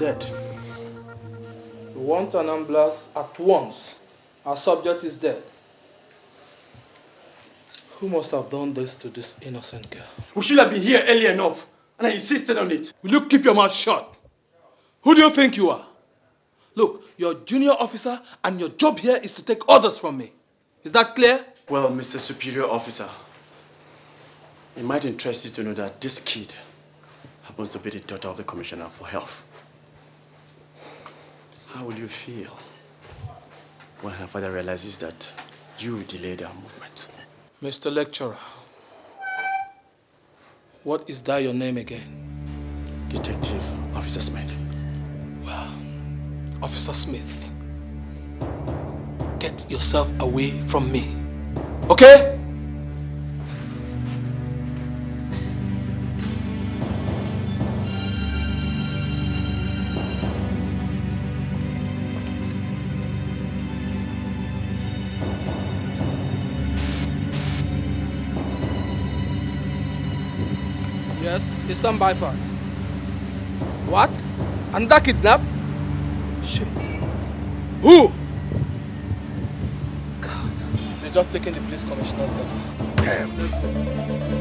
dead. We want an ambulance at once. Our subject is dead. Who must have done this to this innocent girl? We should have been here early enough, and I insisted on it. Will you keep your mouth shut? Who do you think you are? Look, you're a junior officer, and your job here is to take orders from me. Is that clear? Well, Mr. Superior Officer, it might interest you to know that this kid happens to be the daughter of the Commissioner for Health. How will you feel when her father realizes that you delayed our movement? Mr. Lecturer, what is that your name again? Detective Officer Smith. Well, Officer Smith, get yourself away from me, okay? Yes, Eastern Bypass. What? And that kidnap? Shit. Who? God. They're just taking the police commissioner's daughter. Damn.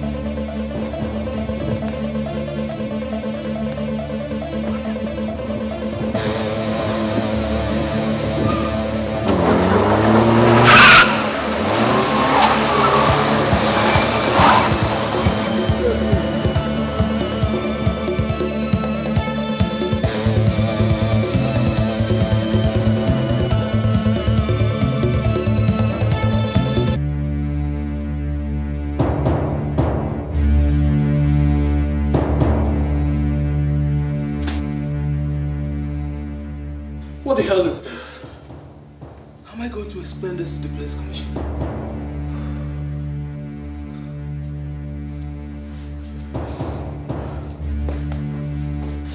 What the hell is this? How am I going to explain this to the police commissioner?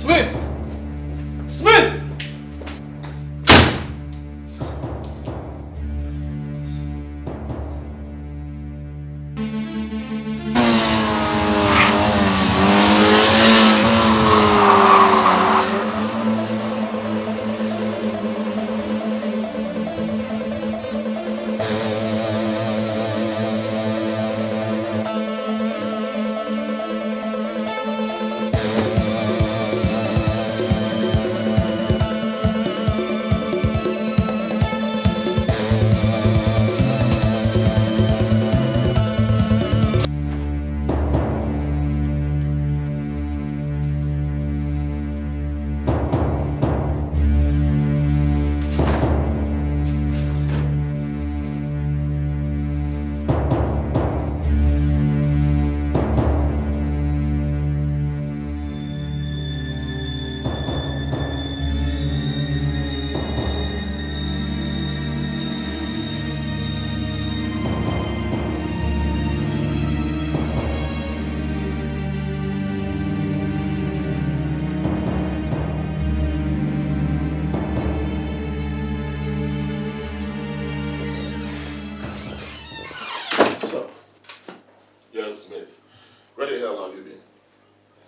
Smith! Smith!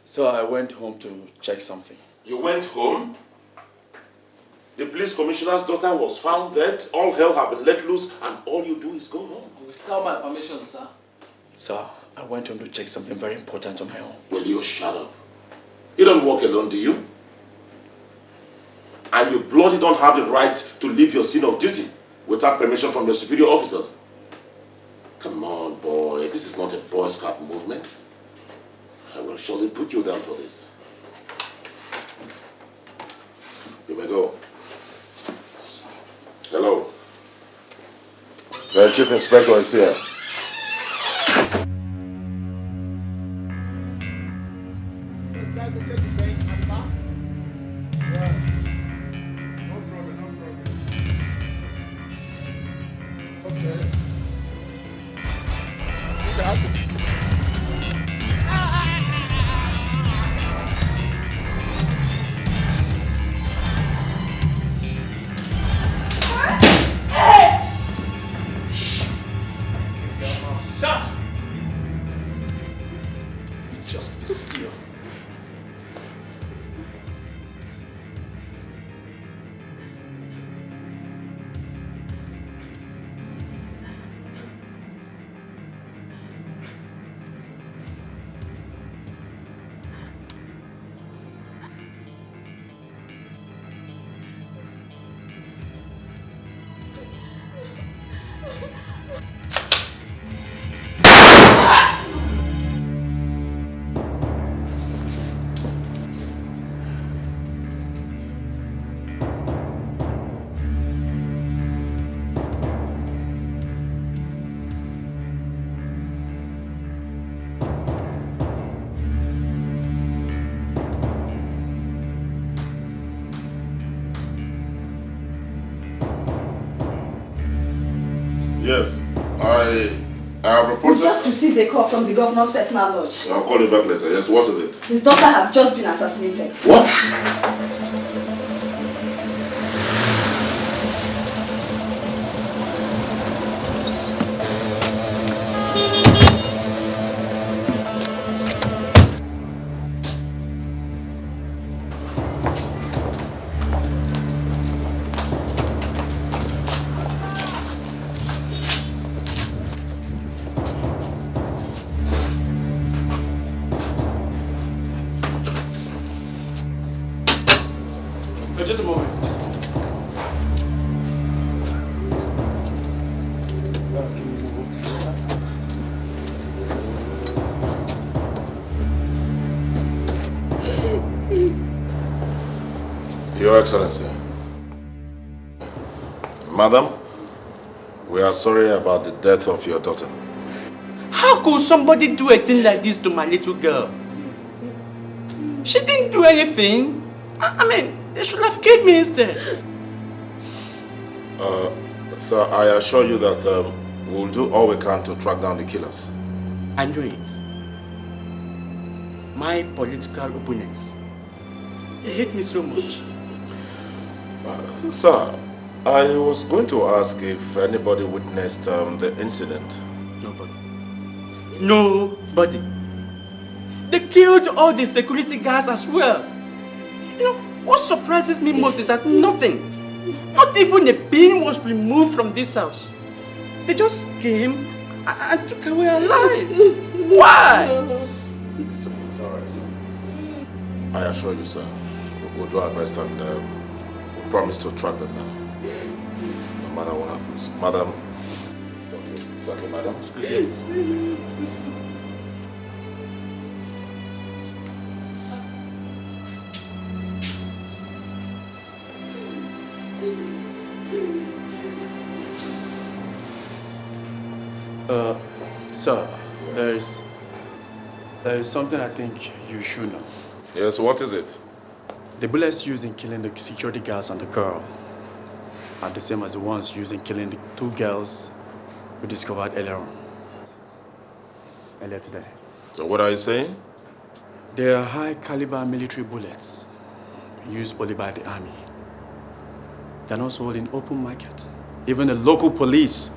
So I went home to check something. You went home? The police commissioner's daughter was found dead, all hell have been let loose, and all you do is go home. Without my permission, sir. Sir, I went home to check something very important on my own. Will you shut up? You don't walk alone, do you? And you bloody don't have the right to leave your scene of duty without permission from your superior officers. Come on, boy. This is not a Boy Scout movement. I will surely put you down for this. You may go. Hello. The Chief Inspector is here. Yes, I have reported... We just received a call from the governor's personal lodge. I'll call you back later. Yes, what is it? His daughter has just been assassinated. What? Just a moment. Your Excellency. Madam, we are sorry about the death of your daughter. How could somebody do a thing like this to my little girl? She didn't do anything. I mean, they should have killed me instead. Sir, I assure you that we'll do all we can to track down the killers. I know it. My political opponents, they hate me so much. Sir, I was going to ask if anybody witnessed the incident. Nobody. Nobody. They killed all the security guards as well. You know, what surprises me most is that nothing, not even a pin was removed from this house. They just came and took away our lives. Why? It's alright, sir. I assure you, sir, we'll do our best and we promise to track them down. No matter what happens. Madam, it's okay, madam. Please. Sir, there is something I think you should know. Yes, what is it? The bullets used in killing the security guards and the girl are the same as the ones used in killing the two girls we discovered earlier today. So what are you saying? They are high caliber military bullets used only by the army. They are not sold in open market. Even the local police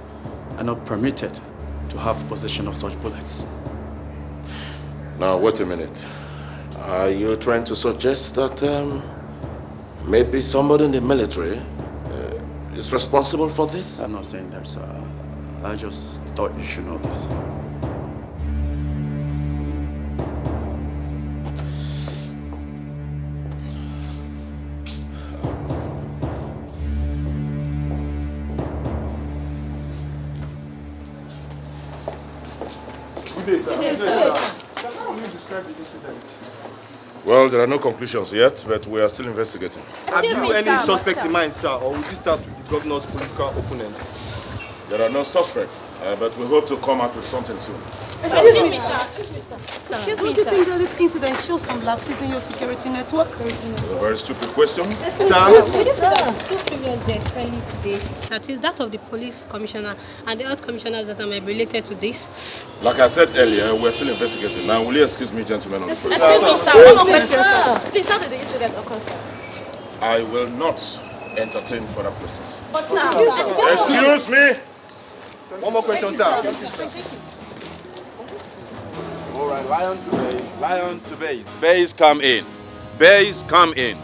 are not permitted to have possession of such bullets. Now, wait a minute. Are you trying to suggest that maybe somebody in the military is responsible for this? I'm not saying that, sir. I just thought you should know this. Well, there are no conclusions yet, but we are still investigating. Have you any suspect in mind, sir, or will you start with the governor's political opponents? There are no suspects, but we hope to come up with something soon. Excuse me, sir. Don't you think that this incident shows some lapses in your security network? A very stupid question. Sir? Two previous deaths early today, that is that of the police commissioner and the health commissioners that are related to this. Like I said earlier, we're still investigating. Now, will you excuse me, gentlemen on the floor? Excuse me, sir. One more question, sir. Please, how did the incident occur, sir? I will not entertain further questions. But, sir, Excuse me! One more question, sir. All right, lion to base, lion to base. Base, come in. Base, come in.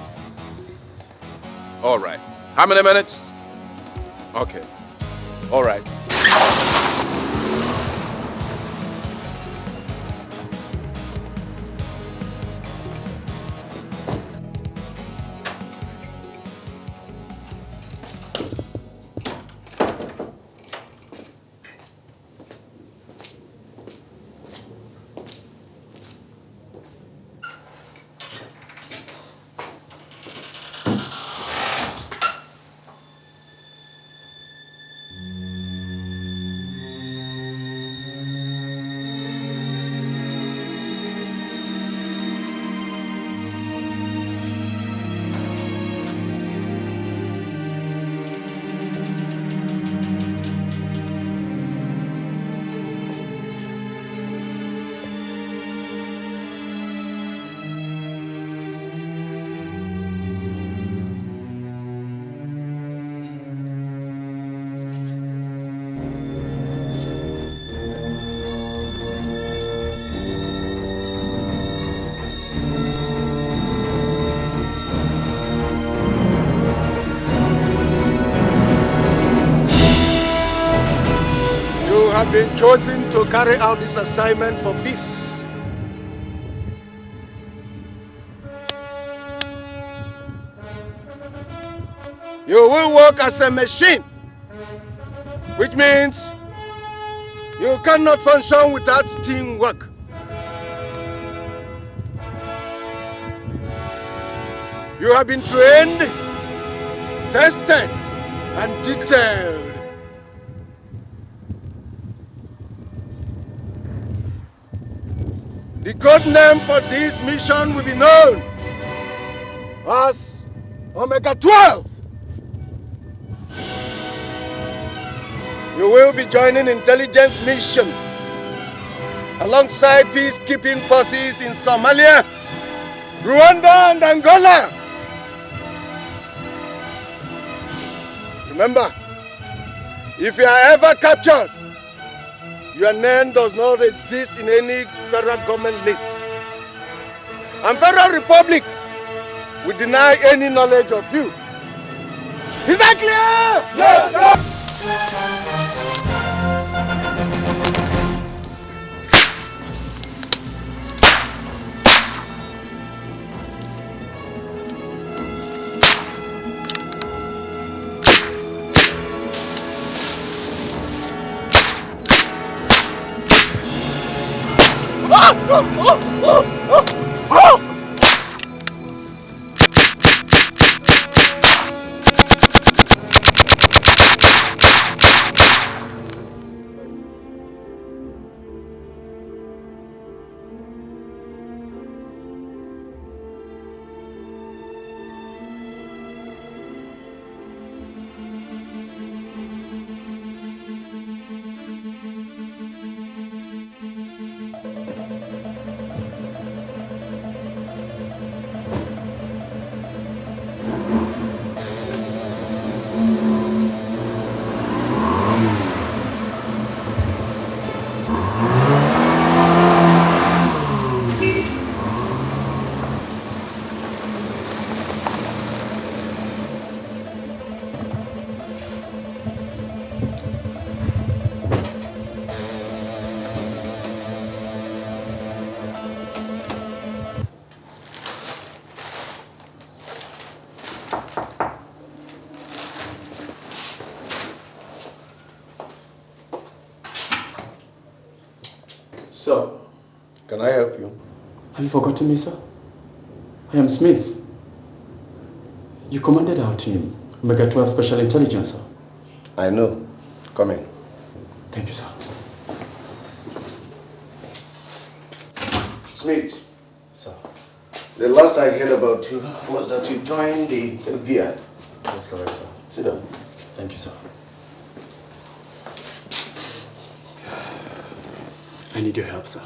All right. How many minutes? Okay. All right. been chosen to carry out this assignment for peace. You will work as a machine, which means you cannot function without teamwork. You have been trained, tested, and detailed. The code name for this mission will be known as Omega 12. You will be joining intelligence mission alongside peacekeeping forces in Somalia, Rwanda, and Angola. Remember, if you are ever captured, your name does not exist in any federal government list. And Federal Republic will deny any knowledge of you. Is that clear? Yes, sir. Sir, can I help you? Have you forgotten me, sir? I am Smith. You commanded our team, Omega 12 Special Intelligence, sir. I know. Come in. Thank you, sir. Smith. Sir. The last I heard about you was that you joined the FBI. That's correct, sir. Sit down. Thank you, sir. I need your help, sir.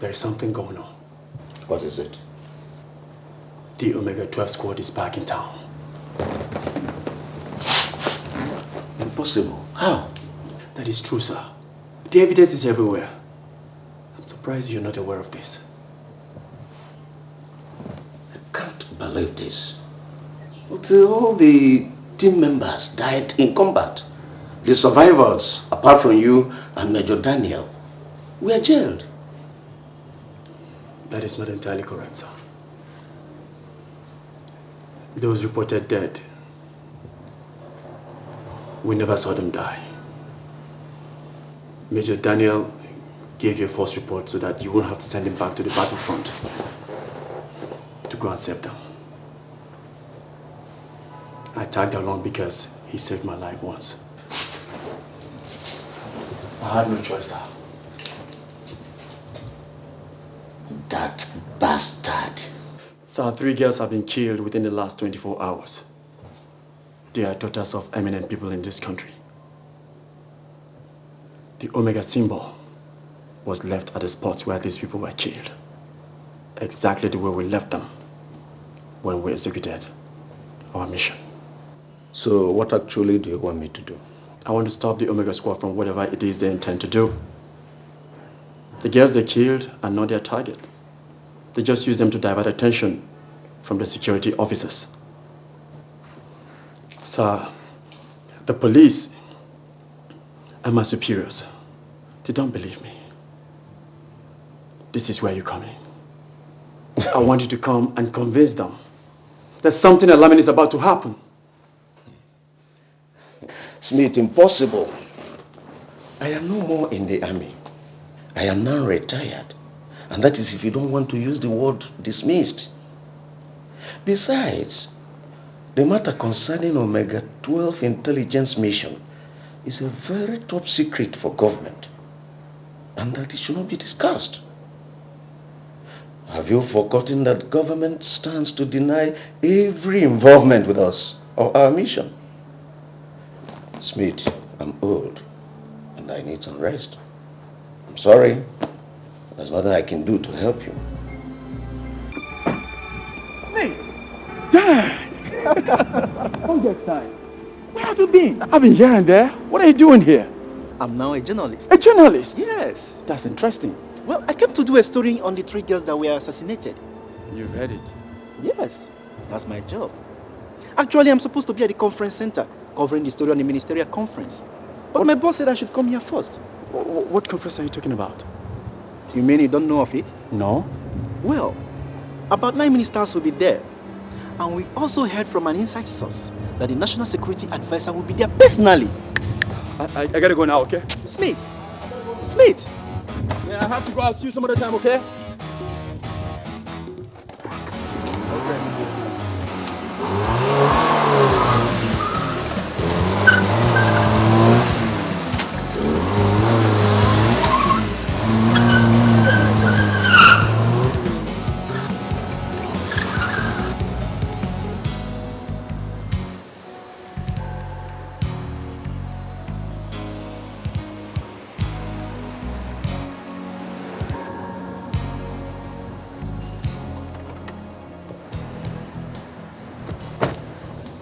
There is something going on. What is it? The Omega 12 squad is back in town. Impossible. How? That is true, sir. The evidence is everywhere. I'm surprised you're not aware of this. I can't believe this. But all the team members died in combat. The survivors, apart from you and Major Daniel, were jailed. That is not entirely correct, sir. Those reported dead, we never saw them die. Major Daniel gave you a false report so that you won't have to send him back to the battlefront to go and save them. I tagged along because he saved my life once. I had no choice, sir. That bastard. Sir, 3 girls have been killed within the last 24 hours. They are daughters of eminent people in this country. The Omega symbol was left at the spots where these people were killed. Exactly the way we left them when we executed our mission. So what actually do you want me to do? I want to stop the Omega squad from whatever it is they intend to do. The girls they killed are not their target. They just use them to divert attention from the security officers. Sir, the police are my superiors. They don't believe me. This is where you're coming. I want you to come and convince them that something alarming is about to happen. Smith, impossible. I am no more in the army. I am now retired. And that is if you don't want to use the word dismissed. Besides, the matter concerning Omega 12 intelligence mission is a very top secret for government. And that it should not be discussed. Have you forgotten that government stands to deny every involvement with us or our mission? Smith, I'm old and I need some rest. I'm sorry. There's nothing I can do to help you. Smith! Dad! Don't get time. Where have you been? I've been here and there. What are you doing here? I'm now a journalist. A journalist? Yes. That's interesting. Well, I came to do a story on the 3 girls that were assassinated. You've heard it? Yes, that's my job. Actually, I'm supposed to be at the conference center, covering the story on the ministerial conference. But my boss said I should come here first. What conference are you talking about? You mean you don't know of it? No. Well, about 9 ministers will be there. And we also heard from an inside source that the National Security Advisor will be there personally. I gotta go now, okay? Smith! Smith! Yeah, I have to go. I'll see you some other time, okay?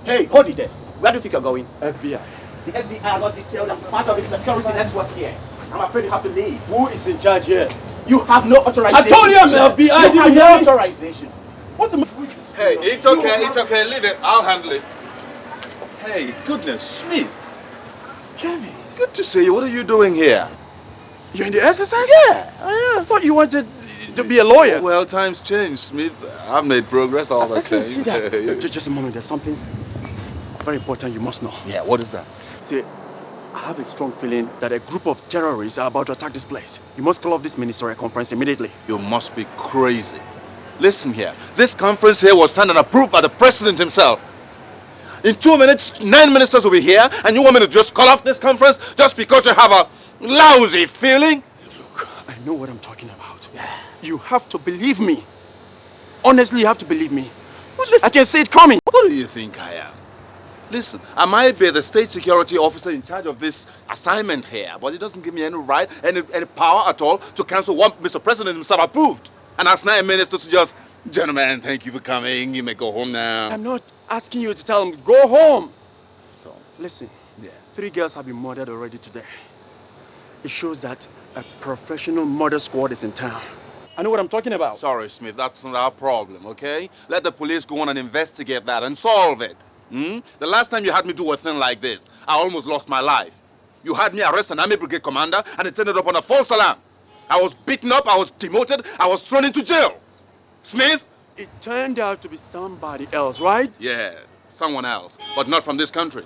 Hey, hold it there. Where do you think you're going? FBI. The FBI are not detailed as part of the security network here. I'm afraid you have to leave. Who is in charge here? You have no authorization. I told you I'm FBI. You have no authorization. What's the Hey, it's okay, leave it. I'll handle it. Hey, goodness, Smith. Kevin. Good to see you. What are you doing here? You're in the exercise? Yeah, I am. I thought you wanted to be a lawyer. Well, times change, Smith. I've made progress, all the same. See that. Just a moment, there's something very important you must know. Yeah, what is that? See, I have a strong feeling that a group of terrorists are about to attack this place. You must call off this ministerial conference immediately. You must be crazy. Listen here. This conference here was signed and approved by the president himself. In 2 minutes, 9 ministers will be here, and you want me to just call off this conference just because you have a lousy feeling? Look, I know what I'm talking about. You have to believe me. Honestly, you have to believe me. Well, I can see it coming. What do you think I am? Listen, I might be the state security officer in charge of this assignment here, but it doesn't give me any right, any power at all to cancel what Mr. President himself approved. And ask 9 ministers to just, gentlemen, thank you for coming. You may go home now. I'm not asking you to tell them, go home. So, listen, 3 girls have been murdered already today. It shows that a professional murder squad is in town. I know what I'm talking about. Sorry, Smith, that's not our problem, okay? Let the police go on and investigate that and solve it. The last time you had me do a thing like this, I almost lost my life. You had me arrest an army brigade commander and it ended up on a false alarm. I was beaten up, I was demoted, I was thrown into jail. Smith? It turned out to be somebody else, right? Yeah, someone else, but not from this country.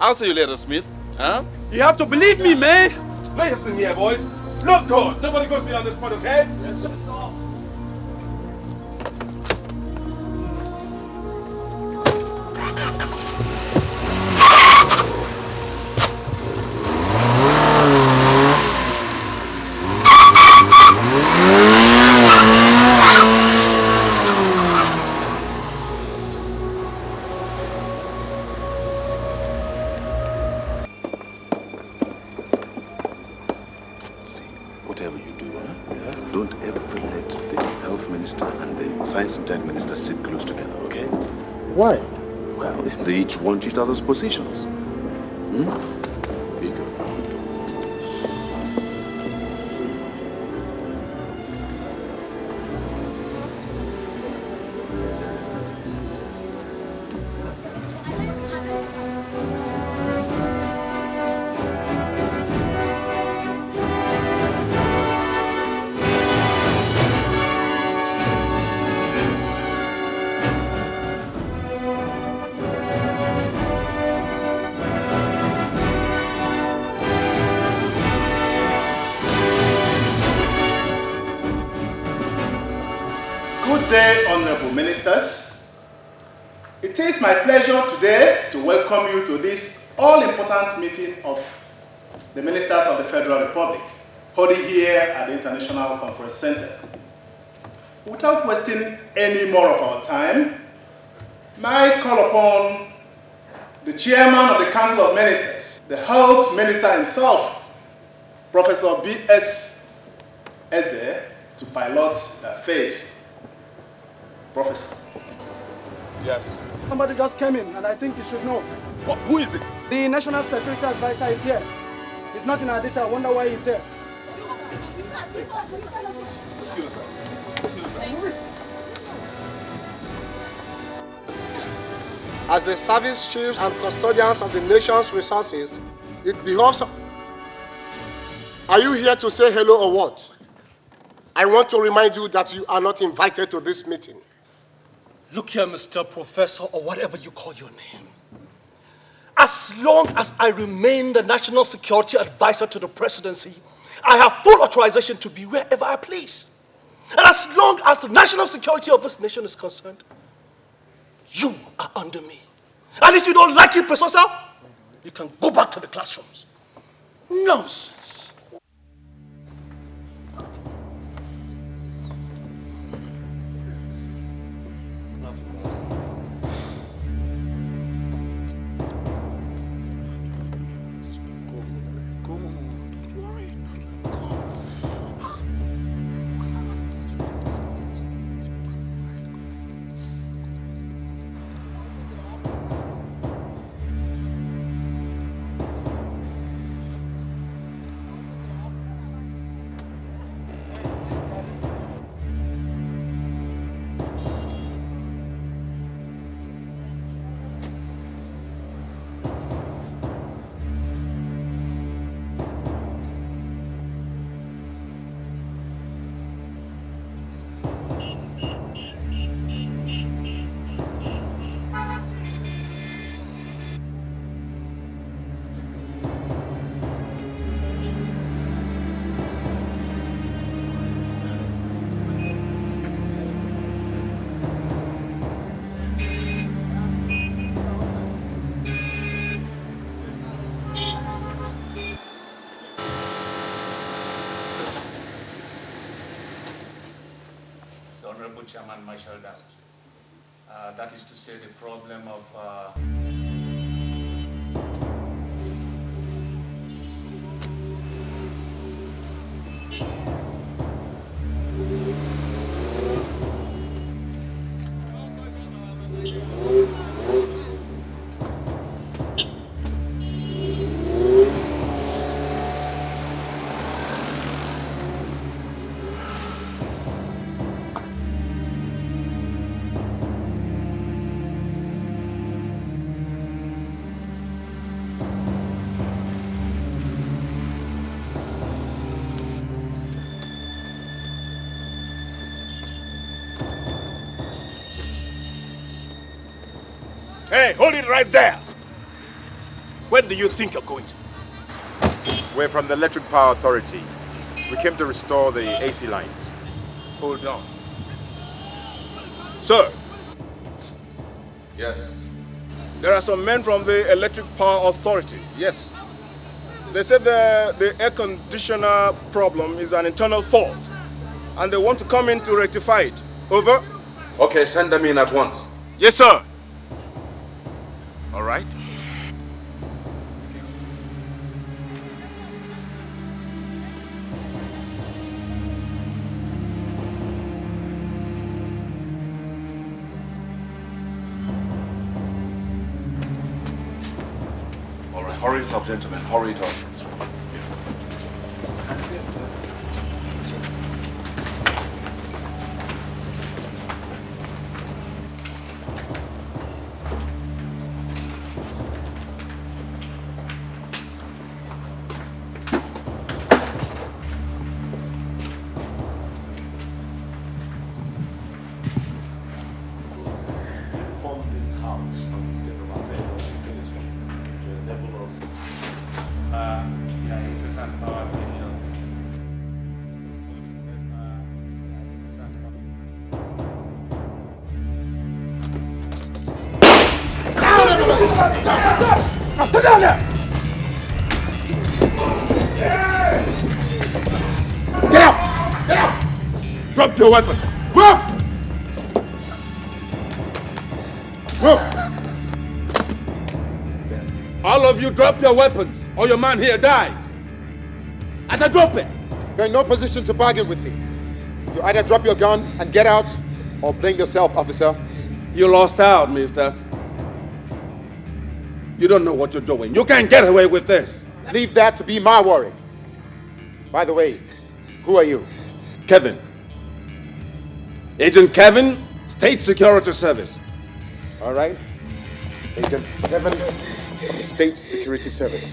I'll see you later, Smith. Huh? You have to believe me, man. Listen here, boys. Look good. Nobody goes beyond this point, okay? Yes, sir. Why? Well, they each want each other's positions. Be good. It is my pleasure today to welcome you to this all-important meeting of the Ministers of the Federal Republic, holding here at the International Conference Center. Without wasting any more of our time, may I call upon the Chairman of the Council of Ministers, the Health Minister himself, Professor B.S. Eze, to pilot the phase. Professor. Yes. Somebody just came in, and I think you should know. What? Who is it? The National Security Advisor is here. He's not in our data. I wonder why he's here. Excuse me. As the service chiefs and custodians of the nation's resources, it behoves... Are you here to say hello or what? I want to remind you that you are not invited to this meeting. Look here, Mr. Professor, or whatever you call your name. As long as I remain the National Security Advisor to the Presidency, I have full authorization to be wherever I please. And as long as the national security of this nation is concerned, you are under me. And if you don't like it, Professor, you can go back to the classrooms. Nonsense. Chairman marshaled out. That is to say the problem of Hey, hold it right there. Where do you think you're going to? We're from the Electric Power Authority. We came to restore the AC lines. Hold on. Sir. Yes. There are some men from the Electric Power Authority. Yes. They said the air conditioner problem is an internal fault, and they want to come in to rectify it. Over. Okay, send them in at once. Yes, sir. All right. All right, hurry it up, gentlemen. Hurry it up. yeah. Now sit down there! Get out! Get out! Drop your weapon! Move! Move! All of you drop your weapons, or your man here dies. I said drop it! You're in no position to bargain with me. You either drop your gun and get out, or blame yourself, officer. You lost out, mister. You don't know what you're doing. You can't get away with this. Leave that to be my worry. By the way, who are you? Kevin. Agent Kevin, State Security Service. All right. Agent Kevin of the State Security Service.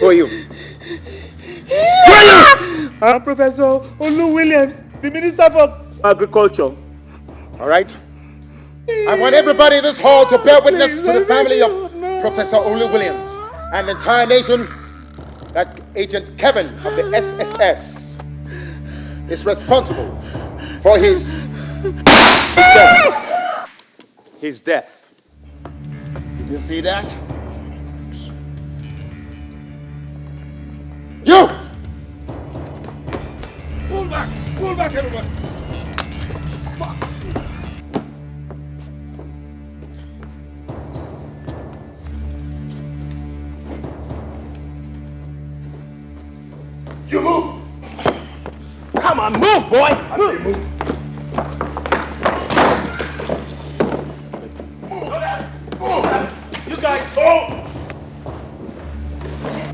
Who are you? Who are you? I'm Professor Olu Williams, the Minister for Agriculture. All right. I want everybody in this hall to bear witness to the family of Professor Olu Williams and the entire nation that Agent Kevin of the SSS is responsible for his death. His death. Did you see that? You! Pull back, everybody. You move! Come on, move, boy! Move!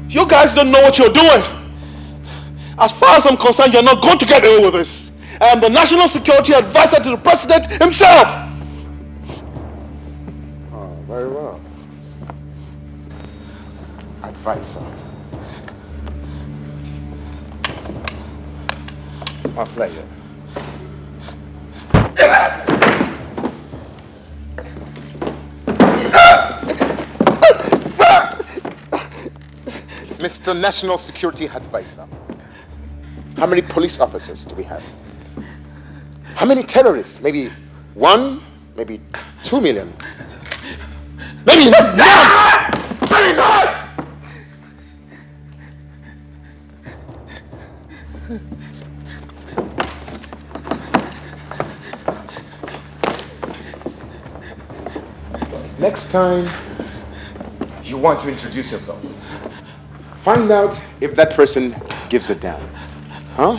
You guys don't know what you're doing. As far as I'm concerned, you're not going to get away with this. I am the National Security Advisor to the President himself. Oh, very well. Advisor. My pleasure. Mr. National Security Advisor, how many police officers do we have? How many terrorists? Maybe 1, maybe 2 million. Maybe none! Maybe none! Next time you want to introduce yourself, find out if that person gives a damn. Huh?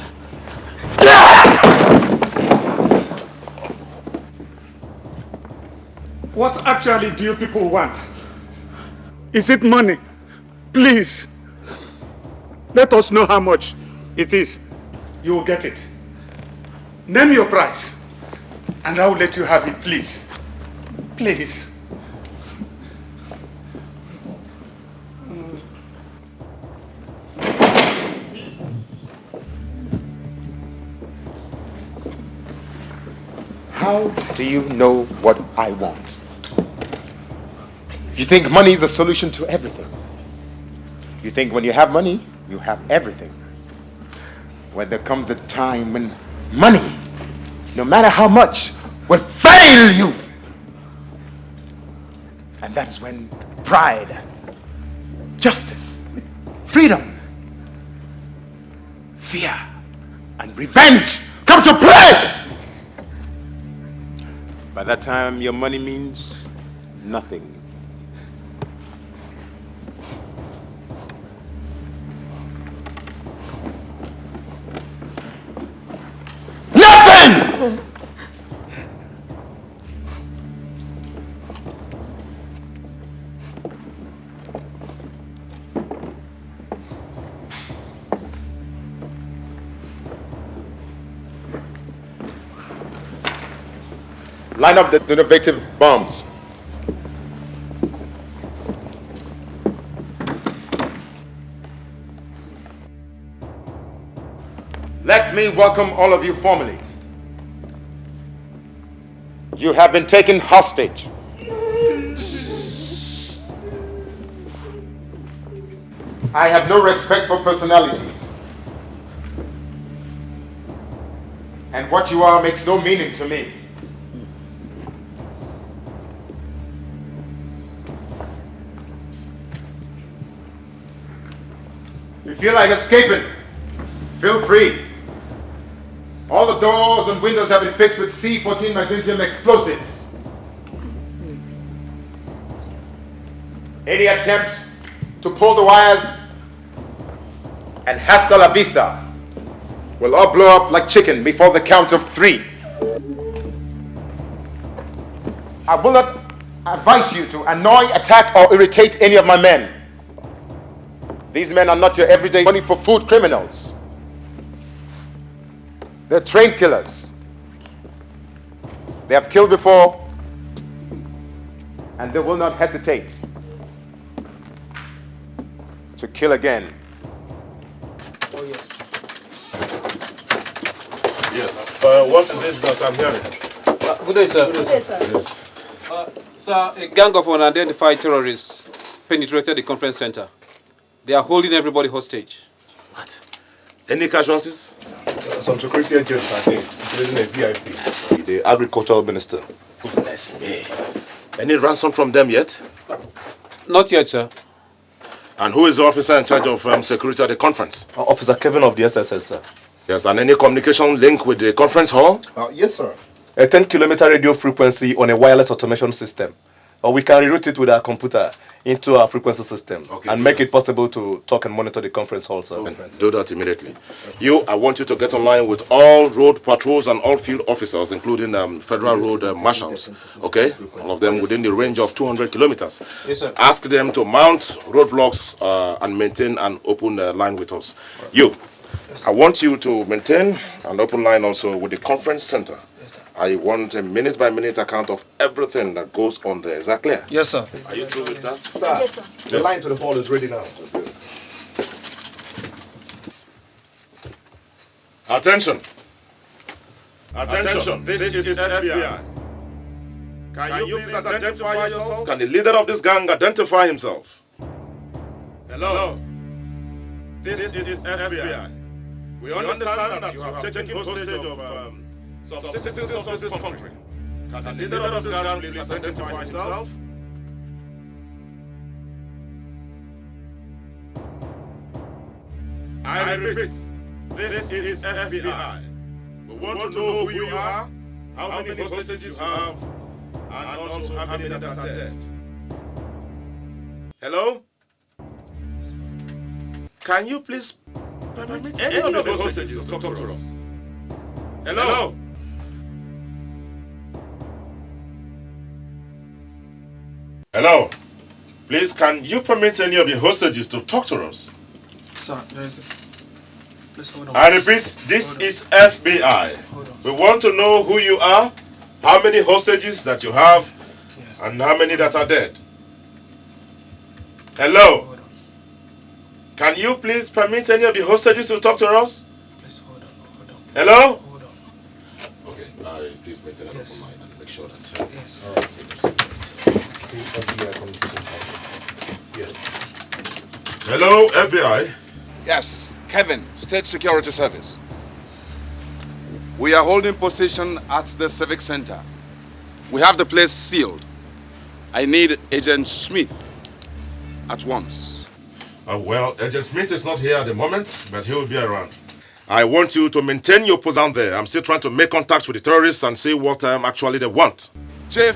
What actually do you people want? Is it money? Please. Let us know how much it is. You will get it. Name your price, and I will let you have it, please. Please. How do you know what I want? You think money is the solution to everything. You think when you have money, you have everything. When there comes a time when money, no matter how much, will fail you. And that is when pride, justice, freedom, fear, and revenge come to play. By that time, your money means nothing. Nothing! Line up the innovative bombs. Let me welcome all of you formally. You have been taken hostage. I have no respect for personalities. And what you are makes no meaning to me. If you feel like escaping, feel free. All the doors and windows have been fixed with C-14 magnesium explosives. Any attempt to pull the wires, and hasta la vista, will all blow up like chicken before the count of 3. I will not advise you to annoy, attack, or irritate any of my men. These men are not your everyday money for food criminals. They're trained killers. They have killed before, and they will not hesitate to kill again. Oh, yes. Yes. What is this that I'm hearing? Good day, sir. Good day, sir. Yes. Sir, a gang of unidentified terrorists penetrated the conference center. They are holding everybody hostage. What? Any casualties? Some security agents are dead, including a VIP. The agricultural minister. Bless me. Any ransom from them yet? Not yet, sir. And who is the officer in charge of security at the conference? Officer Kevin of the SSS, sir. Yes, and any communication link with the conference hall? Yes, sir. A 10-kilometer radio frequency on a wireless automation system. We can reroute it with our computer into our frequency system and make it possible to talk and monitor the conference hall, sir. Do that immediately. I want you to get online with all road patrols and all field officers, including federal road marshals. Okay? All of them within the range of 200 kilometers. Yes, sir. Ask them to mount roadblocks and maintain an open line with us. I want you to maintain an open line also with the conference center. I want a minute-by-minute account of everything that goes on there. Is that clear? Yes, sir. Are you through with that? Sir. Yes, sir. The line to the hall is ready now. Attention. Attention. This is FBI. Can you please identify yourself? Can the leader of this gang identify himself? Hello. This is FBI. We understand that you have taken hostage of some citizens of this country. Can the leader of this gang please identify himself? I repeat, this is FBI. We want to know who you are, how many hostages you have, and also how many that are dead. Hello? Can you please permit any of the hostages to talk to us? Hello? Hello? Please, can you permit any of the hostages to talk to us? Sir, there is a... Please hold on. I repeat, this is FBI. We want to know who you are, how many hostages that you have, and how many that are dead. Hello? Can you please permit any of the hostages to talk to us? Please hold on. Hello? Hold on. Okay, please maintain an open mind and make sure that... Yes. Hello, FBI? Yes, Kevin, State Security Service. We are holding position at the Civic Center. We have the place sealed. I need Agent Smith at once. Well, Agent Smith is not here at the moment, but he will be around. I want you to maintain your post down there. I'm still trying to make contact with the terrorists and see what actually they want. Chief,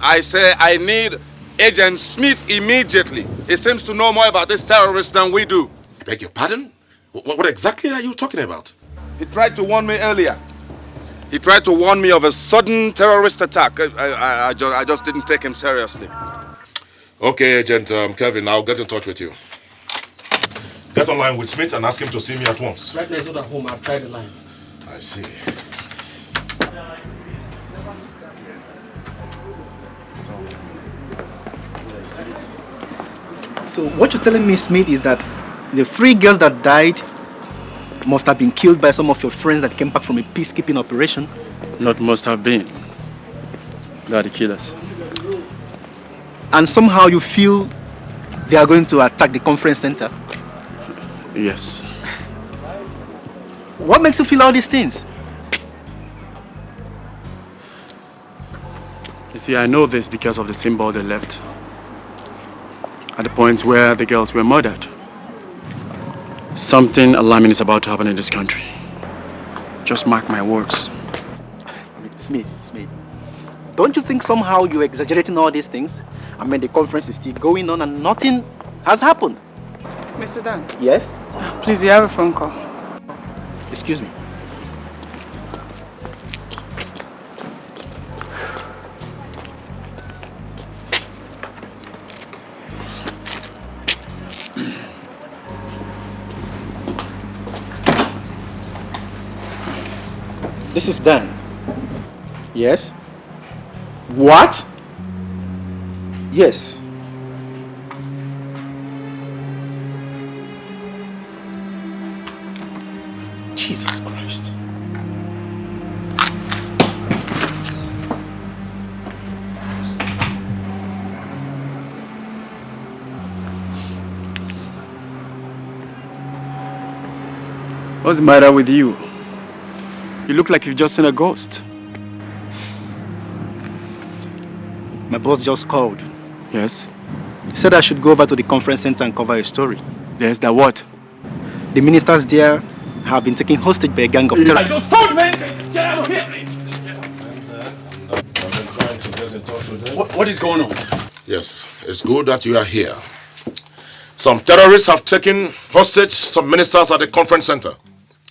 I say I need Agent Smith immediately. He seems to know more about this terrorist than we do. I beg your pardon? What exactly are you talking about? He tried to warn me earlier. He tried to warn me of a sudden terrorist attack. I just didn't take him seriously. Okay, Agent Kevin, I'll get in touch with you. Get online with Smith and ask him to see me at once. Right now he's not at home. I've tried the line. I see. So what you're telling me, Smith, is that the 3 girls that died must have been killed by some of your friends that came back from a peacekeeping operation? Not must have been. They are the killers. And somehow you feel they are going to attack the conference center? Yes. What makes you feel all these things? You see, I know this because of the symbol they left at the point where the girls were murdered. Something alarming is about to happen in this country. Just mark my words. Smith, don't you think somehow you're exaggerating all these things? I mean, the conference is still going on and nothing has happened. Mr. Dan? Yes? Please, you have a phone call. Excuse me. This is Dan. Yes? What? Yes. Jesus Christ. What's the matter with you? You look like you've just seen a ghost. My boss just called. Yes? He said I should go over to the conference center and cover a story. Yes, that what? The ministers there have been taken hostage by a gang of terrorists. I just told you, man! Get out of here! What is going on? Yes, it's good that you are here. Some terrorists have taken hostage some ministers at the conference center.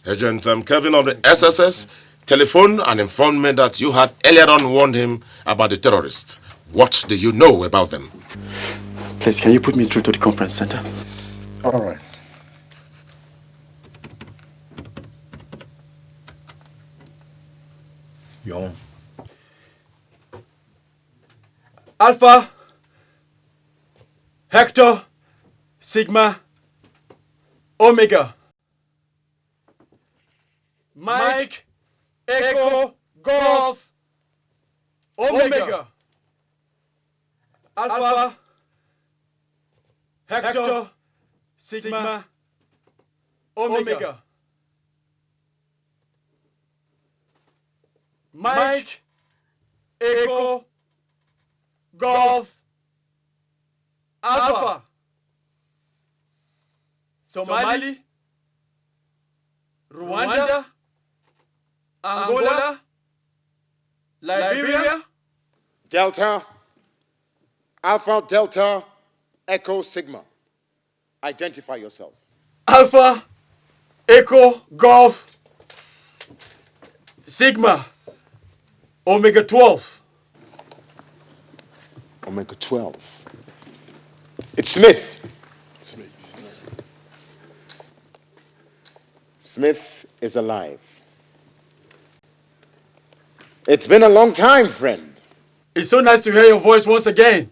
Agent Kevin of the SSS telephoned and informed me that you had earlier on warned him about the terrorists. What do you know about them? Please, can you put me through to the conference center? All right. Yo. Alpha, Hector, Sigma, Omega. Mike, Echo, Golf, Omega. Alpha, Hector, Sigma, Omega. Mike, Echo, Golf, Alpha. Somali, Rwanda, Angola, Liberia, Delta, Alpha, Delta, Echo, Sigma. Identify yourself. Alpha, Echo, Golf, Sigma, Omega 12. Omega 12. It's Smith. Smith is alive. It's been a long time, friend. It's so nice to hear your voice once again.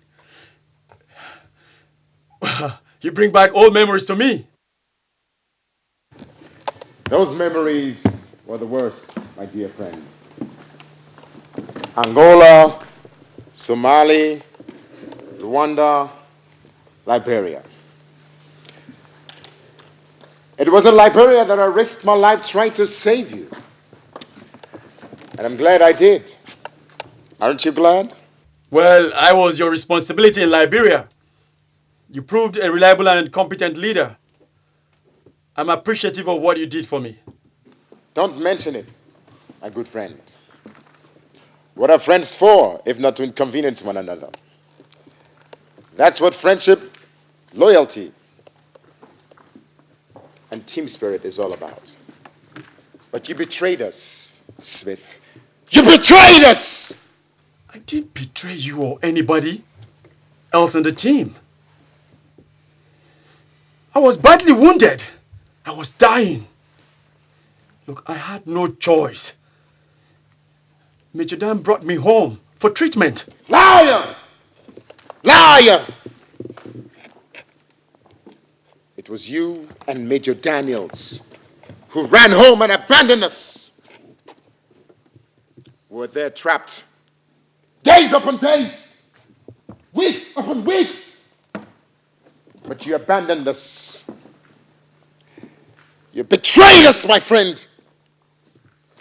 You bring back old memories to me. Those memories were the worst, my dear friend. Angola, Somali, Rwanda, Liberia. It was in Liberia that I risked my life trying to save you. And I'm glad I did. Aren't you glad? Well, I was your responsibility in Liberia. You proved a reliable and competent leader. I'm appreciative of what you did for me. Don't mention it, my good friend. What are friends for, if not to inconvenience one another? That's what friendship, loyalty, and team spirit is all about. But you betrayed us, Smith. You betrayed us! I didn't betray you or anybody else in the team. I was badly wounded. I was dying. Look, I had no choice. Major Dan brought me home for treatment. Liar! Liar! It was you and Major Daniels who ran home and abandoned us. We were there trapped. Days upon days. Weeks upon weeks. But you abandoned us. You betrayed us, my friend.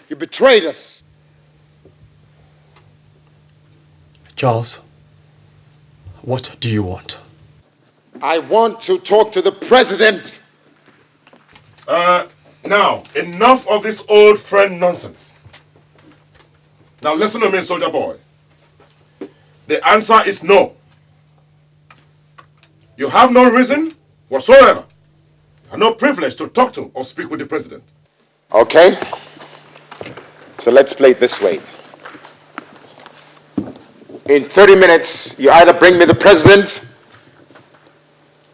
You betrayed us. Charles, what do you want? I want to talk to the president. Now, enough of this old friend nonsense. Now listen to me, soldier boy. The answer is no. You have no reason whatsoever, and no privilege to talk to or speak with the president. Okay. So let's play it this way. In 30 minutes, you either bring me the president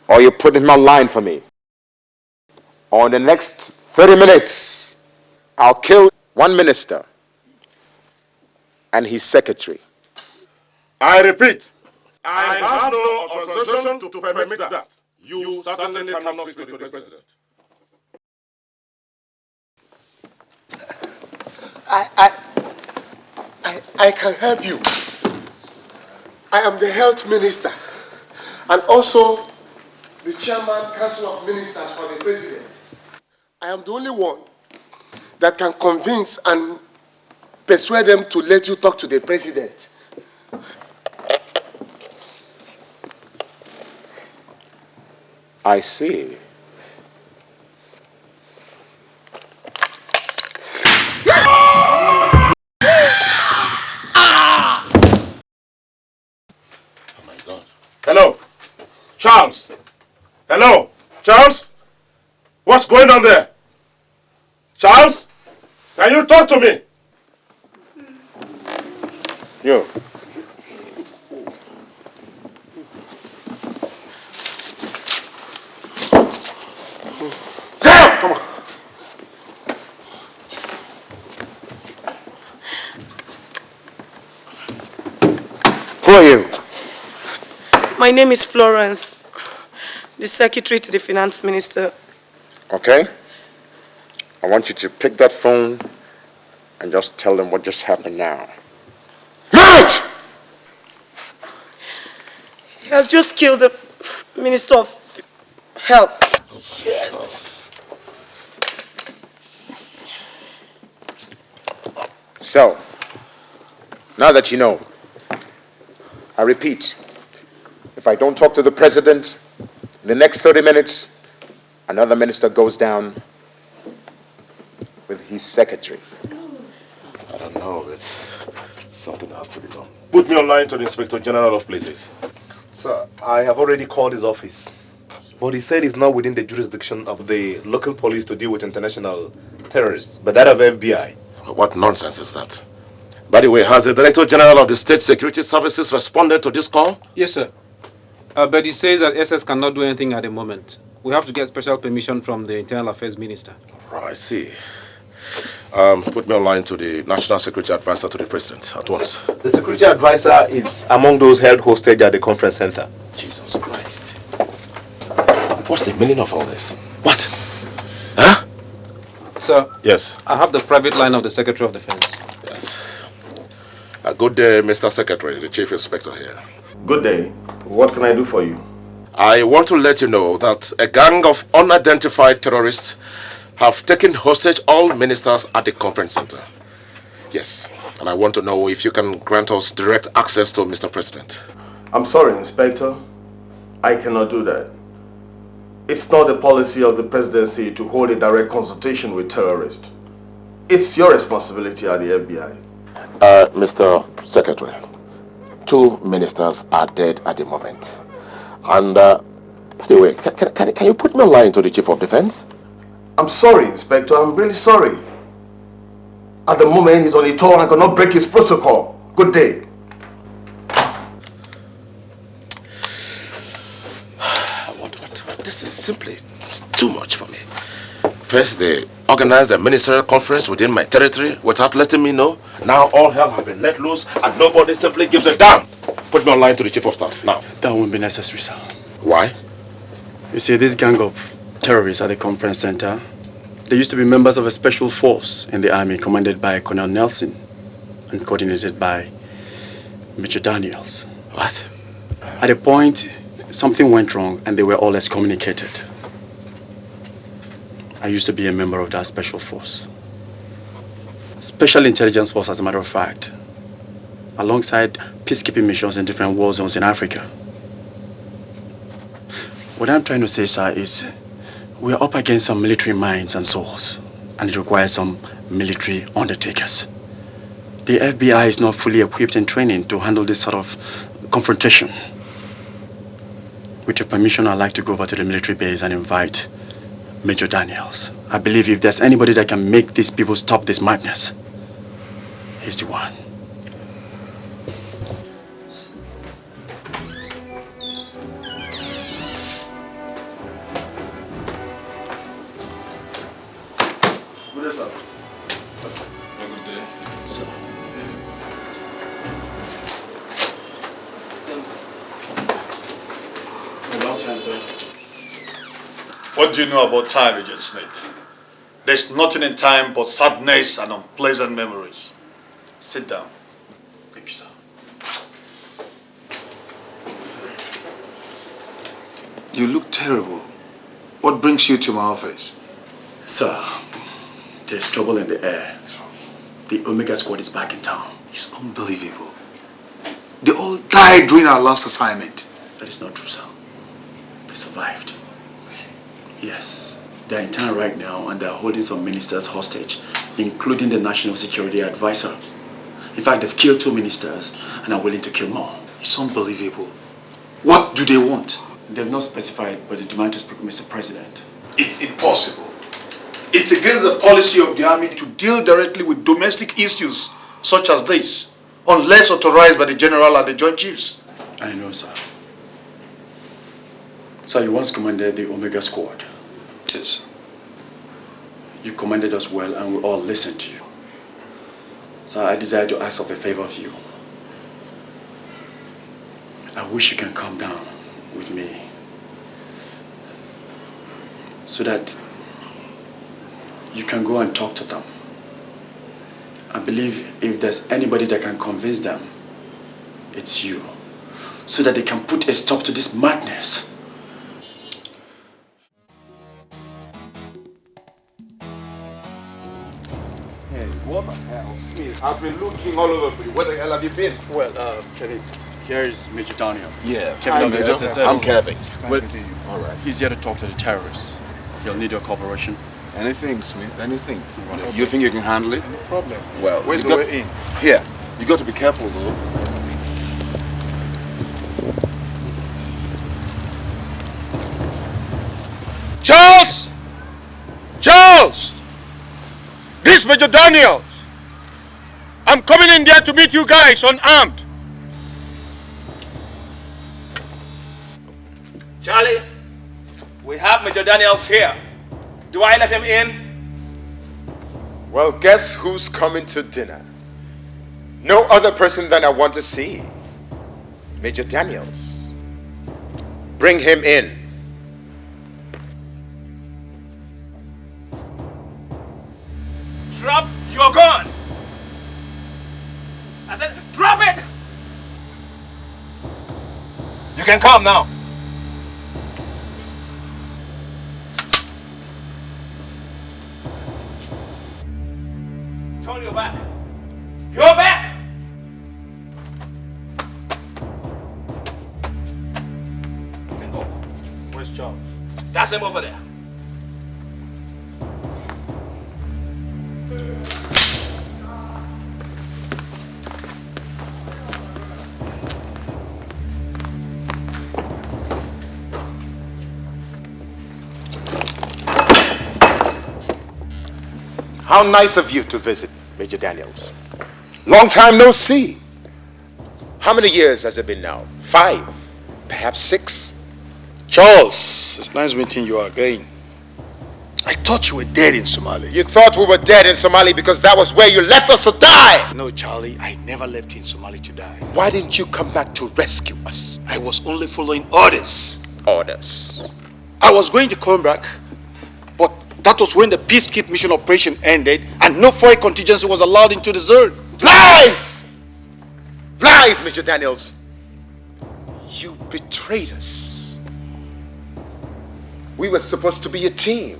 or you put him on line for me. On the next 30 minutes, I'll kill one minister and his secretary. I repeat, I have no authorization to permit that. You certainly cannot speak to the president. I can help you. I am the health minister and also the chairman council of ministers for the president. I am the only one that can convince and persuade them to let you talk to the president. I see. Hello, Charles. Hello, Charles. What's going on there? Charles, can you talk to me? You. Come on. Who are you? My name is Florence, the secretary to the finance minister. Okay. I want you to pick that phone and just tell them what just happened now. Right! He has just killed the minister of health. So, now that you know, I repeat, if I don't talk to the president, in the next 30 minutes, another minister goes down with his secretary. I don't know, but something has to be done. Put me on line to the Inspector General of Police. Sir, I have already called his office. But he said it's not within the jurisdiction of the local police to deal with international terrorists, but that of FBI. What nonsense is that? By the way, has the Director General of the State Security Services responded to this call? Yes, sir. But he says that SS cannot do anything at the moment. We have to get special permission from the Internal Affairs Minister. Right, I see. Put me on line to the National Security Advisor to the President at once. The security advisor is among those held hostage at the conference center. Jesus Christ. What's the meaning of all this? What? Huh? Sir? Yes. I have the private line of the Secretary of Defense. Yes. Good day, Mr. Secretary, the Chief Inspector here. Good day. What can I do for you? I want to let you know that a gang of unidentified terrorists have taken hostage all ministers at the conference center. Yes. And I want to know if you can grant us direct access to Mr. President. I'm sorry, Inspector. I cannot do that. It's not the policy of the presidency to hold a direct consultation with terrorists. It's your responsibility at the FBI. Mr. Secretary, 2 ministers are dead at the moment. And, by the way, can you put me on line to the Chief of Defense? I'm sorry, Inspector. I'm really sorry. At the moment, he's on a tour and I cannot break his protocol. Good day. This is simply too much for me. First, they organized a ministerial conference within my territory without letting me know. Now all hell has been let loose and nobody simply gives a damn. Put me on line to the Chief of Staff now. That won't be necessary, sir. Why? You see, this gang of terrorists at the conference center, they used to be members of a special force in the army commanded by Colonel Nelson and coordinated by Major Daniels. What? At a point, something went wrong and they were all excommunicated. I used to be a member of that special force. Special intelligence force, as a matter of fact, alongside peacekeeping missions in different war zones in Africa. What I'm trying to say, sir, is We are up against some military minds and souls, and it requires some military undertakers. The FBI is not fully equipped and trained to handle this sort of confrontation. With your permission, I'd like to go over to the military base and invite Major Daniels. I believe if there's anybody that can make these people stop this madness, he's the one. Good day, sir. Good day. Sir. A long time, sir. What do you know about time, Agent Smith? There's nothing in time but sadness and unpleasant memories. Sit down. Thank you, sir. You look terrible. What brings you to my office? Sir, there's trouble in the air. The Omega Squad is back in town. It's unbelievable. They all died during our last assignment. That is not true, sir. They survived. Yes. They're in town right now and they're holding some ministers hostage, including the National Security Advisor. In fact, they've killed 2 ministers and are willing to kill more. It's unbelievable. What do they want? They've not specified, but they demand to speak with Mr. President. It's impossible. It's against the policy of the army to deal directly with domestic issues such as this, unless authorized by the General and the Joint Chiefs. I know, sir. Sir, you once commanded the Omega Squad. Yes. You commanded us well and we all listened to you. Sir, I desire to ask of a favor of you. I wish you can come down with me so that you can go and talk to them. I believe if there's anybody that can convince them, it's you, so that they can put a stop to this madness. Hey, what the hell? Smith, I've been looking all over for you. Where the hell have you been? Well, Kevin, here is Major Daniel. Yeah. Kevin, Hi, Major. I'm Kevin. Well, All right. he's here to talk to the terrorists. He'll need your cooperation. Anything, Smith, anything. You think you can handle it? No problem. Well, Where's you the got, way in? Here. You got to be careful, though. Charles! Charles! This is Major Daniels. I'm coming in there to meet you guys unarmed. Charlie, we have Major Daniels here. Do I let him in? Well, guess who's coming to dinner? No other person than I want to see. Major Daniels. Bring him in. Drop your gun. I said, drop it. You can come now. Turn your back. Your back. You can go. Where's Charles? That's him over there. How nice of you to visit, Major Daniels. Long time no see. How many years has it been now? 5? Perhaps 6? Charles, it's nice meeting you again. I thought you were dead in Somalia. You thought we were dead in Somalia because that was where you left us to die. No, Charlie, I never left you in Somalia to die. Why didn't you come back to rescue us? I was only following orders. Orders? I was going to come back, but that was when the peacekeeping mission operation ended and no foreign contingency was allowed into the zone. Lies! Lies, Major Daniels. You betrayed us. We were supposed to be a team.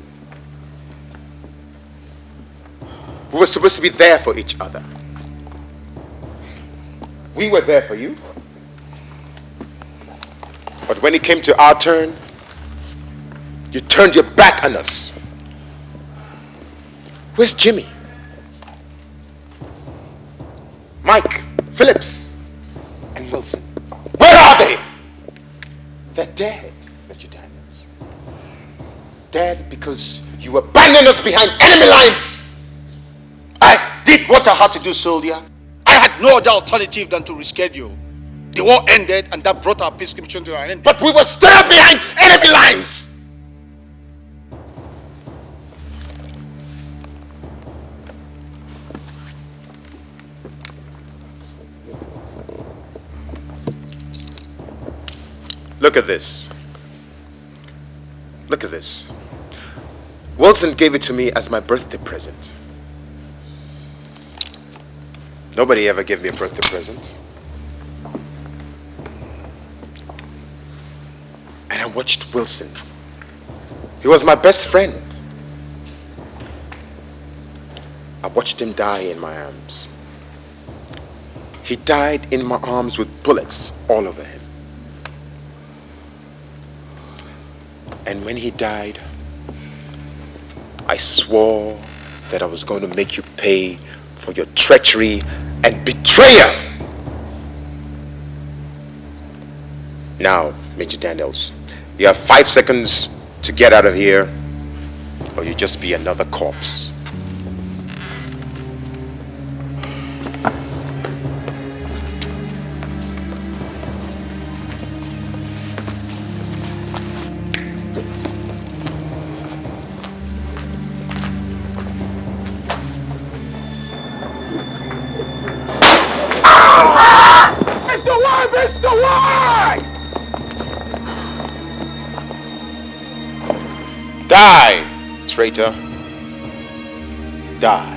We were supposed to be there for each other. We were there for you. But when it came to our turn, You turned your back on us. Where's Jimmy? Mike, Phillips, and Wilson? Where are they? They're dead, Mr. Daniels. Dead because you abandoned us behind enemy lines. I did what I had to do, soldier. I had no other alternative than to reschedule. The war ended and that brought our peace mission to an end. But we were still behind enemy lines. Look at this. Look at this. Wilson gave it to me as my birthday present. Nobody ever gave me a birthday present. And I watched Wilson. He was my best friend. I watched him die in my arms. He died in my arms with bullets all over him. And when he died, I swore that I was going to make you pay for your treachery and betrayal. Now, Major Daniels, you have 5 seconds to get out of here, or you just be another corpse. Die, traitor. Die.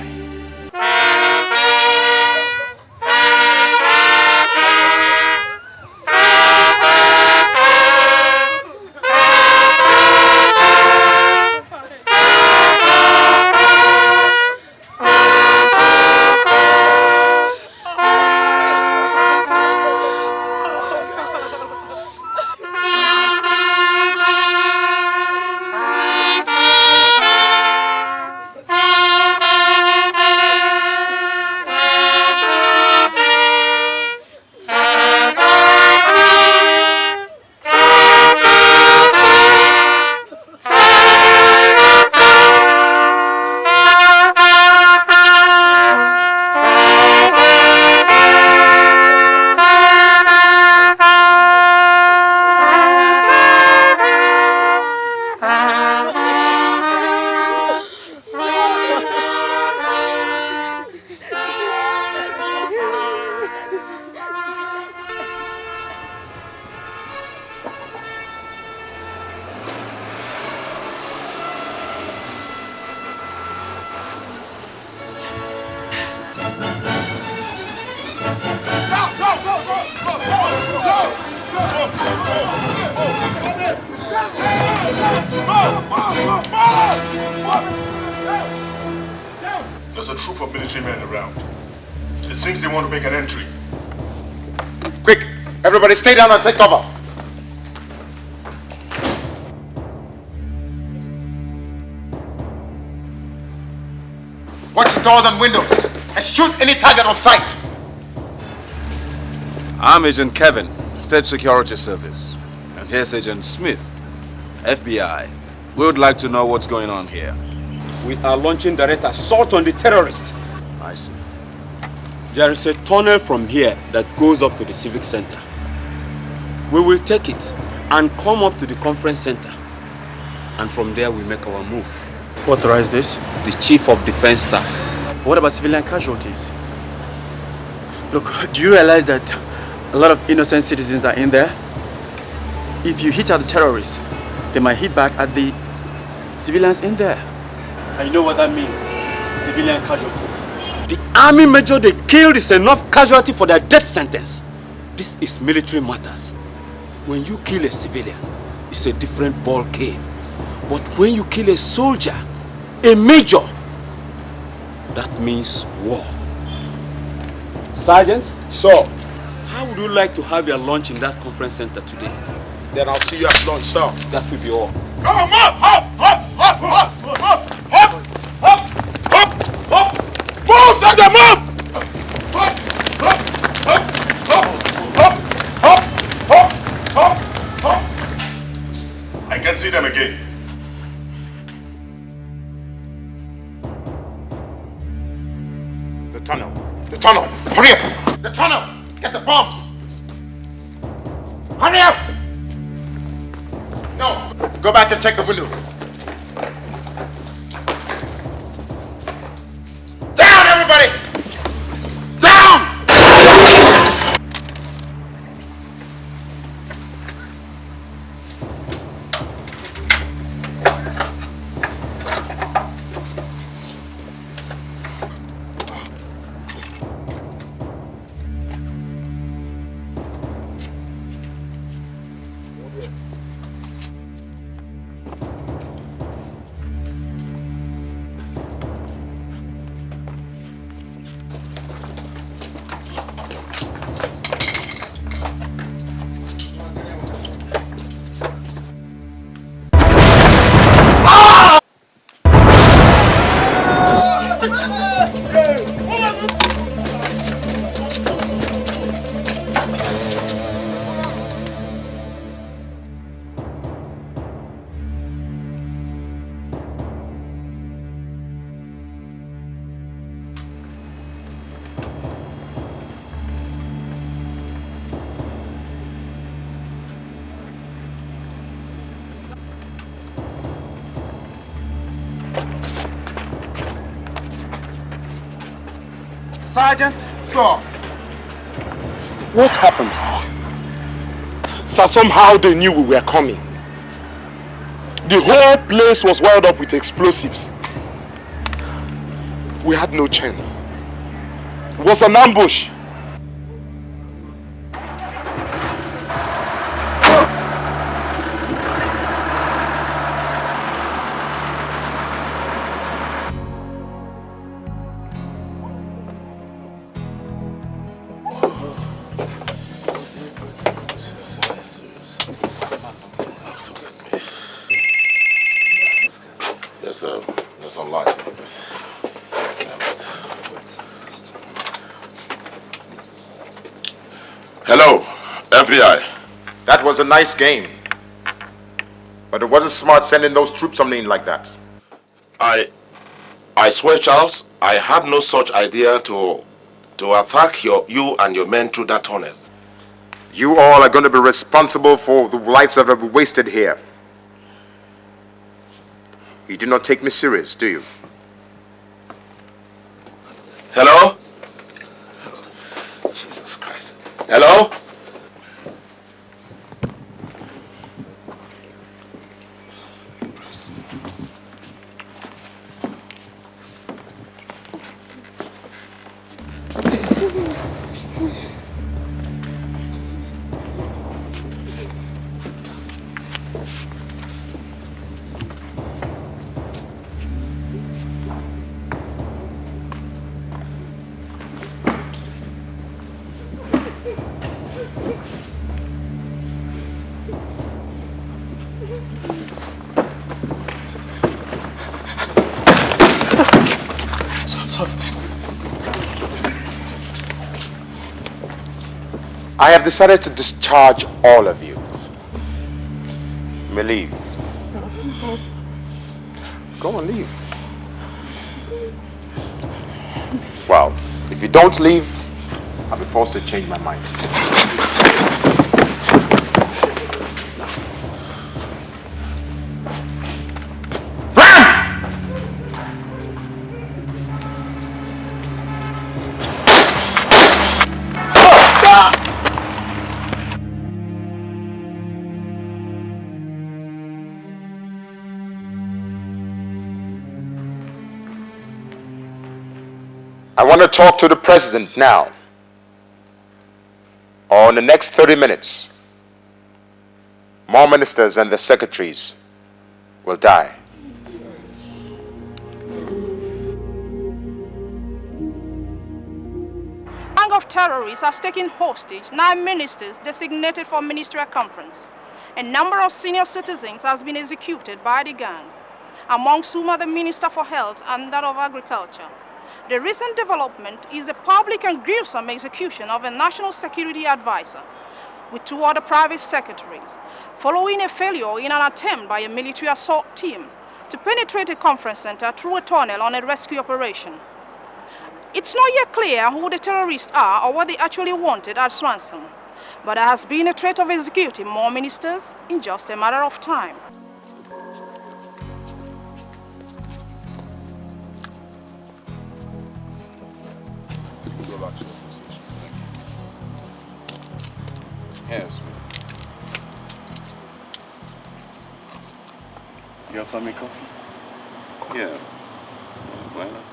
There's a troop of military men around. It seems they want to make an entry. Quick, everybody stay down and take cover. Watch the doors and windows and shoot any target on sight. I'm Agent Kevin, State Security Service. And here's Agent Smith, FBI. We would like to know what's going on here. We are launching direct assault on the terrorists. I see. There is a tunnel from here that goes up to the civic center. We will take it and come up to the conference center. And from there we make our move. Who authorized this? The Chief of Defense Staff. What about civilian casualties? Look, do you realize that a lot of innocent citizens are in there? If you hit at the terrorists, they might hit back at the civilians in there. And you know what that means? Civilian casualties. The army major they killed is enough casualty for their death sentence. This is military matters. When you kill a civilian, it's a different ball game. But when you kill a soldier, a major, that means war. Sergeant? So, how would you like to have your lunch in that conference center today? Then I'll see you at lunch, sir. That will be all. Come on, move! Hop! Hop! Hop! Hop! Hop! Hop! Hop! Hop! Hop! Move! Take the move! Hop! Hop! Hop! Hop! Hop! Hop! Hop! Hop! Hop! I can see them again. The tunnel. The tunnel. Hurry up! The tunnel! Get the bombs! Hurry up! No! Go back and check the windows. Down, everybody! Down! Sergeant? Sir. What happened? Sir, somehow they knew we were coming. The whole place was wired up with explosives. We had no chance. It was an ambush. There's some light. Hello, FBI. That was a nice game. But it wasn't smart sending those troops on in like that. I swear, Charles, I had no such idea to attack you and your men through that tunnel. You all are going to be responsible for the lives that have been wasted here. You do not take me serious, do you? Hello? Jesus Christ. Hello? I have decided to discharge all of you. You may leave. Go on, leave. Well, if you don't leave, I'll be forced to change my mind. I want to talk to the president now. Or in the next 30 minutes, more ministers and their secretaries will die. Gang of terrorists has taken hostage 9 ministers designated for ministerial conference. a number of senior citizens has been executed by the gang, amongst whom are the Minister for Health and that of Agriculture. The recent development is the public and gruesome execution of a national security advisor with 2 other private secretaries, following a failure in an attempt by a military assault team to penetrate a conference center through a tunnel on a rescue operation. It's not yet clear who the terrorists are or what they actually wanted as ransom, but there has been a threat of executing more ministers in just a matter of time. Yes. You offer me coffee? Yeah. Why not?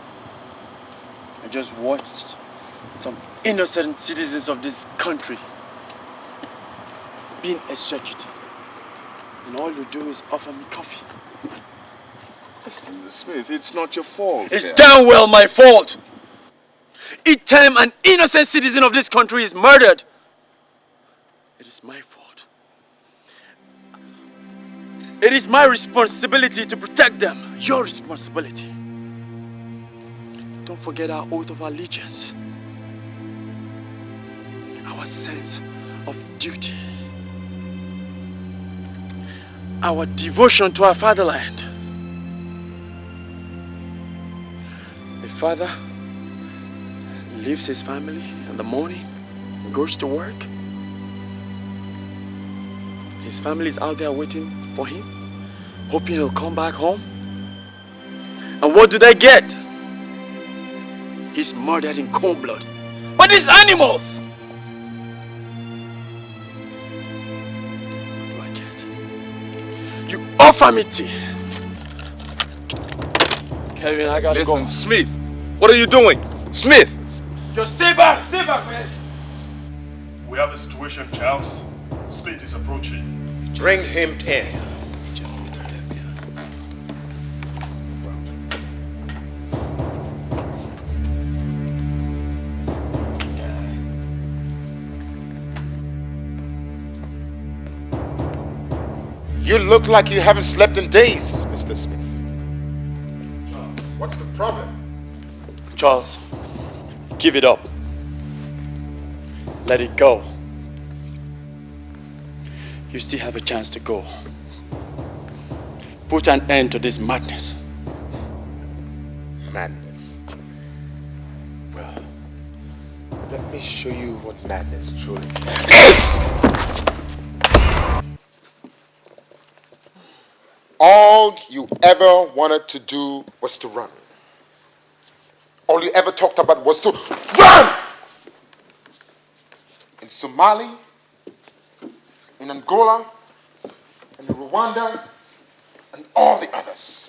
I just watched some innocent citizens of this country being executed. And all you do is offer me coffee. Listen, Smith, it's not your fault. It's damn well my fault. Each time an innocent citizen of this country is murdered, it is my fault. It is my responsibility to protect them. Your responsibility. Don't forget our oath of allegiance. Our sense of duty. Our devotion to our fatherland. A father leaves his family in the morning and goes to work. His family is out there waiting for him, hoping he'll come back home. And what do they get? He's murdered in cold blood. But these animals! What do I get? You offer me tea. Kevin, I gotta go. Listen, Smith, what are you doing? Smith! Just stay back, man. We have a situation, Charles. Smith is approaching. Bring him in. You look like you haven't slept in days, Mr. Smith. What's the problem? Charles, give it up. Let it go. You still have a chance to go. Put an end to this madness. Madness. Well, let me show you what madness truly is. All you ever wanted to do was to run. All you ever talked about was to run! In Somalia, in Angola, in Rwanda, and all the others.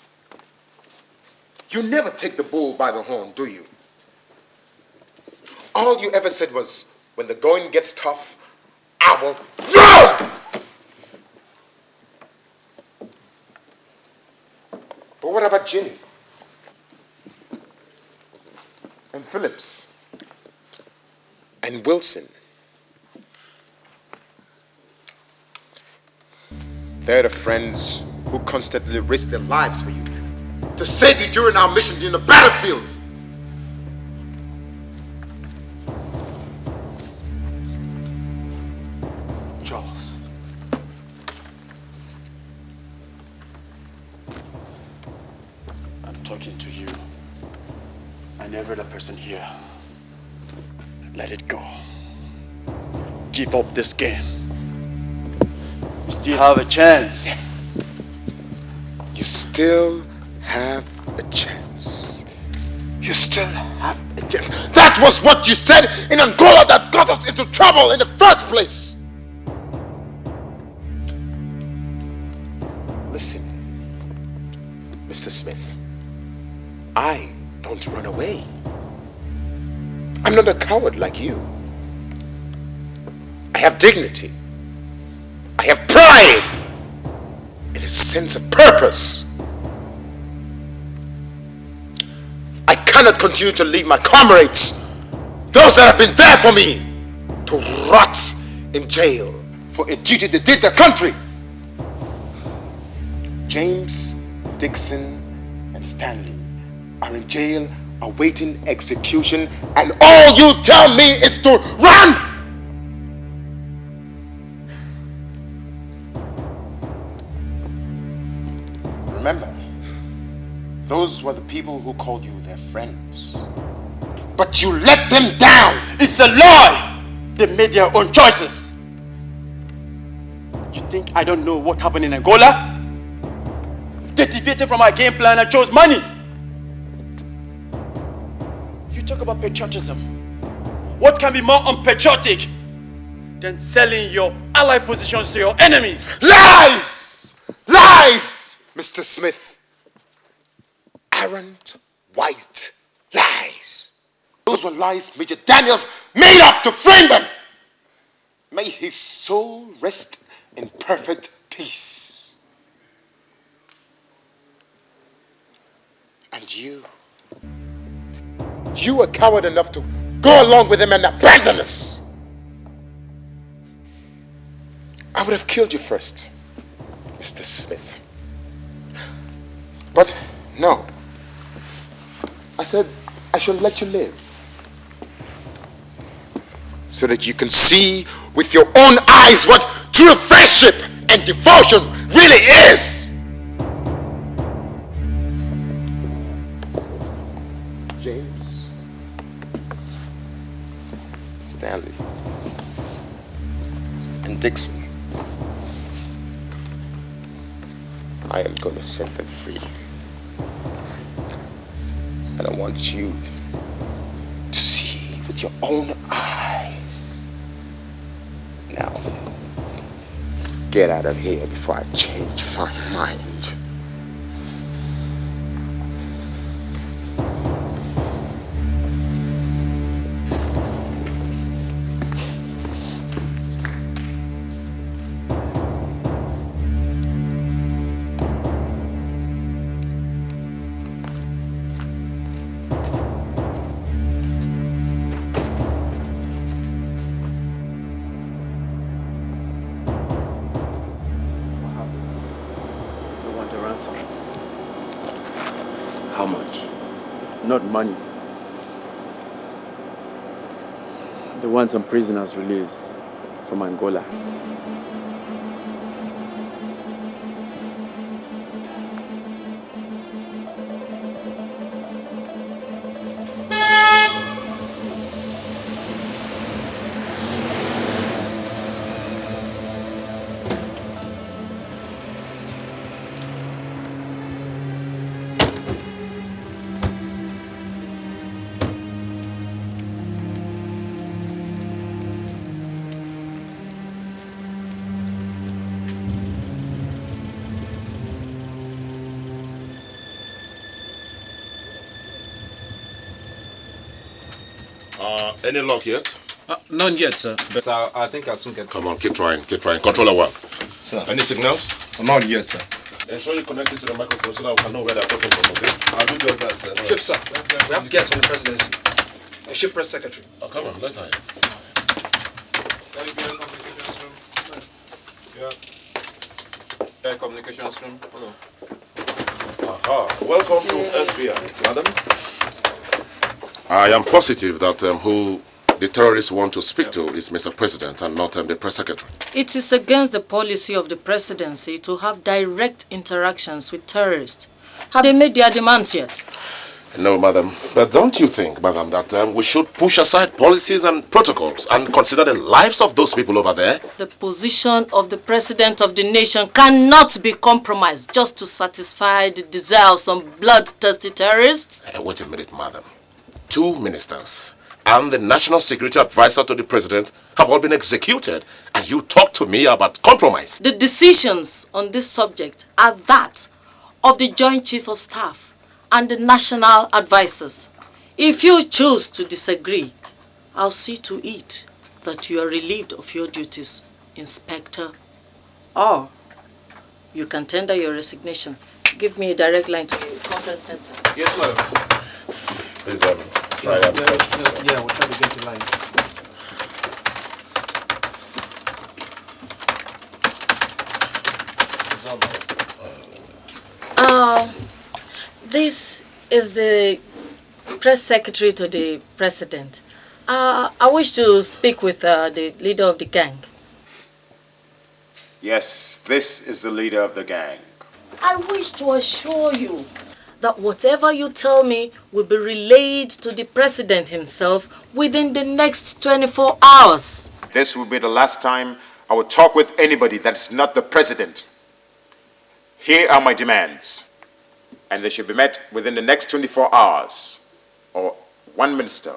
You never take the bull by the horn, do you? All you ever said was, when the going gets tough, I will run! But what about Ginny? And Phillips? And Wilson? They're the friends who constantly risk their lives for you, to save you during our missions in the battlefield. Charles. I'm talking to you and every other person here. Let it go. Give up this game. You still have a chance. Yes. You still have a chance. You still have a chance. That was what you said in Angola that got us into trouble in the first place. Listen, Mr. Smith, I don't run away. I'm not a coward like you. I have dignity. I have pride and a sense of purpose. I cannot continue to leave my comrades, those that have been there for me, to rot in jail for a duty they did their country. James, Dixon, and Stanley are in jail awaiting execution, and all you tell me is to run! Remember, those were the people who called you their friends. But you let them down! It's a lie! They made their own choices. You think I don't know what happened in Angola? They deviated from our game plan and chose money. You talk about patriotism. What can be more unpatriotic than selling your allied positions to your enemies? Lies! Lies! Mr. Smith. Arrant, white lies. Those were lies Major Daniels made up to frame them. May his soul rest in perfect peace. And you were coward enough to go along with him and abandon us. I would have killed you first, Mr. Smith. But no. I said I should let you live, so that you can see with your own eyes what true friendship and devotion really is. James, Stanley, and Dixon, I am going to set them free. And I want you to see with your own eyes. Now, get out of here before I change my mind. Not money. They want some prisoners released from Angola. Any luck yet? None yet, sir. But I think I'll soon get... Come on, keep trying, keep trying. Controller one. Sir. Any signals? None yet, sir. Ensure you connect it to the microphone so that we can know where they're talking from, okay? I'll do just that, sir. Chief, sir. We have guests from the presidency. The chief press secretary. Oh, come on, let's hire. Yeah. Communications room. Hello. Aha. Welcome to FBI, madam. I am positive that who the terrorists want to speak to is Mr. President and not the press secretary. It is against the policy of the presidency to have direct interactions with terrorists. Have they made their demands yet? No, madam. But don't you think, madam, that we should push aside policies and protocols and consider the lives of those people over there? The position of the president of the nation cannot be compromised just to satisfy the desire of some bloodthirsty terrorists. Wait a minute, madam. 2 ministers and the National Security Advisor to the President have all been executed, and you talk to me about compromise. The decisions on this subject are that of the Joint Chief of Staff and the National Advisors. If you choose to disagree, I'll see to it that you are relieved of your duties, Inspector. Or you can tender your resignation. Give me a direct line to the conference center. Yes, ma'am. Please, try that. Yeah, we'll try to get the line. This is the press secretary to the president. I wish to speak with the leader of the gang. Yes, this is the leader of the gang. I wish to assure you that whatever you tell me will be relayed to the president himself within the next 24 hours. This will be the last time I will talk with anybody that is not the president. Here are my demands, and they should be met within the next 24 hours, or one minister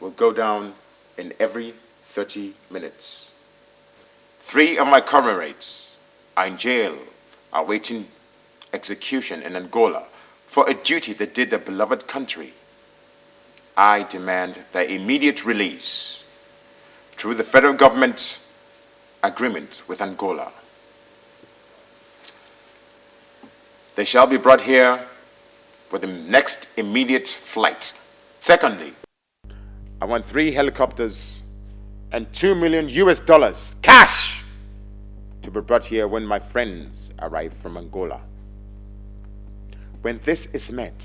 will go down in every 30 minutes. 3 of my comrades are in jail, awaiting execution in Angola for a duty they did their beloved country. I demand their immediate release through the federal government agreement with Angola. They shall be brought here for the next immediate flight. Secondly, I want 3 helicopters and $2 million cash to be brought here when my friends arrive from Angola. When this is met,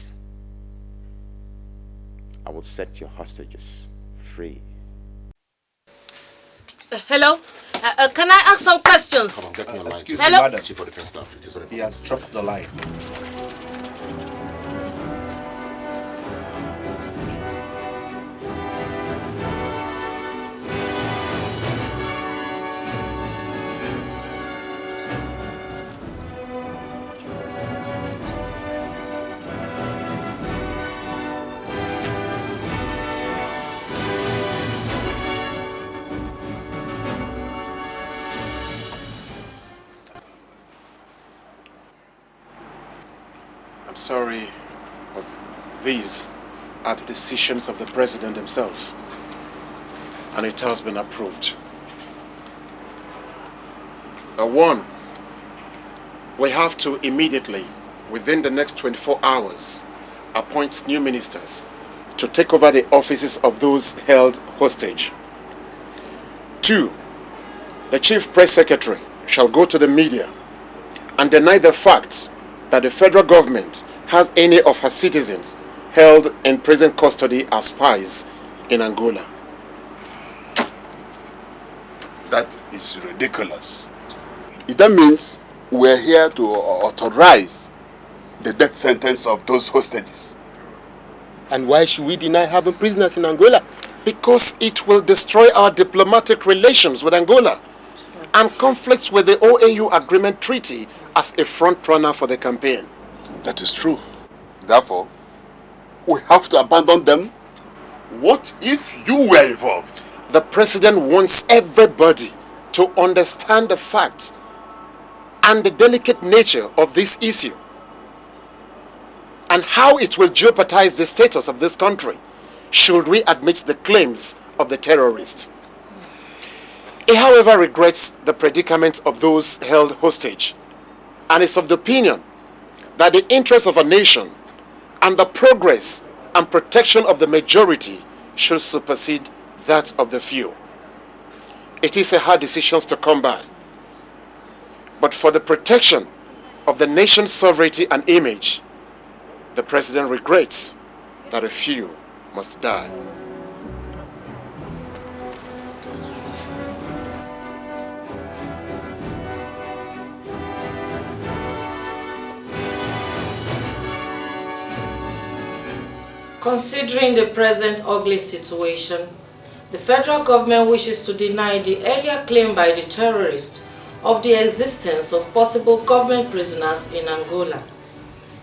I will set your hostages free. Hello? Can I ask some questions? Come on, get me a line. Excuse me, Hello? Madam. Chief of Defense Staff. He has dropped the line. Sorry, but these are the decisions of the president himself, and it has been approved. 1, we have to immediately, within the next 24 hours, appoint new ministers to take over the offices of those held hostage. 2, the chief press secretary shall go to the media and deny the facts that the federal government has any of her citizens held in prison custody as spies in Angola. That is ridiculous. That means we're here to authorize the death sentence of those hostages. And why should we deny having prisoners in Angola? Because it will destroy our diplomatic relations with Angola and conflicts with the OAU Agreement Treaty as a front runner for the campaign. That is true. Therefore, we have to abandon them. What if you were involved? The president wants everybody to understand the facts and the delicate nature of this issue and how it will jeopardize the status of this country should we admit the claims of the terrorists. He, however, regrets the predicament of those held hostage and is of the opinion that the interests of a nation and the progress and protection of the majority should supersede that of the few. It is a hard decision to come by, but for the protection of the nation's sovereignty and image, the president regrets that a few must die. Considering the present ugly situation, the federal government wishes to deny the earlier claim by the terrorists of the existence of possible government prisoners in Angola.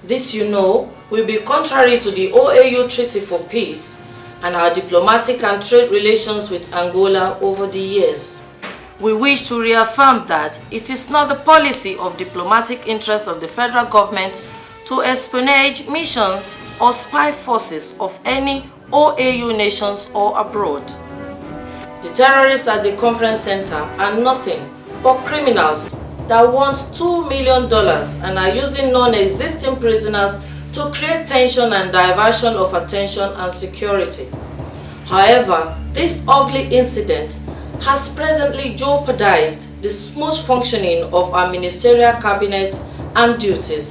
This, you know, will be contrary to the OAU Treaty for Peace and our diplomatic and trade relations with Angola over the years. We wish to reaffirm that it is not the policy of diplomatic interests of the federal government to espionage missions or spy forces of any OAU nations or abroad. The terrorists at the conference center are nothing but criminals that want $2 million and are using non-existing prisoners to create tension and diversion of attention and security. However, this ugly incident has presently jeopardized the smooth functioning of our ministerial cabinets and duties.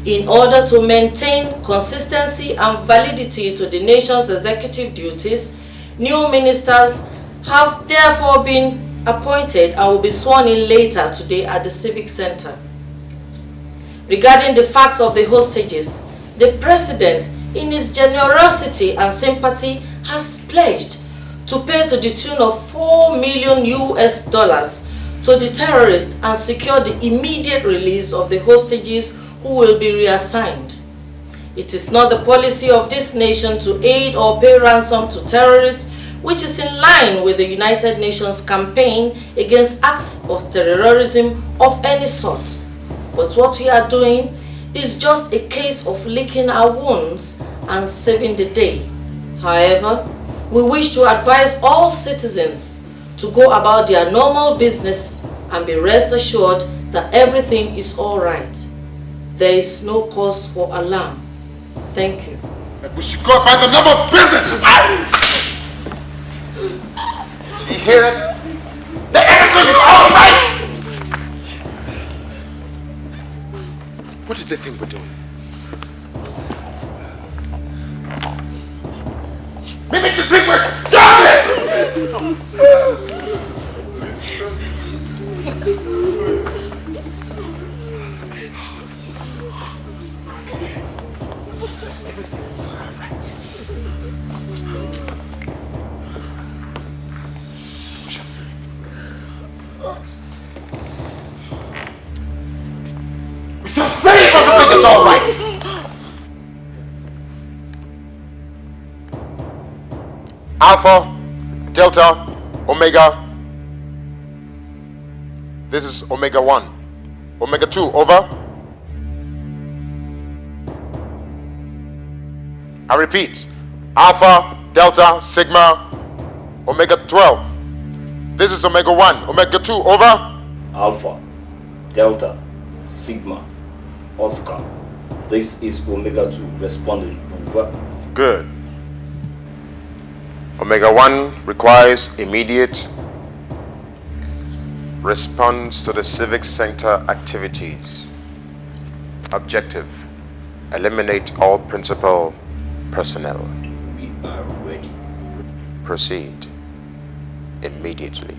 In order to maintain consistency and validity to the nation's executive duties, new ministers have therefore been appointed and will be sworn in later today at the Civic Center. Regarding the facts of the hostages, the President, in his generosity and sympathy, has pledged to pay to the tune of $4 million to the terrorists and secure the immediate release of the hostages who will be reassigned. It is not the policy of this nation to aid or pay ransom to terrorists, which is in line with the United Nations campaign against acts of terrorism of any sort. But what we are doing is just a case of licking our wounds and saving the day. However, we wish to advise all citizens to go about their normal business and be rest assured that everything is all right. There is no cause for alarm. Thank you. We should go by the number of business. You hear it? The everything is all right. What did they think we're doing? Mimic the think we're doing it. It's all right. Alpha, Delta, Omega. This is Omega 1. Omega 2, over. I repeat. Alpha, Delta, Sigma, Omega 12. This is Omega 1. Omega 2, over. Alpha, Delta, Sigma, Oscar. This is Omega 2 responding. Over. Good. Omega 1 requires immediate response to the Civic Center activities. Objective: eliminate all principal personnel. We are ready. Proceed immediately.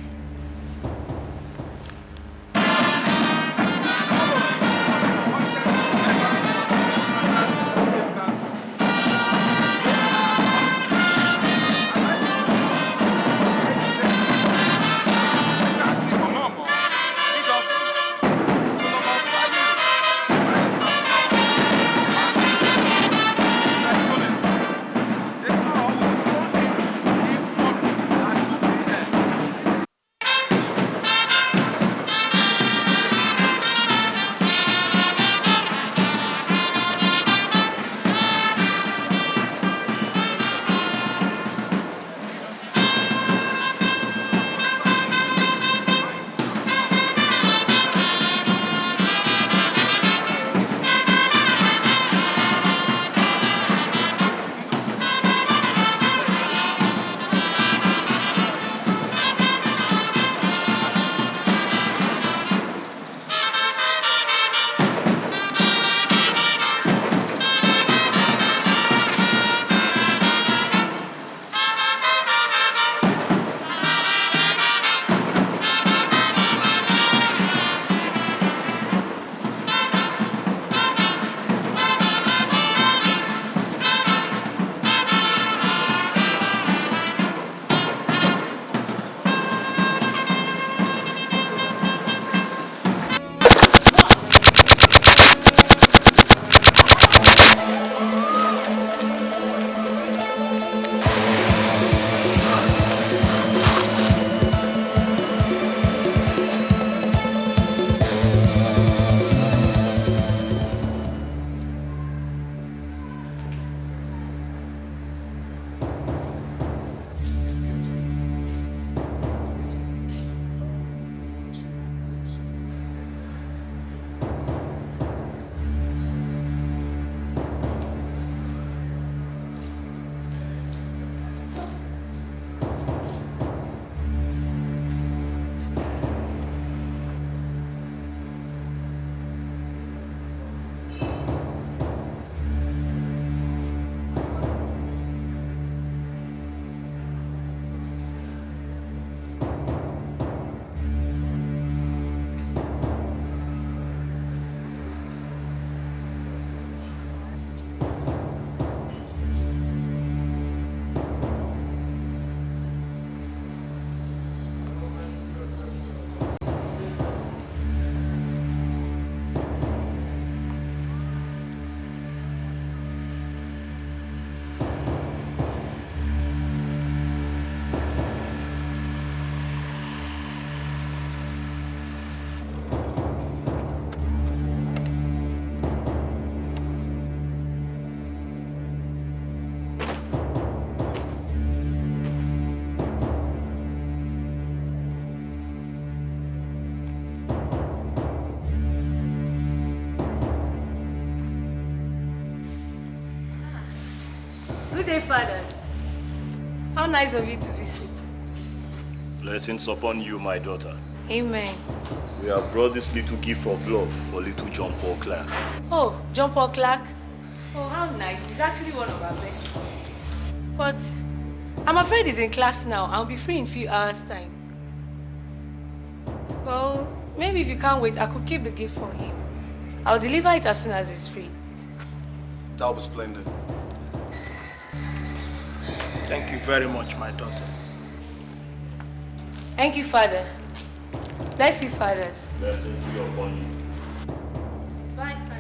day, Father. How nice of you to visit. Blessings upon you, my daughter. Amen. We have brought this little gift of love for little John Paul Clark. Oh, John Paul Clark? Oh, how nice. He's actually one of our best. But I'm afraid he's in class now. I'll be free in a few hours' time. Well, maybe if you can't wait, I could keep the gift for him. I'll deliver it as soon as he's free. That'll be splendid. Thank you very much, my daughter. Thank you, Father. Bless you, fathers. Blessings be upon you. Bye, Father.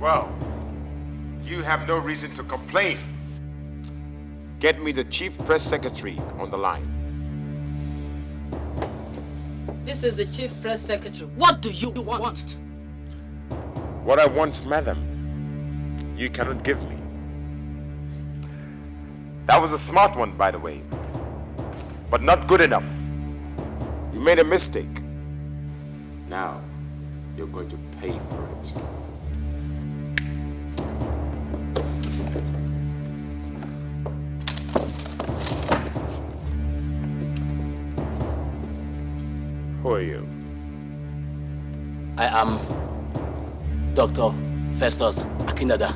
Well, you have no reason to complain. Get me the Chief Press Secretary on the line. This is the Chief Press Secretary. What do you want? What I want, madam, you cannot give me. That was a smart one, by the way, but not good enough. You made a mistake. Now, you're going to pay for it. Who are you? I am Dr. Festus Akindada.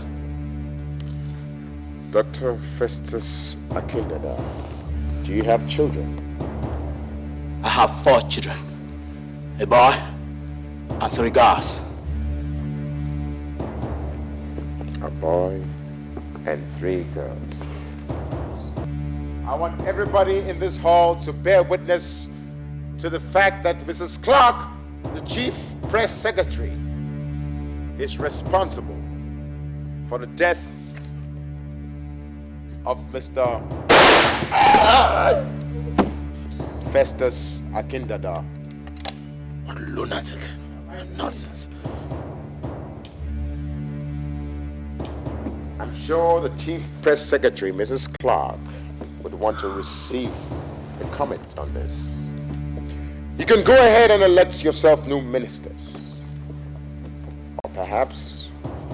Dr. Festus Akindada. Do you have children? I have 4 children. A boy and 3 girls. A boy and 3 girls. I want everybody in this hall to bear witness to the fact that Mrs. Clark, the Chief Press Secretary, is responsible for the death of Mr. Festus Akindada. What lunatic nonsense. I'm sure the Chief Press Secretary, Mrs. Clark, would want to receive a comment on this. You can go ahead and elect yourself new ministers. Or perhaps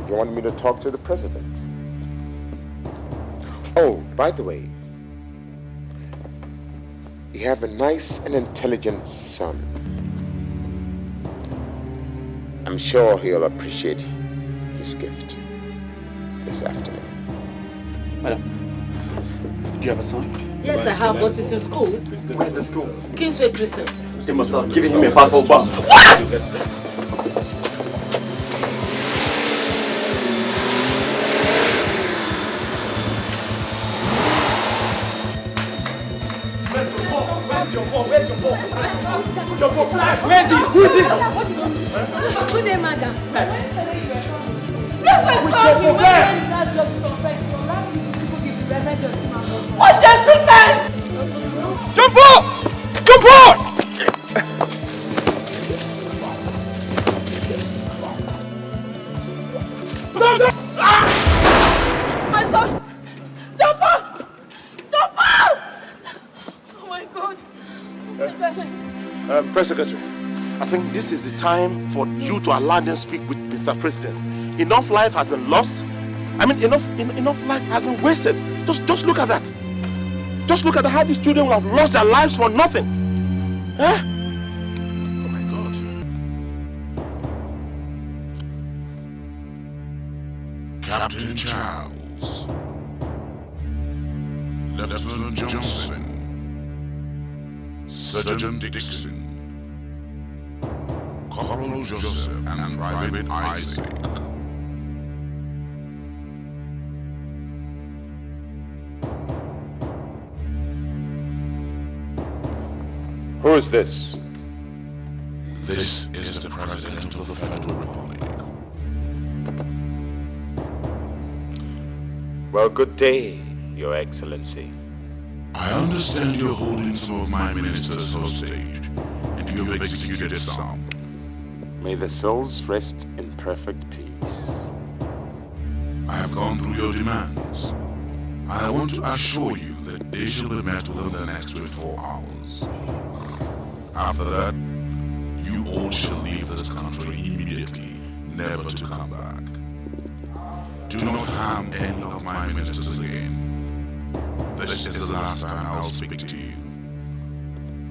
you want me to talk to the president. Oh, by the way, you have a nice and intelligent son. I'm sure he'll appreciate his gift this afternoon. Madam, do you have a son? Yes, I have, but it's in school. Where's the school? Kingsway Crescent. They must have given him a parcel back. What? Where's your ball? Where's he? Who is it? Good day, madam. What gentleman? Jump up! Jump up! My son! Jump up! Jump up! Oh my God. Press Secretary, I think this is the time for you to allow them speak with Mr. President. Enough life has been lost. I mean, enough life has been wasted. Just look at that. Just look at how these children will have lost their lives for nothing. Huh? Oh my God. Captain Charles, Lieutenant Johnson, Sergeant Dixon, Corporal Joseph, and Private Isaac. Who is this? This is the President of the Federal Republic. Well, good day, Your Excellency. I understand you're holding some of my ministers hostage, and you have executed some. May the souls rest in perfect peace. I have gone through your demands, and I want to assure you that they shall be met within the next 24 hours. After that, you all shall leave this country immediately, never to come back. Do not harm any of my ministers again. This is the last time I'll speak to you.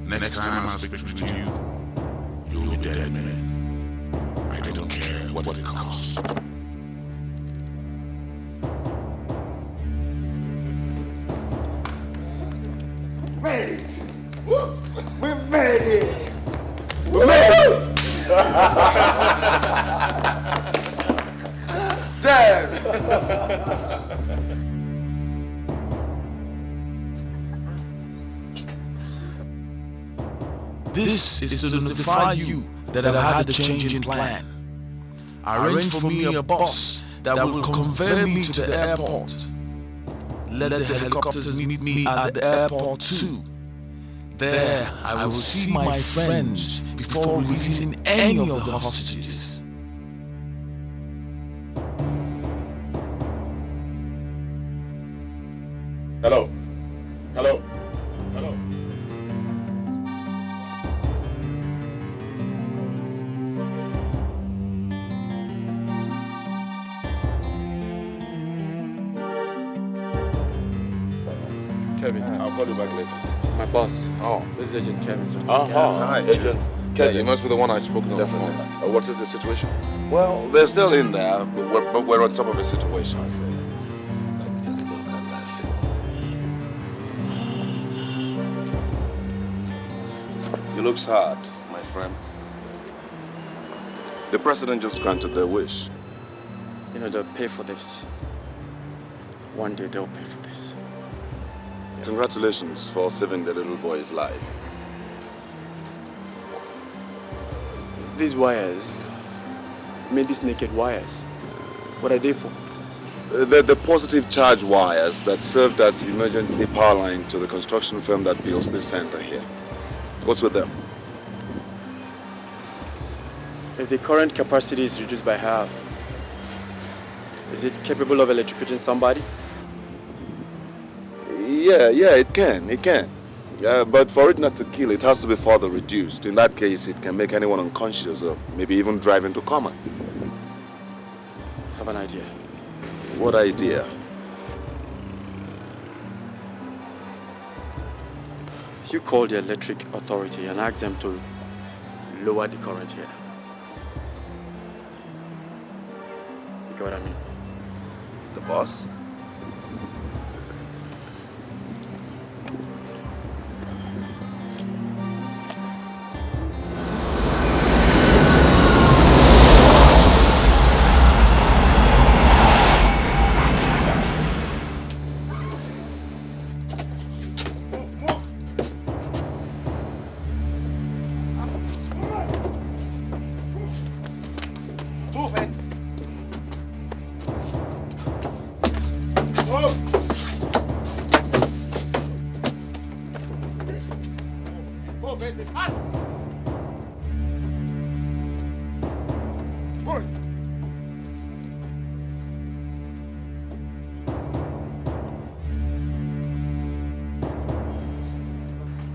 Next time I speak with you, you'll be dead men. I don't care what it costs. Made it! We made it! We made it! Damn! This is to notify you that I've had a change in plan. Arrange for me a bus that will convey me to the airport. Let the helicopters meet me at the airport too. There I will see my friends before releasing any of the hostages. Hello. Hello. Hello. Kevin. I'll call you back later. My boss. Oh. This is Agent Kevin, sir. Hi, Agent Kevin. Yeah, you must be the one I spoke to. Definitely. What is the situation? Well, they're still in there, but we're on top of the situation. I see. Let me take a look at that. You look sad, my friend. The president just granted their wish. You know, they'll pay for this. One day they'll pay for this. Congratulations for saving the little boy's life. These wires, these naked wires, what are they for? The positive charge wires that served as emergency power line to the construction firm that builds this center here. What's with them? If the current capacity is reduced by half, is it capable of electrocuting somebody? Yeah, it can. But for it not to kill, it has to be further reduced. In that case, it can make anyone unconscious or maybe even drive into coma. I have an idea. What idea? You call the electric authority and ask them to lower the current here. You get what I mean? The boss?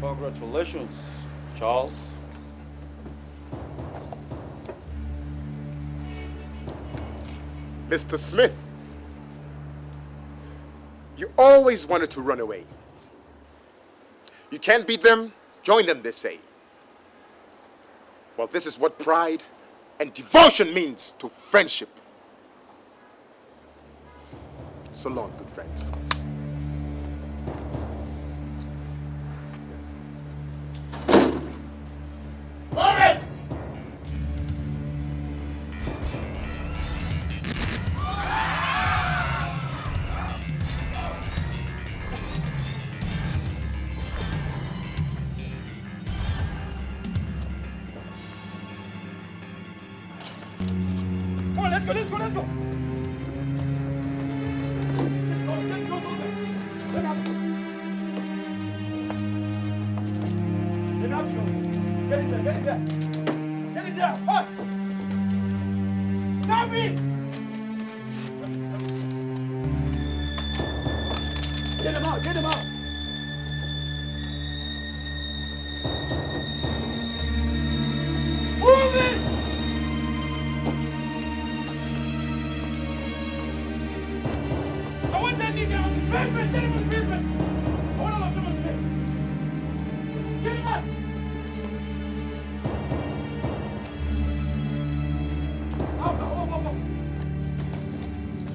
Congratulations, Charles. Mr. Smith, you always wanted to run away. You can't beat them, join them, they say. Well, this is what pride and devotion means to friendship. So long, good friend. Come on, let's go, let's go, let's go. Let's go. Let up. Get up, get in there, get in there. Get in there, fast. Stop me. Get him out, get him out. Move it! I want that nigga on the pavement! Get him on the pavement! I want him on the pavement! Get him out! Up!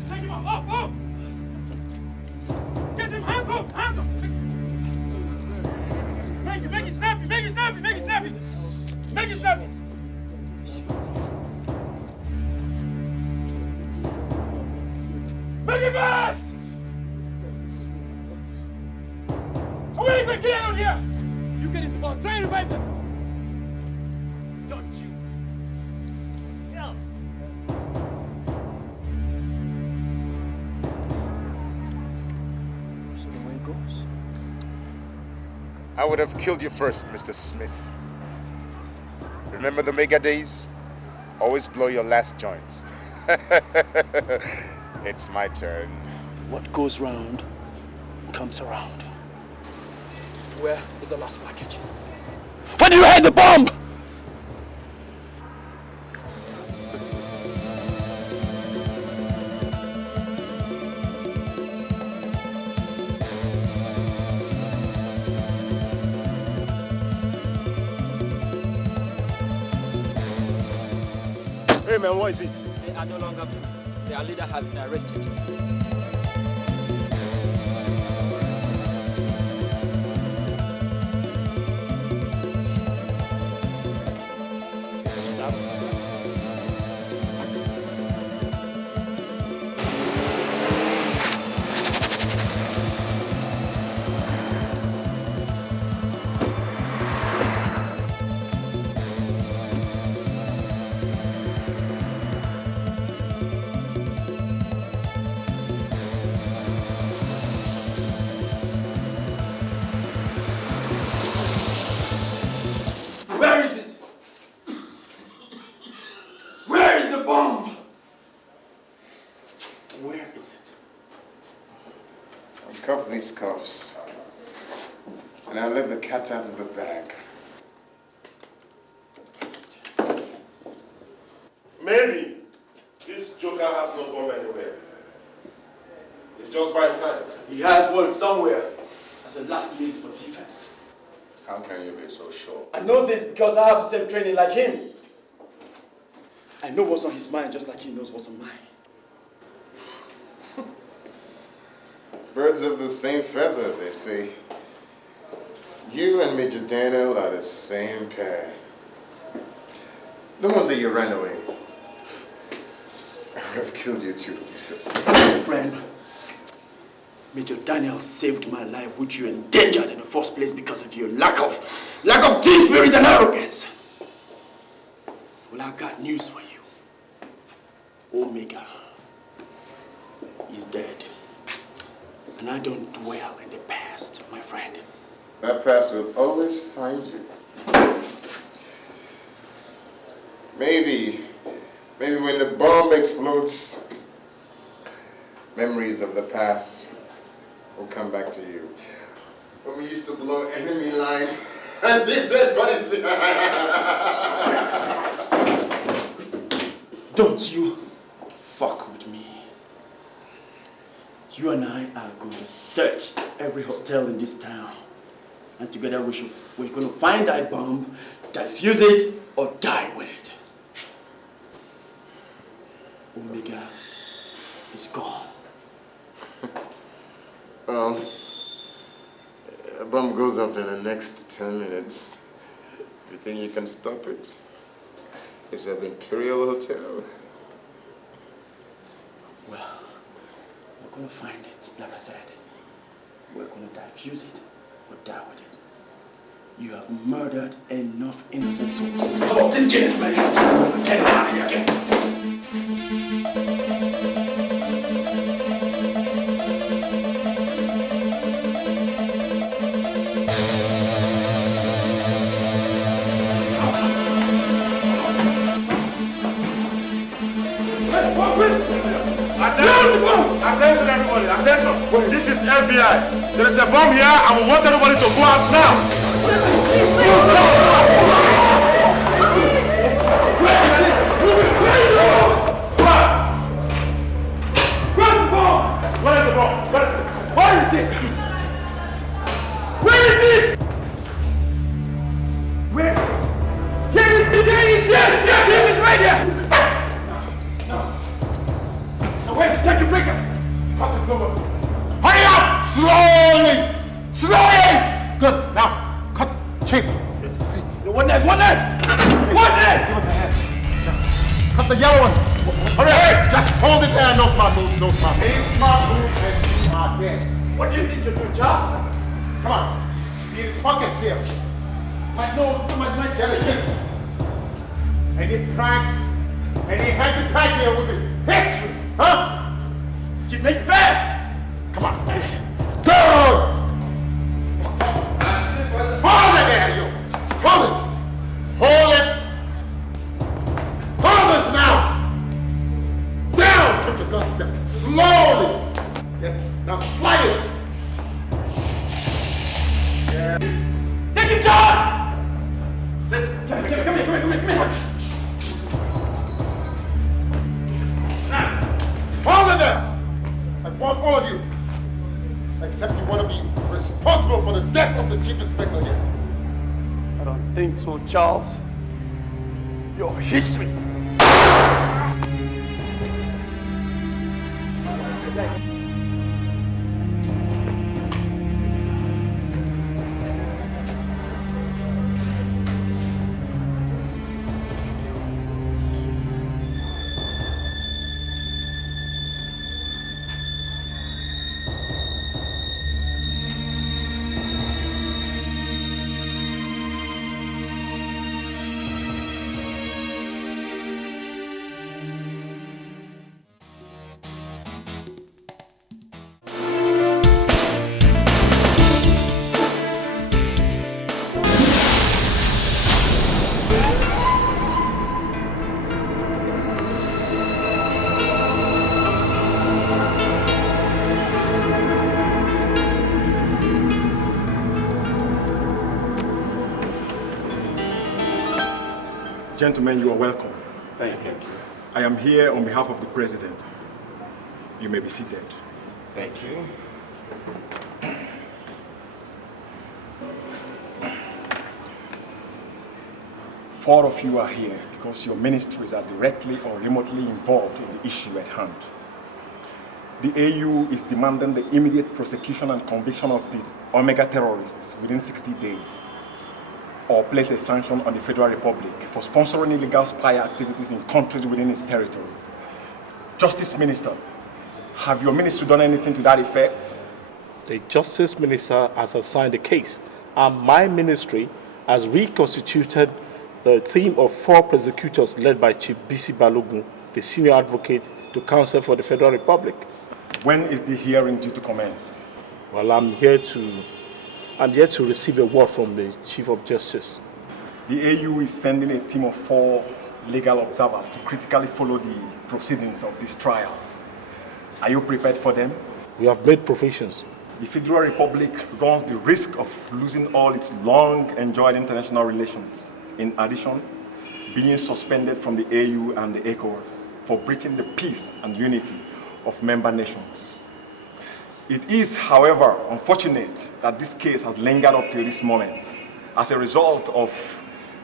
Take him up! Up! Get him! Hands up! Hands up! Make it snappy! Make it snappy! Make it snappy! Make it snappy! Make it fast! Oh, wait, get out of here! You get into the ball. Try and revive them. Don't you? Yeah. So the way it goes. I would have killed you first, Mr. Smith. Remember the mega days? Always blow your last joints. It's my turn. What goes round comes around. Where is the last package? Where do you hide the bomb? Hey man, what is it? They are no longer free. Their leader has been arrested. Cuff these cuffs, and I'll let the cat out of the bag. Maybe this joker has not gone anywhere. It's just by time. He has one somewhere as a last means for defense. How can you be so sure? I know this because I have the same training like him. I know what's on his mind just like he knows what's on mine. Birds of the same feather, they say. You and Major Daniel are the same pair. No wonder you ran away. I would have killed you too, Mr. Smith. Friend, Major Daniel saved my life, which you endangered in the first place because of your lack of team spirit and arrogance. Well, I got news for you. Omega is dead. And I don't dwell in the past, my friend. That past will always find you. Maybe when the bomb explodes, memories of the past will come back to you. When we used to blow enemy lines and leave dead bodies behind. Don't you fuck with me. You and I are going to search every hotel in this town. And together we're going to find that bomb, defuse it, or die with it. Omega is gone. Well, a bomb goes up in the next 10 minutes. You think you can stop it? It's at the Imperial Hotel. Well, we're going to find it, like I said. We're going to defuse it or die with it. You have murdered enough innocent souls. Come on, this kid is ready. Get out of here. Get out. Attention everybody, attention. This is FBI. There is a bomb here and we want everybody to go out now. Where's the bomb? Where is the bomb? Where is it? Where is it? Where? Here it is! There it is! Yes! Here it is right here! Wait, second breaker! Hurry up! Slowly! Slowly! Good. Now, cut. Chief. What next? What next? What next? Cut the yellow one. Hurry up! Just hold it there. No smart moves. No smart moves. Any smart moves and you are dead. What do you think you're doing, Charles? Come on. These pockets here. My Get it, chief. Any pranks, any hanky pack here will be history. Huh? Keep it fast! Come on. Good! Hold it there, you! Hold it! Hold it! Hold it now! Down! Put the gun down. Slowly! Yes. Now slide it! Yeah. Take it, John! Come here. Hold it there! I want all of you, except you want to be responsible for the death of the chief inspector here. I don't think so, Charles. Your history. Gentlemen, you are welcome. Thank you. I am here on behalf of the President. You may be seated. Thank you. Four of you are here because your ministries are directly or remotely involved in the issue at hand. The AU is demanding the immediate prosecution and conviction of the Omega terrorists within 60 days, or place a sanction on the Federal Republic for sponsoring illegal spy activities in countries within its territories. Justice Minister, have your ministry done anything to that effect? The Justice Minister has assigned the case, and my ministry has reconstituted the team of 4 prosecutors led by Chief B.C. Balogun, the senior advocate to counsel for the Federal Republic. When is the hearing due to commence? Well, I'm here to receive a word from the Chief of Justice. The AU is sending a team of 4 legal observers to critically follow the proceedings of these trials. Are you prepared for them? We have made provisions. The Federal Republic runs the risk of losing all its long-enjoyed international relations. In addition, being suspended from the AU and the ECOWAS for breaching the peace and unity of member nations. It is, however, unfortunate that this case has lingered up till this moment as a result of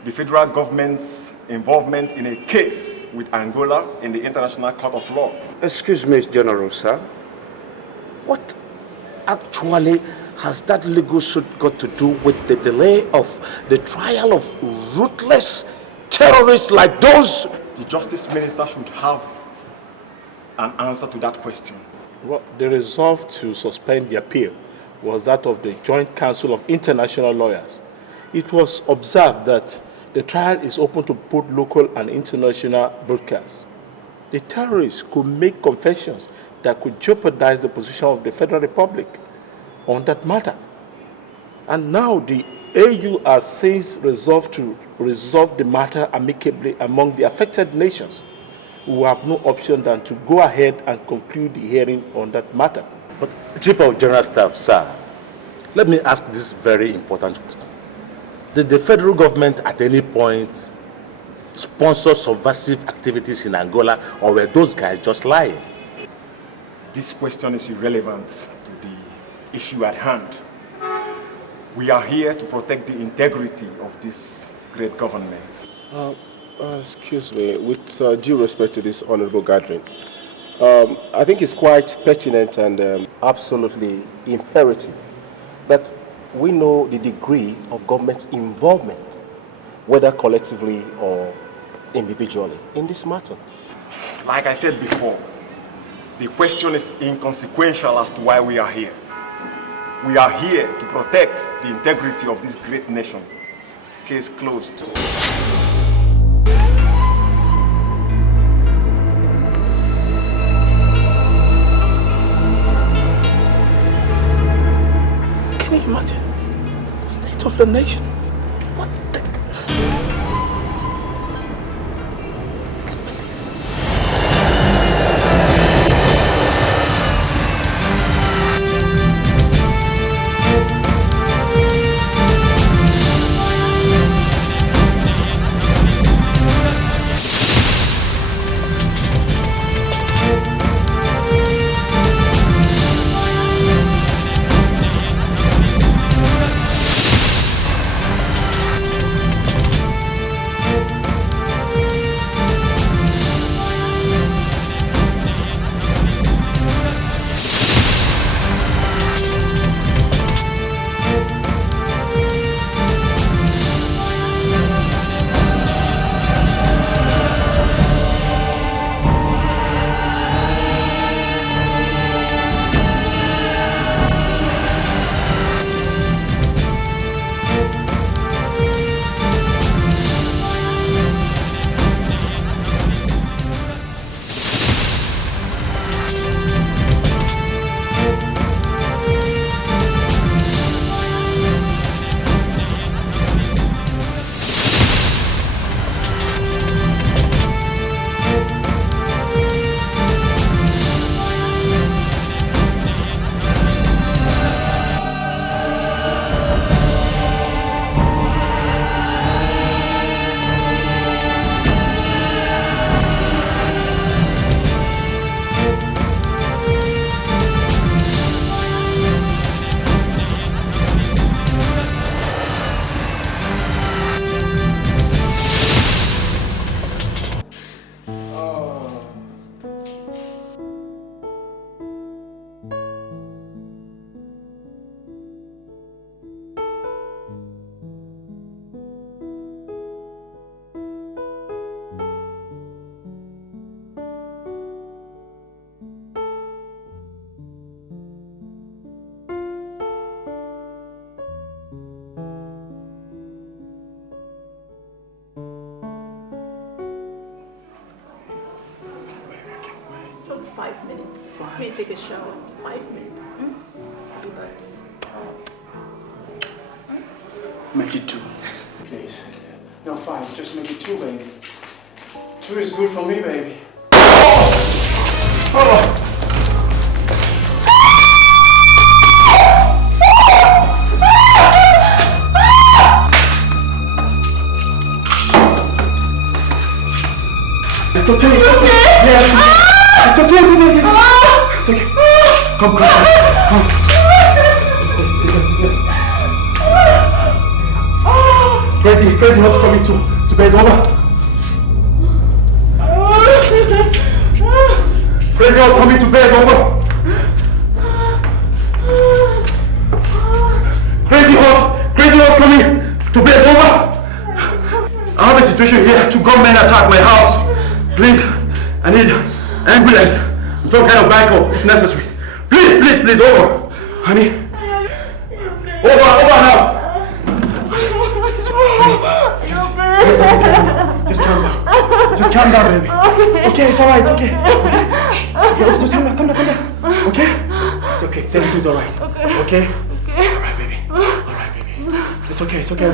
the federal government's involvement in a case with Angola in the International Court of Law. Excuse me, General, sir. What actually has that legal suit got to do with the delay of the trial of ruthless terrorists like those? The Justice Minister should have an answer to that question. Well, the resolve to suspend the appeal was that of the Joint Council of International Lawyers. it was observed that the trial is open to both local and international broadcasts. The terrorists could make confessions that could jeopardize the position of the Federal Republic on that matter. And now the AU says resolved to resolve the matter amicably among the affected nations, who have no option than to go ahead and conclude the hearing on that matter. But Chief of General Staff, sir, let me ask this very important question. Did the federal government at any point sponsor subversive activities in Angola, or were those guys just lying? This question is irrelevant to the issue at hand. We are here to protect the integrity of this great government. Excuse me, with due respect to this honorable gathering, I think it's quite pertinent and absolutely imperative that we know the degree of government involvement, whether collectively or individually, in this matter. Like I said before, the question is inconsequential as to why we are here. We are here to protect the integrity of this great nation. Case closed. Can you imagine the state of the nation? What the... Just 5 minutes. May take a shower. 5 minutes. I'll be back. Make it 2, please. No, 5. Just make it 2, baby. 2 is good for me, baby. Oh! It's okay, it's okay. Yes, it's okay, it's okay. It's okay. Come. Crazy, what's coming to bed? Over. Crazy, what's coming to bed? Over. Crazy, what's coming to bed? Over. I have a situation here. 2 gunmen attacked my house. Please, I need ambulance and some kind of backup if necessary. Please, over. Honey. Over now. calm down, baby. Okay, it's alright, it's okay. Okay, just calm down. Okay? It's okay, everything's alright. Okay? Alright, baby. Alright, baby. It's okay, it's okay.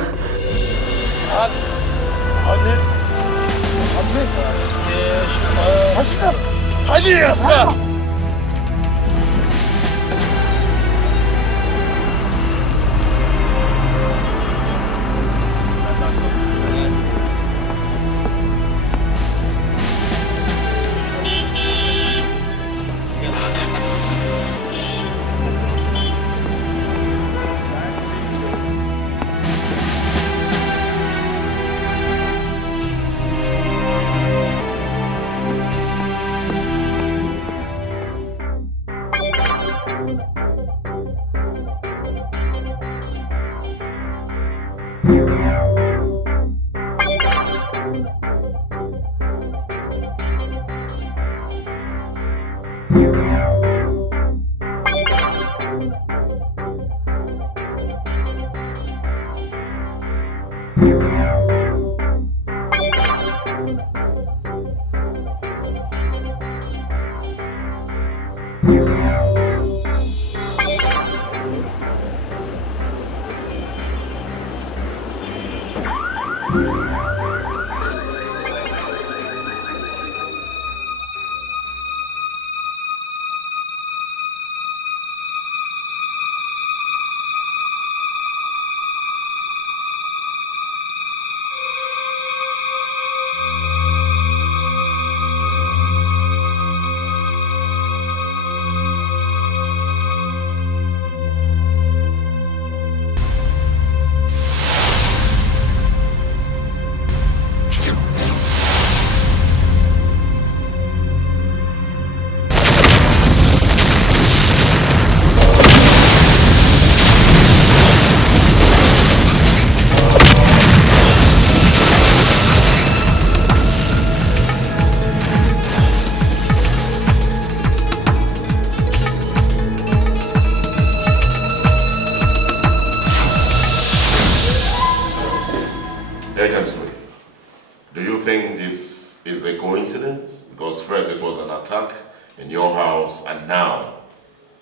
In your house, and now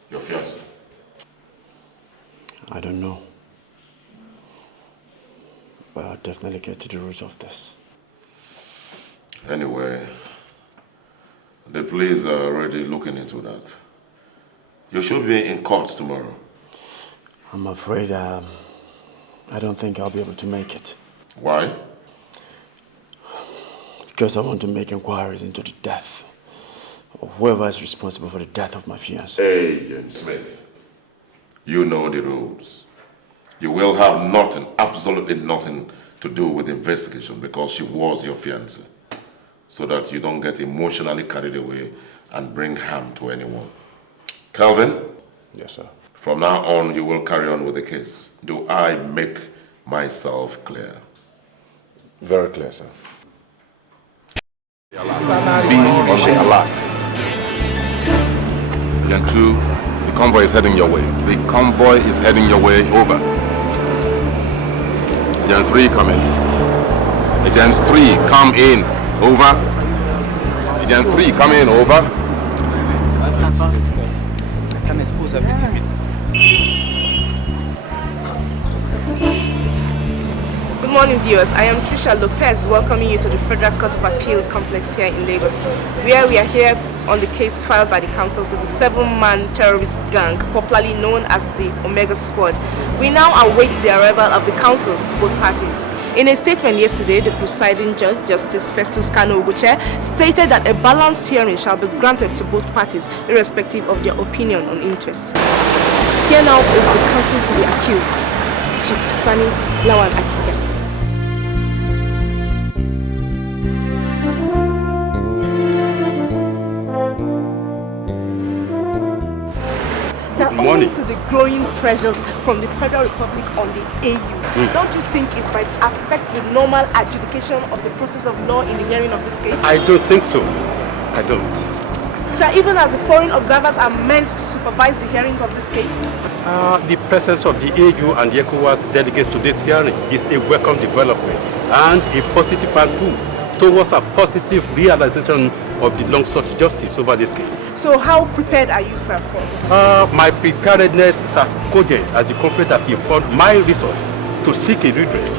your fiancé? I don't know. But I'll definitely get to the root of this. Anyway, the police are already looking into that. You should be in court tomorrow. I'm afraid I don't think I'll be able to make it. Why? Because I want to make inquiries into the death of whoever is responsible for the death of my fiancée. Agent Smith, you know the rules. You will have nothing, absolutely nothing to do with the investigation because she was your fiancée. So that you don't get emotionally carried away and bring harm to anyone. Calvin? Yes, sir. From now on, you will carry on with the case. Do I make myself clear? Very clear, sir. Be on the alert. Agent 2, the convoy is heading your way. The convoy is heading your way. Over. Agent 3, come in. Agent 3, come in. Over. Agent 3, come in. Over. Good morning, viewers. I am Trisha Lopez, welcoming you to the Federal Court of Appeal complex here in Lagos, where we are here on the case filed by the council to the 7-man terrorist gang, popularly known as the Omega Squad. We now await the arrival of the councils, both parties. In a statement yesterday, the presiding judge, Justice Festus Kano Oguche, stated that a balanced hearing shall be granted to both parties, irrespective of their opinion on interests. Here now is the counsel to the accused, Chief Sani Lawan Akika. Owing to the growing pressures from the Federal Republic on the AU, don't you think it might affect the normal adjudication of the process of law in the hearing of this case? I don't think so. I don't. Sir, even as the foreign observers are meant to supervise the hearings of this case? The presence of the AU and the ECOWAS delegates to this hearing is a welcome development and a positive one too. towards a positive realization of the long-sought justice over this case. So how prepared are you, sir, for this? My preparedness is as cogent as the complaint that informed my resort to seek a redress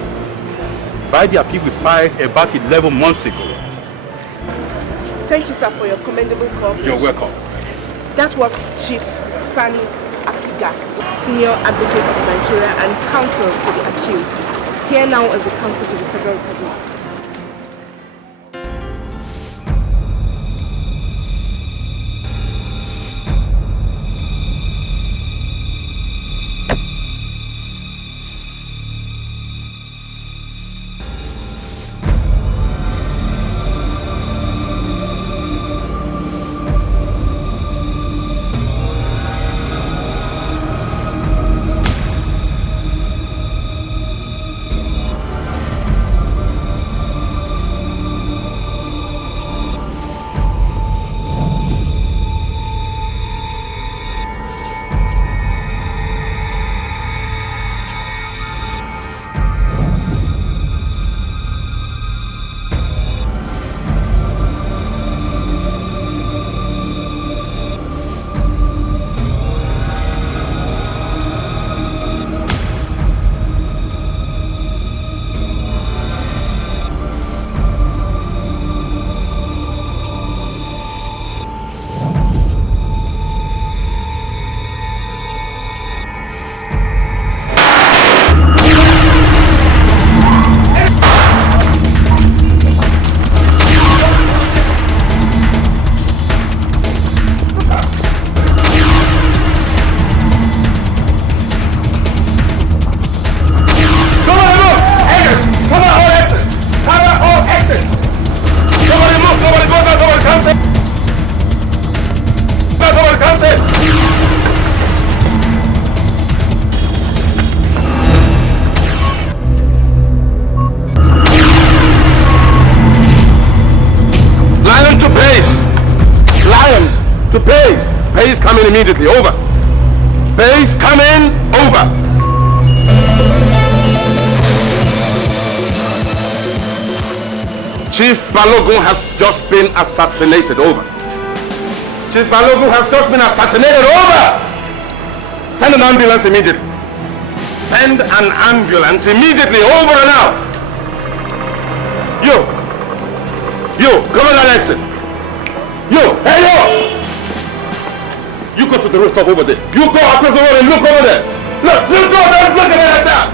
by the appeal we filed about 11 months ago. Thank you, sir, for your commendable cooperation. You're welcome. That was Chief Sani Akiga, Senior Advocate of Nigeria and Counsel to the accused. Here now is the Counsel to the Federal Republic. Immediately, over. Base, come in, over. Chief Balogun has just been assassinated, over. Chief Balogun has just been assassinated, over. Send an ambulance immediately. Send an ambulance immediately, over and out. You, come on that exit. Hey you! You go to the rooftop over there. You go across the road and look over there. Look, don't look at it like that.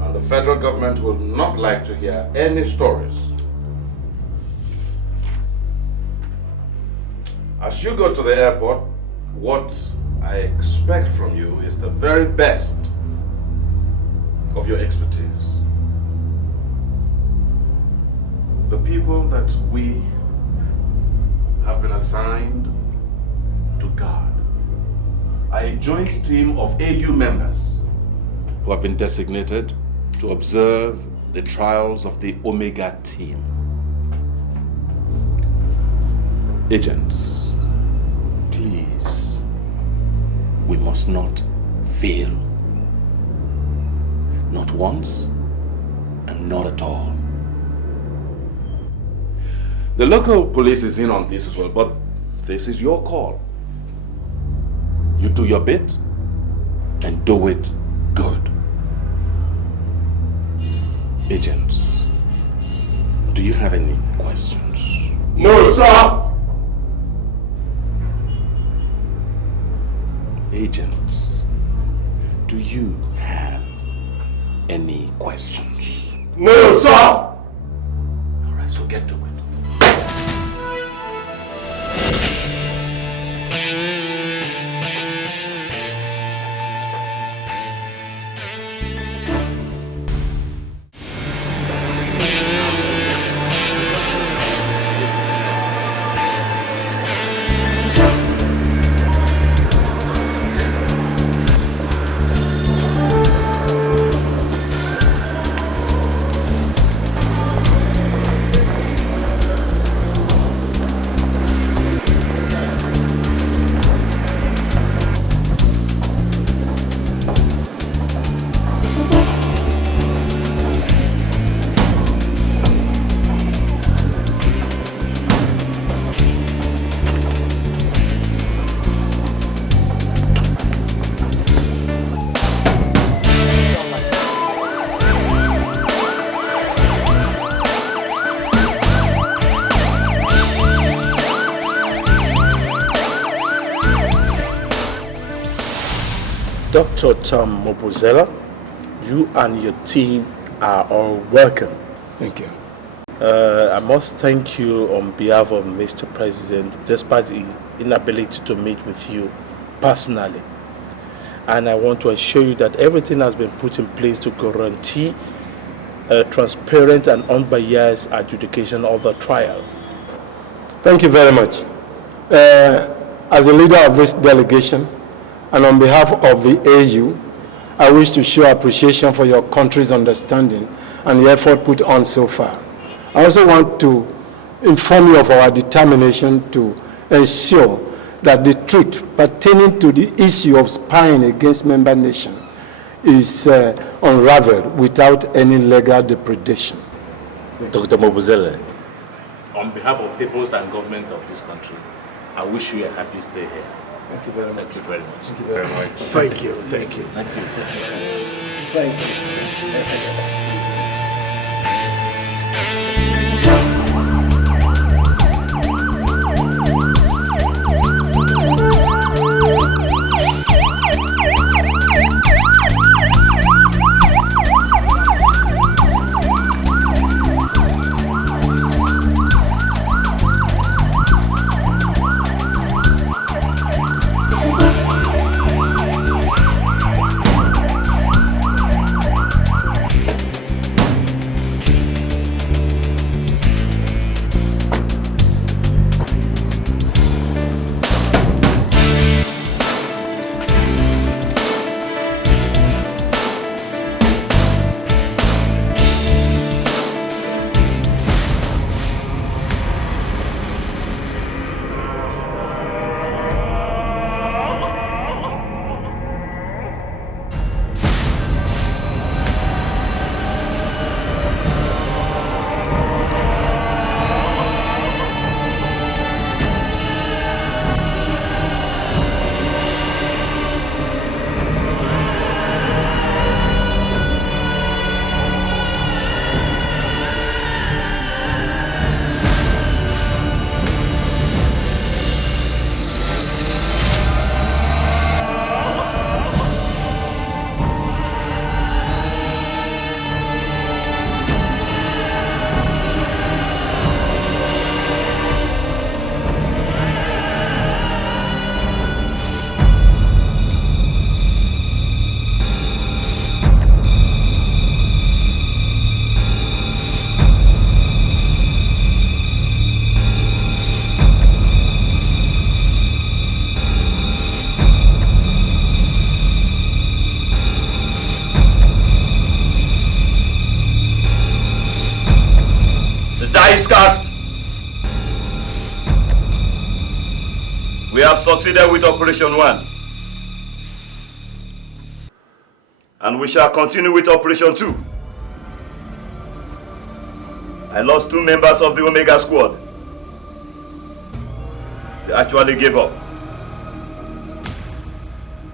And the federal government will not like to hear any stories. As you go to the airport, what I expect from you is the very best of your expertise. The people that we have been assigned to guard a joint team of AU members who have been designated to observe the trials of the Omega team. Agents, please, we must not fail. Not once and not at all. The local police is in on this as well, but this is your call. You do your bit and do it good. Agents, do you have any questions? No, sir. Agents, do you have any questions? No, sir. All right, so get to it. Dr. Tom Mobuzela, you and your team are all welcome. Thank you. I must thank you on behalf of Mr. President, despite his inability to meet with you personally. And I want to assure you that everything has been put in place to guarantee a transparent and unbiased adjudication of the trial. Thank you very much. As the leader of this delegation, and on behalf of the AU, I wish to show appreciation for your country's understanding and the effort put on so far. I also want to inform you of our determination to ensure that the truth pertaining to the issue of spying against member nations is unraveled without any legal depredation. Dr. Mobuzele, on behalf of peoples and government of this country, I wish you a happy stay here. Thank you very much. Thank you very much. Thank you very much. Thank you. Thank you. Thank you. Thank you. We have succeeded with Operation 1. And we shall continue with Operation 2. I lost 2 members of the Omega Squad. They actually gave up.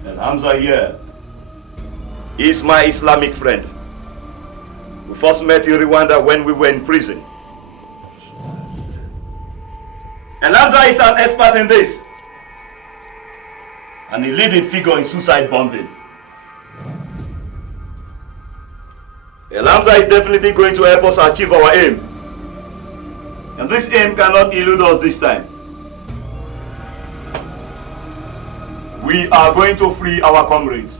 And Hamza here is my Islamic friend. We first met in Rwanda when we were in prison. And Hamza is an expert in this. And a leading figure in suicide bombing. Hamza is definitely going to help us achieve our aim. And this aim cannot elude us this time. We are going to free our comrades.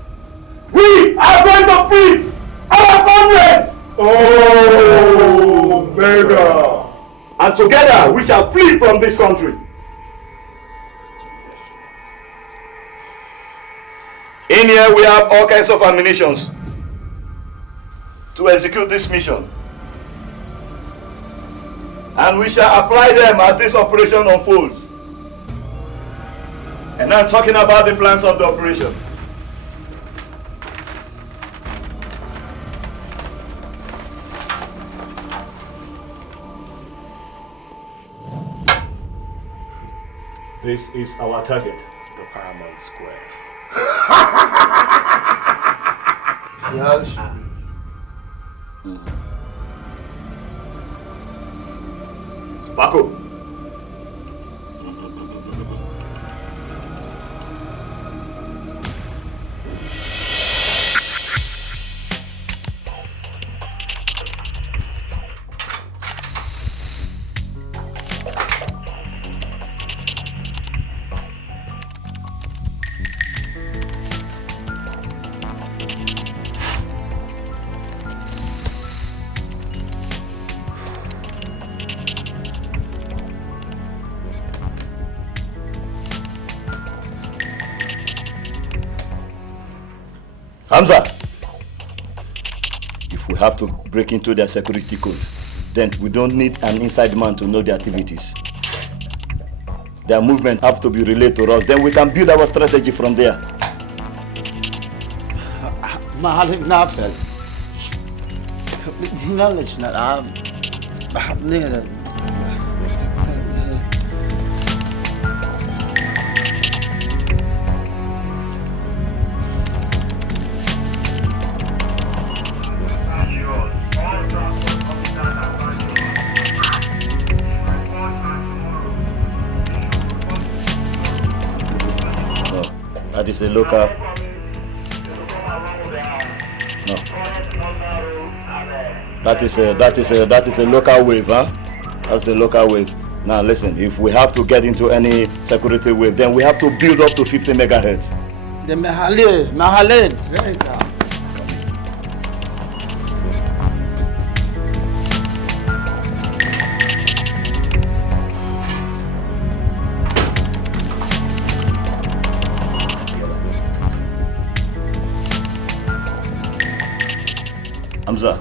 We are going to free our comrades! Oh, mega! And together we shall flee from this country. In here we have all kinds of ammunitions to execute this mission. And we shall apply them as this operation unfolds. And I'm talking about the plans of the operation. This is our target, the Paramount Square. Yes. Paco. Hamza, if we have to break into their security code, then we don't need an inside man to know their activities. Their movement have to be relayed to us, then we can build our strategy from there. That is a local. No. That is a local wave, huh? That's a local wave. Now listen, if we have to get into any security wave, then we have to build up to 50 megahertz. The Mahalen. Hamza,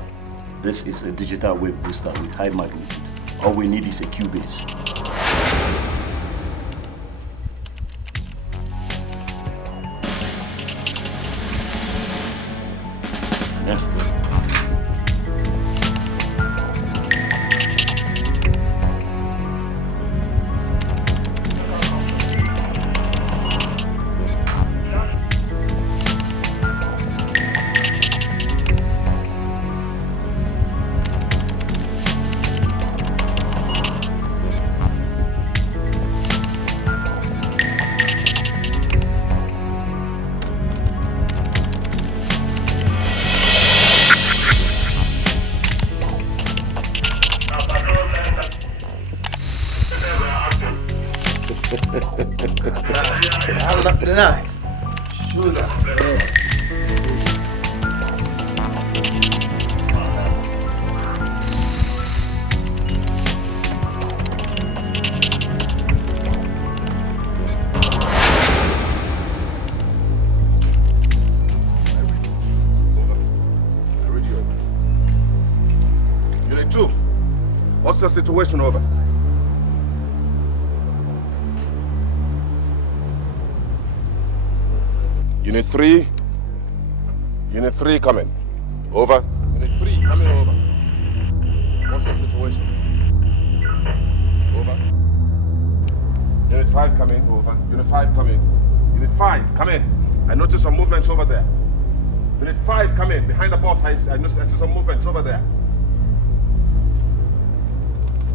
this is a digital wave booster with high magnitude. All we need is a Cubase. Unit 2, what's the situation over? Unit 3, coming. Over. Unit 3, coming over. What's the situation? Over. Unit 5, coming. Over. Unit 5, coming. Unit 5, come in. I noticed some movements over there. Unit 5, come in. Behind the boss, I see some movements over there.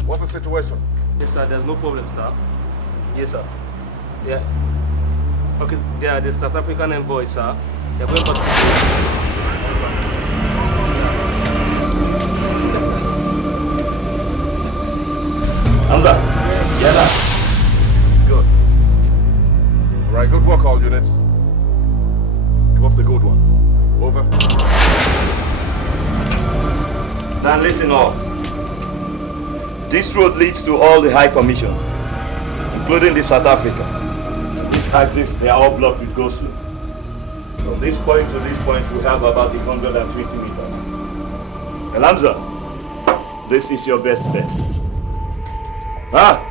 What's the situation? Yes, sir. There's no problem, sir. Yes, sir. Yeah. Okay, they are the South African envoy, sir. They're going back to Hamza, yes, sir. Good. All right, good work, all units. Give up the good one. Over. Now listen all. This road leads to all the high commission, including the South Africa. These axes, they are all blocked with go-slow. From this point to this point, we have about 120 meters. And Hamza, this is your best bet. Ah!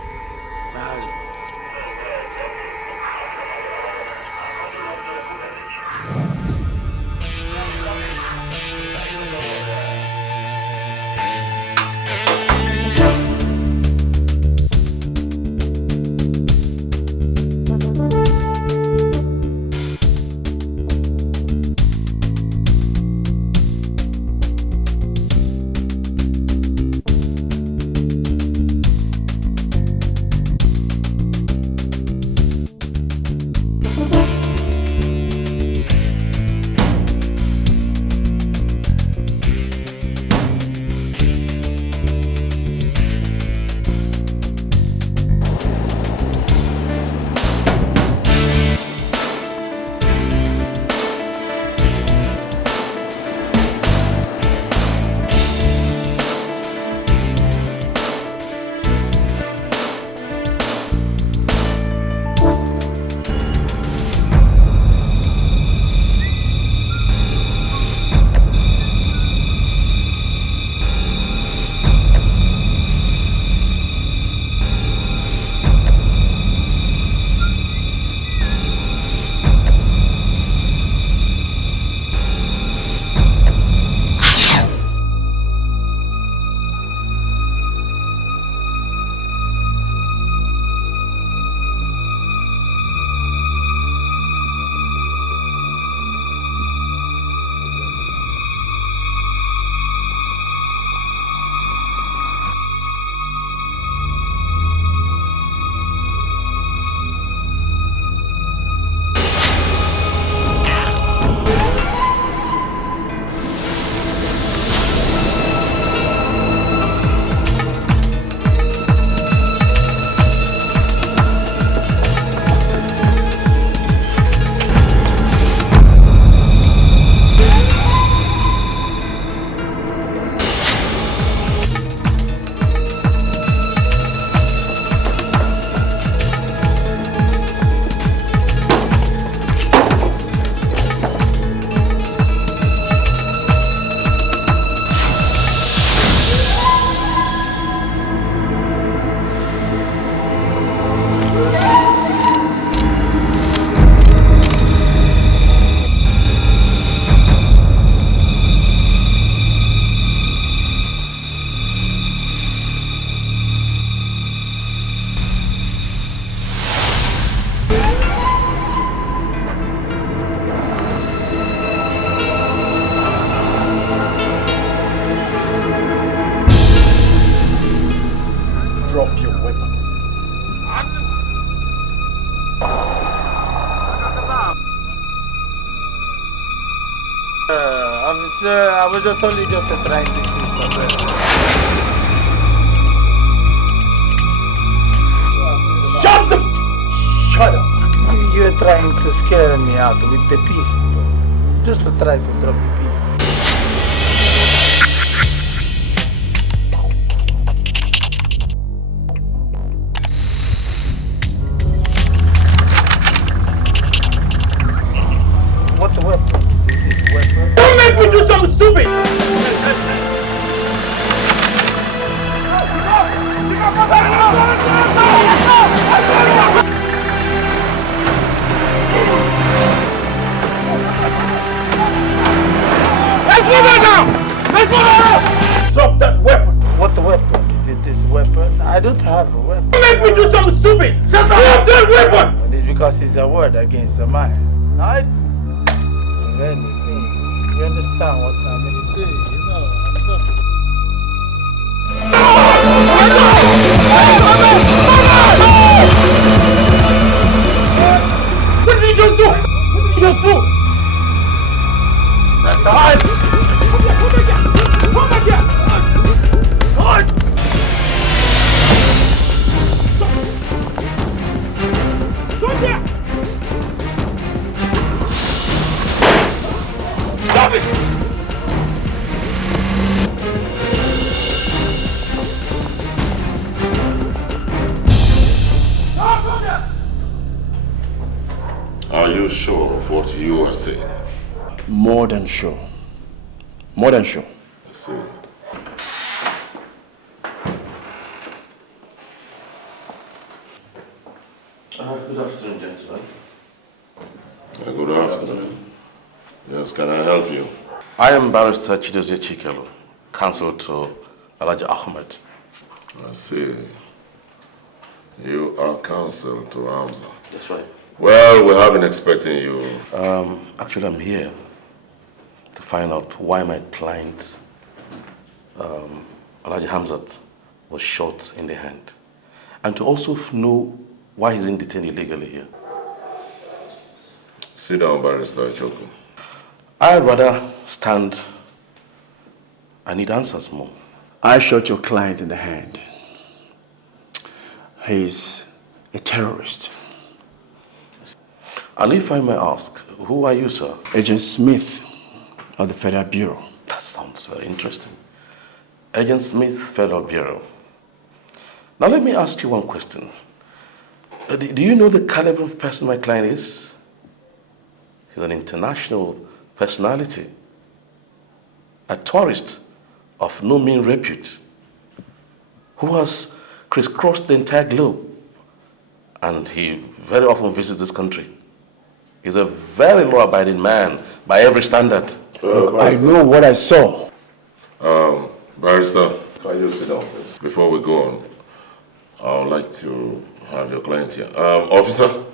was just only trying to keep my breath. Shut up! You're trying to scare me out with the pistol. Just try to drop the pistol. What the weapon? Is this weapon? Don't make me do something stupid! Let's move on now! Let's move on! Drop that weapon! What the weapon? Is it this weapon? I don't have a weapon. Don't make me do something stupid! Shut up! Drop that weapon! It's because it's a word against a man. I... Anything. You understand what I mean to say, you know. What did you just do? What did you just do? That's hard. Come back here. Come back here. Hard. Stop here. Stop it. Are you sure of what you are saying? More than sure. More than sure. I see. Good afternoon, gentlemen. Good afternoon. Yes, can I help you? I am Barrister Chidozie Chikelu, counsel to Alhaji Ahmed. I see. You are counsel to Hamza. That's right. Well, we have been expecting you. Actually, I'm here to find out why my client, Alhaji Hamzat, was shot in the hand. And to also know why he's been detained illegally here. Sit down, Barrister Choku. I'd rather stand. I need answers more. I shot your client in the hand. He's a terrorist. And if I may ask, who are you, sir? Agent Smith of the Federal Bureau. That sounds very interesting. Agent Smith, Federal Bureau. Now let me ask you one question. Do you know the caliber of person my client is? He's an international personality. A tourist of no mean repute, who has crisscrossed the entire globe, and he very often visits this country. He's a very law-abiding man by every standard. I know what I saw. Barrister, can you sit down, please? Before we go on, I would like to have your client here. Officer?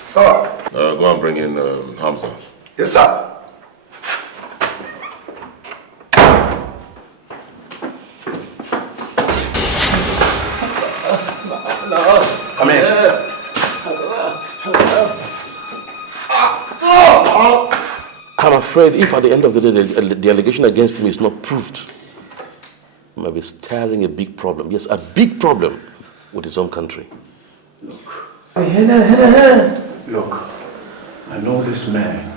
Sir? Go and bring in Hamza. Yes, sir. Come in. I'm afraid if at the end of the day the allegation against him is not proved, he might be staring a big problem. Yes, a big problem with his own country. Look, I know this man.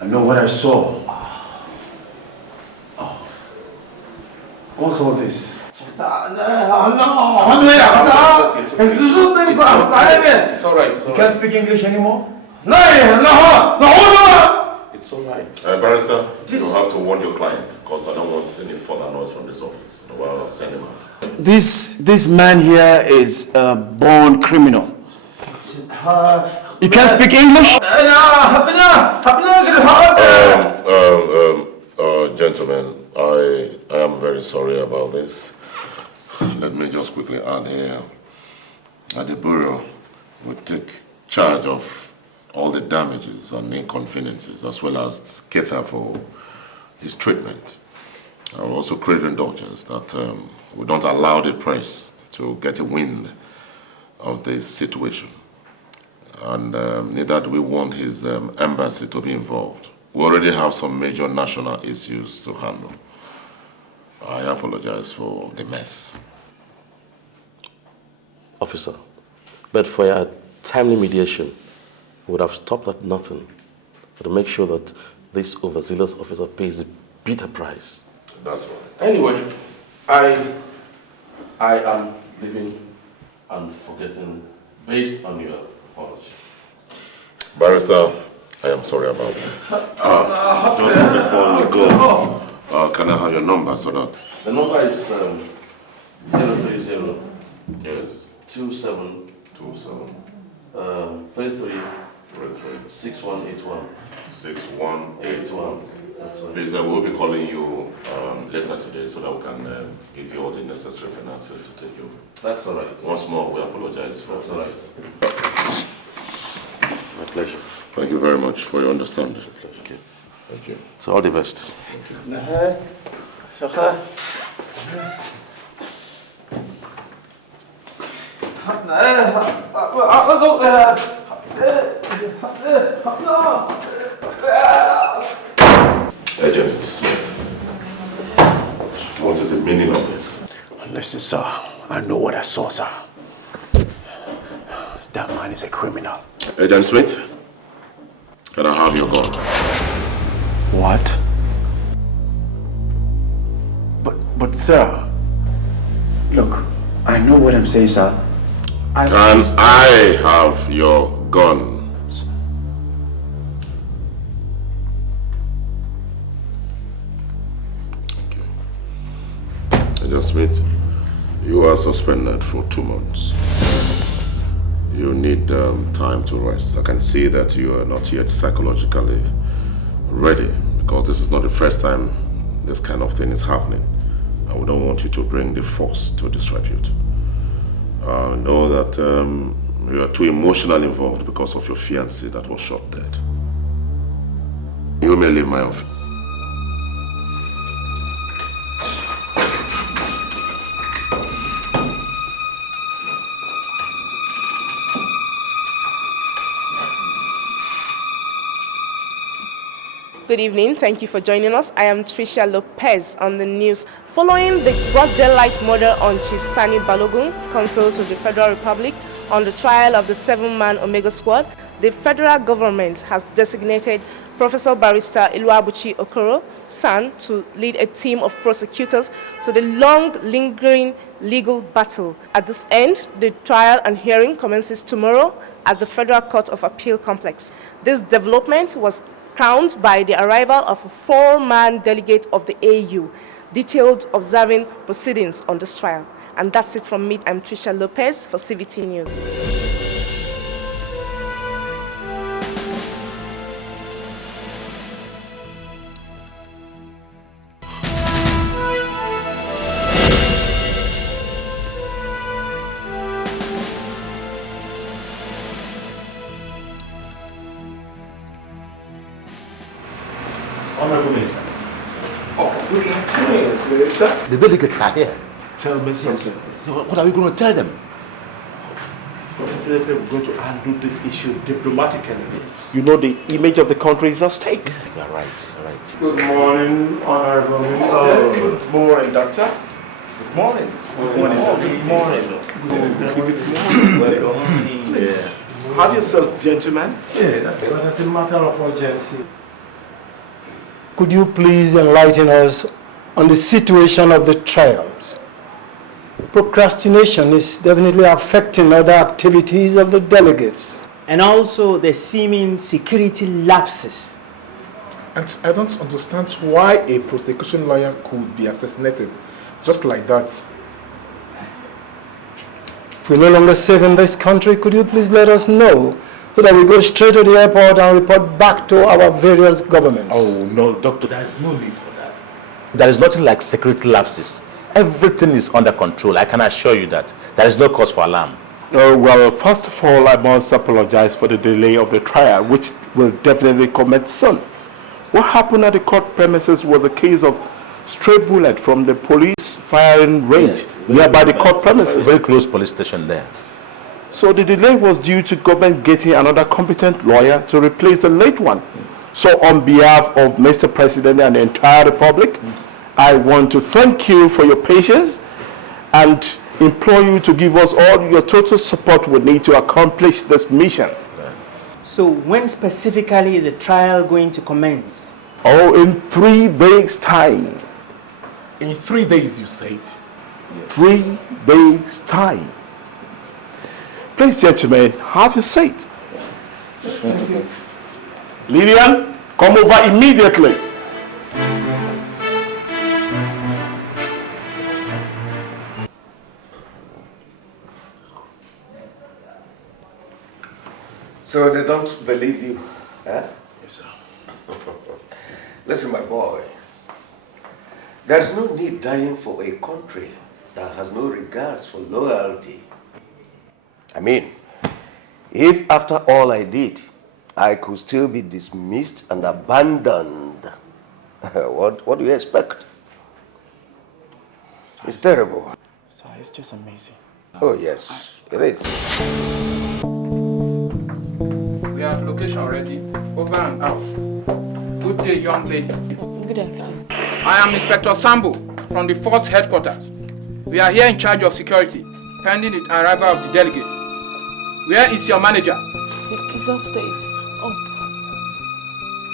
I know what I saw. Oh. What's all this? It's all right. You can't speak English anymore? It's all right. Barrister, you have to warn your client, because I don't want any further noise from this office. Otherwise, I'll send him out. This man here is a born criminal. You can't speak English? Gentlemen, I am very sorry about this. Let me just quickly add here that the Bureau will take charge of all the damages and inconveniences, as well as cater for his treatment. I will also crave indulgence that we don't allow the press to get a wind of this situation. And neither do we want his embassy to be involved. We already have some major national issues to handle. I apologize for the mess. Officer, but for your timely mediation, we would have stopped at nothing to make sure that this overzealous officer pays a bitter price. That's right. Anyway, I am leaving and forgetting based on your apology. Barrister, I am sorry about that. Just before we go, can I have your number so that... The number is 030 yes. 27 33 6181. 6181. Please, I will be calling you later today so that we can give you all the necessary finances to take you. That's all right. Once more, we apologize for That's all right. My pleasure. Thank you very much for your understanding. Thank you. Thank you. So all the best. Thank you. Agent Smith, what is the meaning of this? Listen, sir, I know what I saw, sir. That man is a criminal. Agent Smith, can I have your gun? What? But sir, look, I know what I'm saying, sir. Can I have your gun? Agent Smith, you are suspended for 2 months. You need time to rest. I can see that you are not yet psychologically ready, because this is not the first time this kind of thing is happening. And we don't want you to bring the force to disrepute. I know that you are too emotionally involved because of your fiancé that was shot dead. You may leave my office. Good evening. Thank you for joining us. I am Tricia Lopez on the news. Following the broad daylight murder on Chief Sani Balogun, consul to the Federal Republic, on the trial of the 7-man Omega Squad, the federal government has designated Professor Barrister Oluwabuchi Okoro San to lead a team of prosecutors to the long-lingering legal battle. At this end, the trial and hearing commences tomorrow at the Federal Court of Appeal Complex. This development was crowned by the arrival of a 4-man delegate of the AU, detailed observing proceedings on this trial. And that's it from me. I'm Tricia Lopez for CVT News. Honorable Minister. Oh, good afternoon, Minister. The delegates are here. Tell me something. What are we going to tell them? We're going to handle this issue diplomatically. You know the image of the country is at stake. You're right, you're right. Good morning, Honorable Minister. Good morning, Doctor. Good morning. Good morning. Good morning. Good morning. Welcome. Please, have yourself, gentlemen. Yeah, that's a matter of urgency. Could you please enlighten us on the situation of the trials? Procrastination is definitely affecting other activities of the delegates. And also the seeming security lapses. And I don't understand why a prosecution lawyer could be assassinated just like that. If we're no longer safe in this country, could you please let us know so that we go straight to the airport and report back to our various governments? Oh, no, Doctor, there is no need for that. There is nothing like security lapses. Everything is under control. I can assure you that. There is no cause for alarm. Well, first of all, I must apologize for the delay of the trial, which will definitely commence soon. What happened at the court premises was a case of stray bullet from the police firing range nearby the court premises. Very close police station there. So the delay was due to government getting another competent lawyer to replace the late one. So on behalf of Mr. President and the entire Republic, I want to thank you for your patience and implore you to give us all your total support we need to accomplish this mission. So when specifically is the trial going to commence? Oh, in 3 days' time. In 3 days, you said? 3 days' time. Please, gentlemen, have your seat. Thank you. Lillian, come over immediately. So they don't believe you, huh? Yes, sir. Listen, my boy. There is no need dying for a country that has no regards for loyalty. I mean, if after all I did, I could still be dismissed and abandoned, what do you expect? It's terrible. So it's just amazing. Oh yes, it is. We have location already. Over and out. Good day, young lady. Good afternoon. I am Inspector Sambo from the Force Headquarters. We are here in charge of security, pending the arrival of the delegates. Where is your manager? He's upstairs. Oh.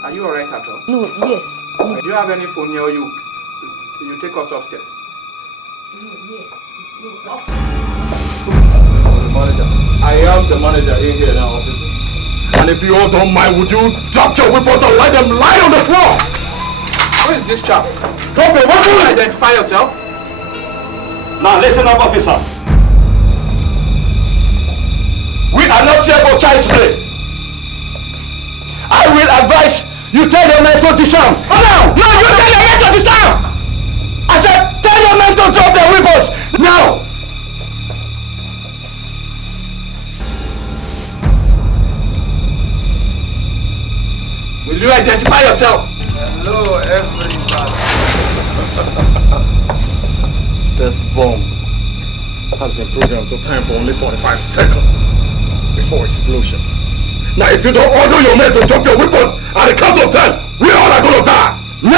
Are you alright at all? No, yes. No. Do you have any phone near you? You take us upstairs. No, yes. No, I am the manager in here now, officer. And if you all don't mind, would you drop your weapons and let them lie on the floor? Who is this chap? Drop your weapons! Can you identify yourself? Now listen up, officer. We are not here for child's play. I will advise you tell your men to disarm. Now! No, you tell your men to disarm! I said tell your men to drop their weapons! Now! Will you identify yourself? Hello, everybody. This bomb has been programmed to time for only 45 seconds before explosion. Now, if you don't order your men to drop your weapons at the count of 10, we all are going to die. 9,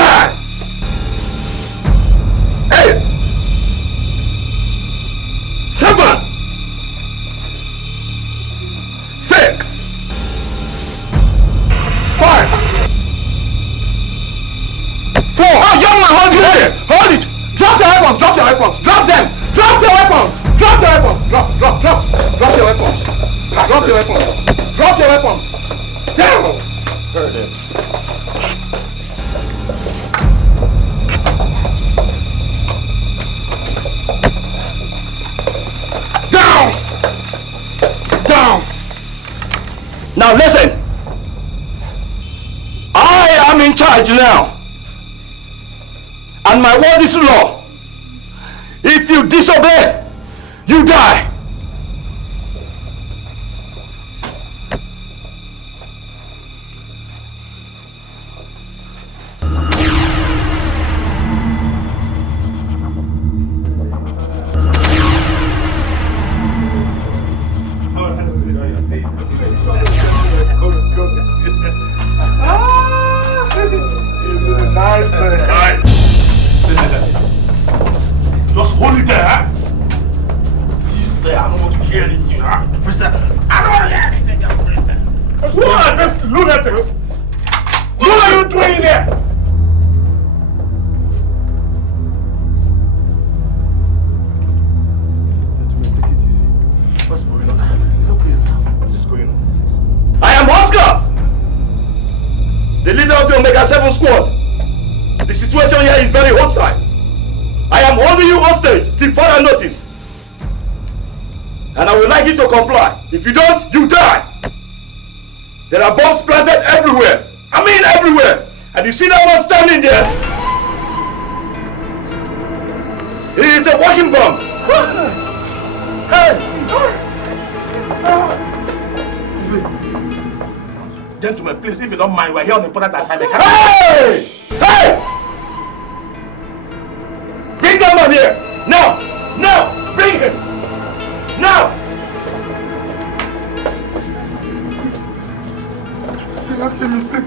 8, 7, 6, 5, 4. Oh, young man, hold it! Hold it! Drop your weapons! Drop your weapons! Drop them! Drop your weapons! Drop your weapons! Drop your weapons! Drop your weapons! Drop your weapons! Down! Heard it. Down! Down! Now listen! I am in charge now. And my word is law. If you disobey, you die. Just hold it there, huh? This there, I don't want to hear anything, huh? Mister, I don't want to hear anything, just hold it there. Who are these lunatics? What are you doing there? What's going on? It's okay. What is going on? I am Oscar, the leader of the Omega 7 squad. The situation here is very hostile. I am holding you hostage till further notice. And I would like you to comply. If you don't, you die. There are bombs planted everywhere. I mean everywhere. And you see that one standing there? It is a working bomb. Hey! Gentlemen, please, if you don't mind, we're here on important assignment. Hey! Hey! Bring them on here! Now! Now! Bring him! Now! I have the mistake.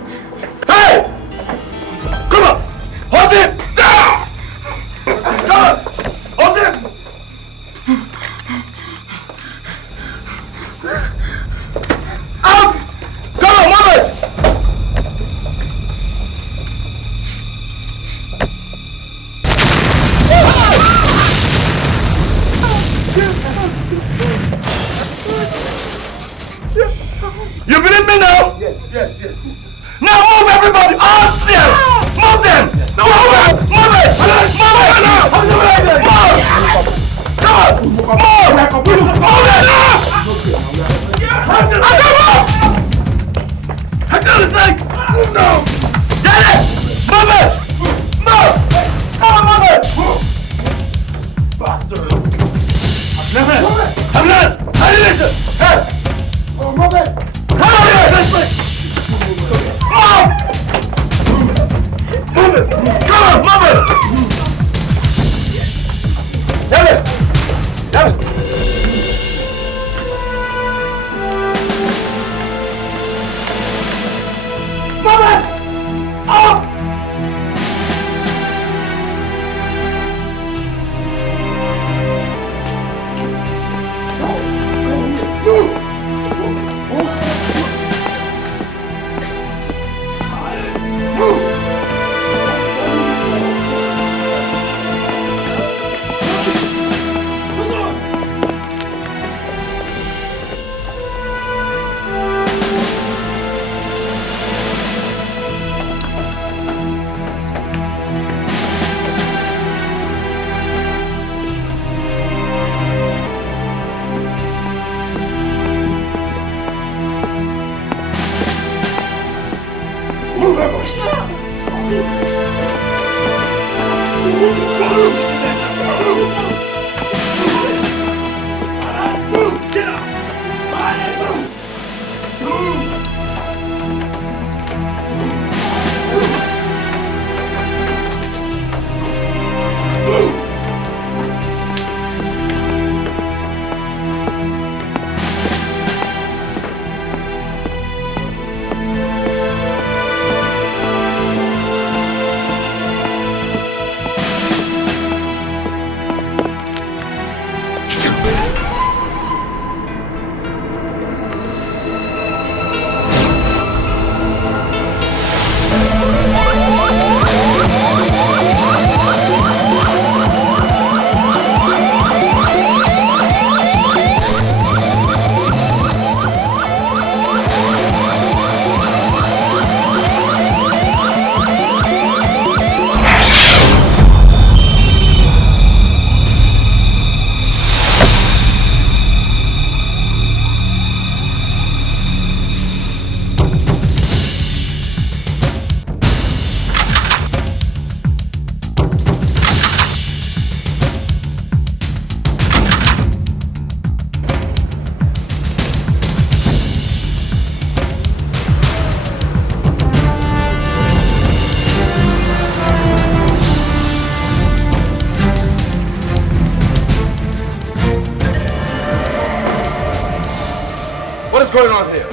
What is going on here?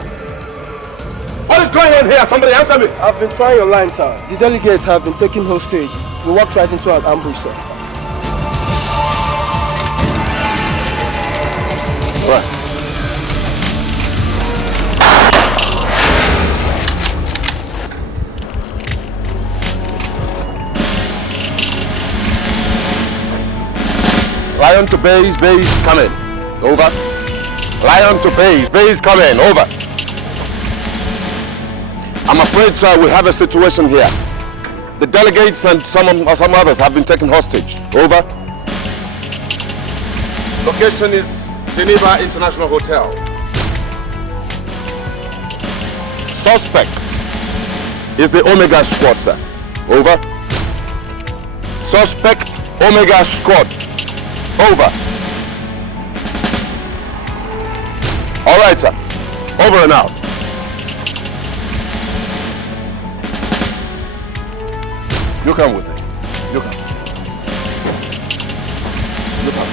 What is going on here? Somebody answer me. I've been trying your line, sir. The delegates have been taken hostage. We walked right into an ambush, sir. Right. Lion to base, coming. Over. Lion to base coming. Over. I'm afraid, sir, we have a situation here. The delegates and some others have been taken hostage. Over. Location is Geneva International Hotel. Suspect is the Omega Squad, sir. Over. Suspect Omega Squad. Over. All right, sir. Over and out. You come with me. You come. You come.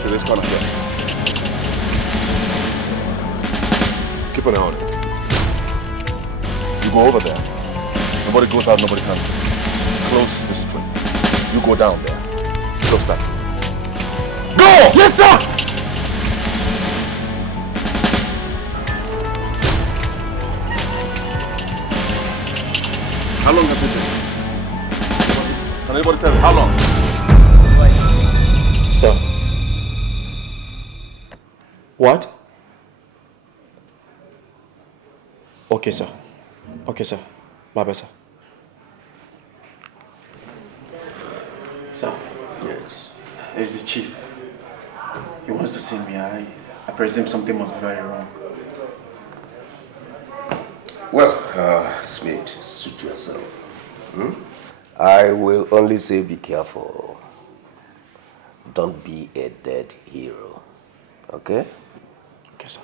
See this corner here. Keep an eye on it. You go over there. Nobody goes out, nobody comes in. Close the street. You go down there. Close that door. Go! Yes, sir! How long has it been? Can anybody tell me? How long? Sir. What? Okay, sir. Okay, sir. My bad, sir. Sir. Yes. There's the chief. He wants to see me. I presume something must be very wrong. Well, Smith, suit yourself. I will only say be careful. Don't be a dead hero. Okay? Okay, sir.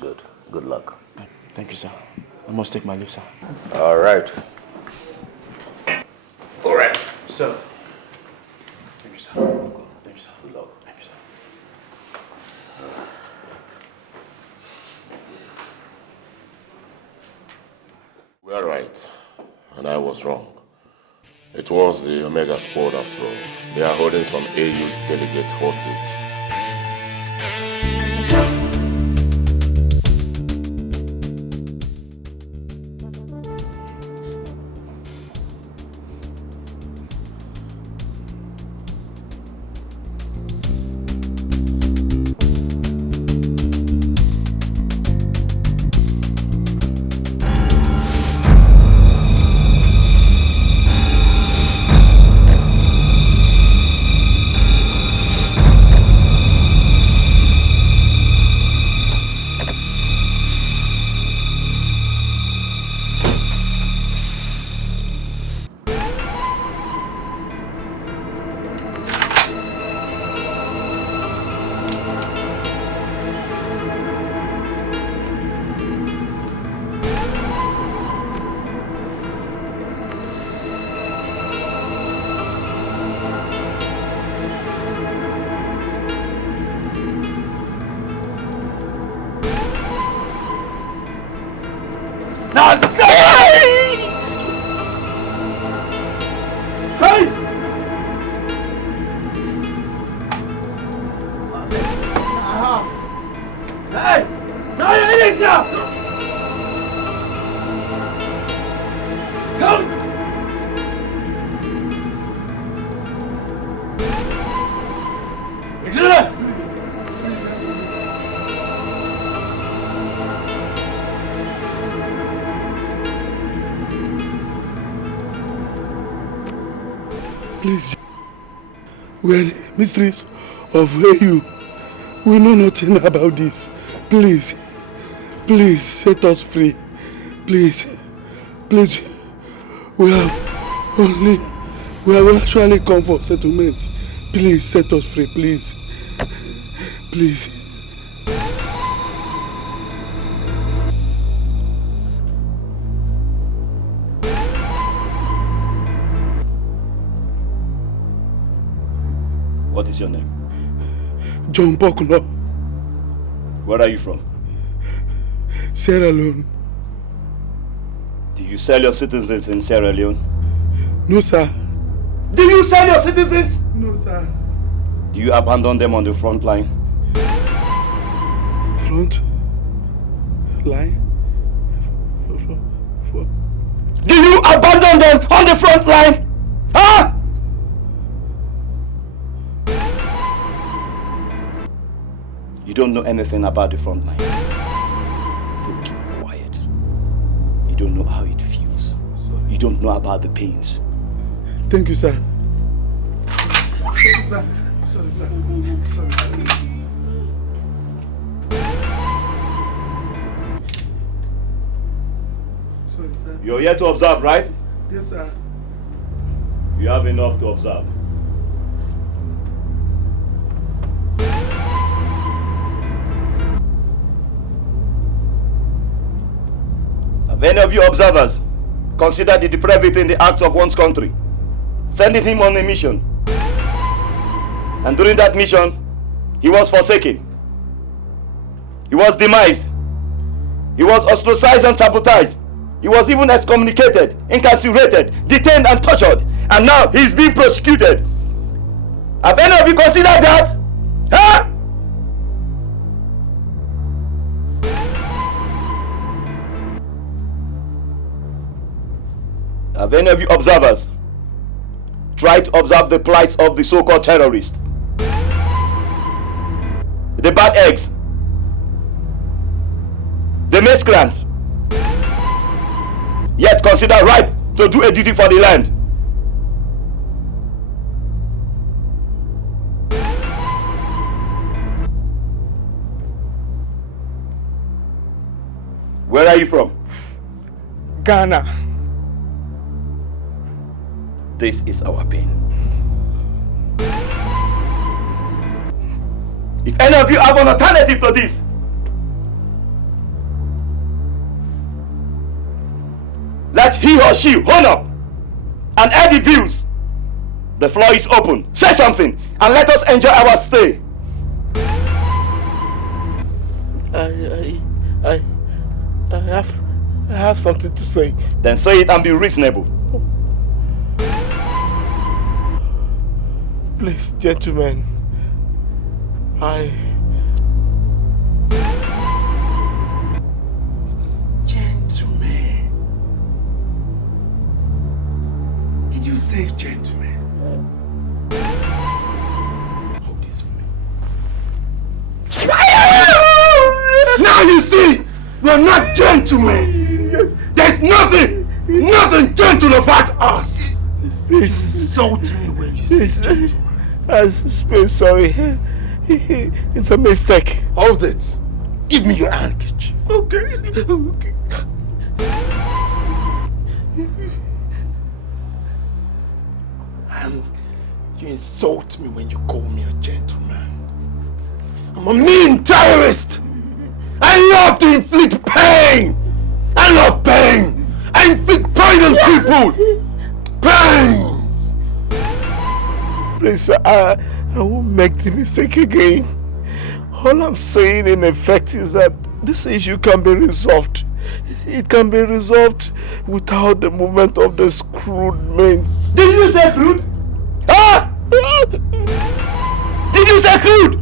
Good. Good luck. Thank you, sir. I must take my leave, sir. All right. All right. sir. Thank you, sir. Thank you, sir. Good luck. Thank you, sir. We are right, and I was wrong. It was the Omega Squad after all. They are holding some AU delegates hostage. Please, we are the mysteries of AU. We know nothing about this. Please, please set us free. Please, please. We have actually come for settlement. Please set us free, please. Please. What is your name? John Buckner. Where are you from? Sierra Leone. Do you sell your citizens in Sierra Leone? No, sir. Do you sell your citizens? No, sir. Do you abandon them on the front line? Front line? Do you abandon them on the front line? Huh? You don't know anything about the front line. So keep quiet. You don't know how it feels. You don't know about the pains. Thank you, sir. Sorry, sir. Sorry, sir. Sorry, sir. Sorry, sir. You're here to observe, right? Yes, sir. You have enough to observe. Have any of you observers considered the depravity in the acts of one's country, sending him on a mission? And during that mission, he was forsaken. He was demised. He was ostracized and sabotaged. He was even excommunicated, incarcerated, detained and tortured. And now he's being prosecuted. Have any of you considered that? Huh? Have any of you observers tried to observe the plight of the so-called terrorists? The bad eggs, the miscreants, yet considered ripe to do a duty for the land? Where are you from? Ghana. This is our pain. If any of you have an alternative to this, let he or she hold up and air the views The floor is open. Say something and let us enjoy our stay. I have something to say. Then say it and be reasonable. Please, gentlemen, Gentlemen. Did you say gentlemen? Hold this for me. Now you see, we're not gentlemen. Yes. There's nothing gentle about us. Please. Insult me when you say gentlemen. I'm sorry. It's a mistake. Hold it. Give me your handkerchief. Okay. And you insult me when you call me a gentleman. I'm a mean terrorist. I love to inflict pain. I love pain. I inflict pain on people. Pains. Please, I won't make the mistake again. All I'm saying in effect is that this issue can be resolved. It can be resolved without the movement of the screwed men. Did you say crude? Huh? Did you say crude?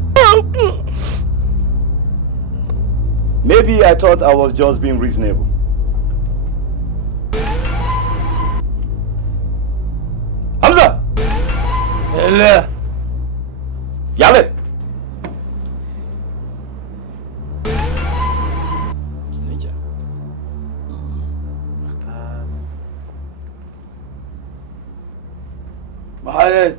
Maybe I thought I was just being reasonable. Hamza! Hele. Yale! Mahalet.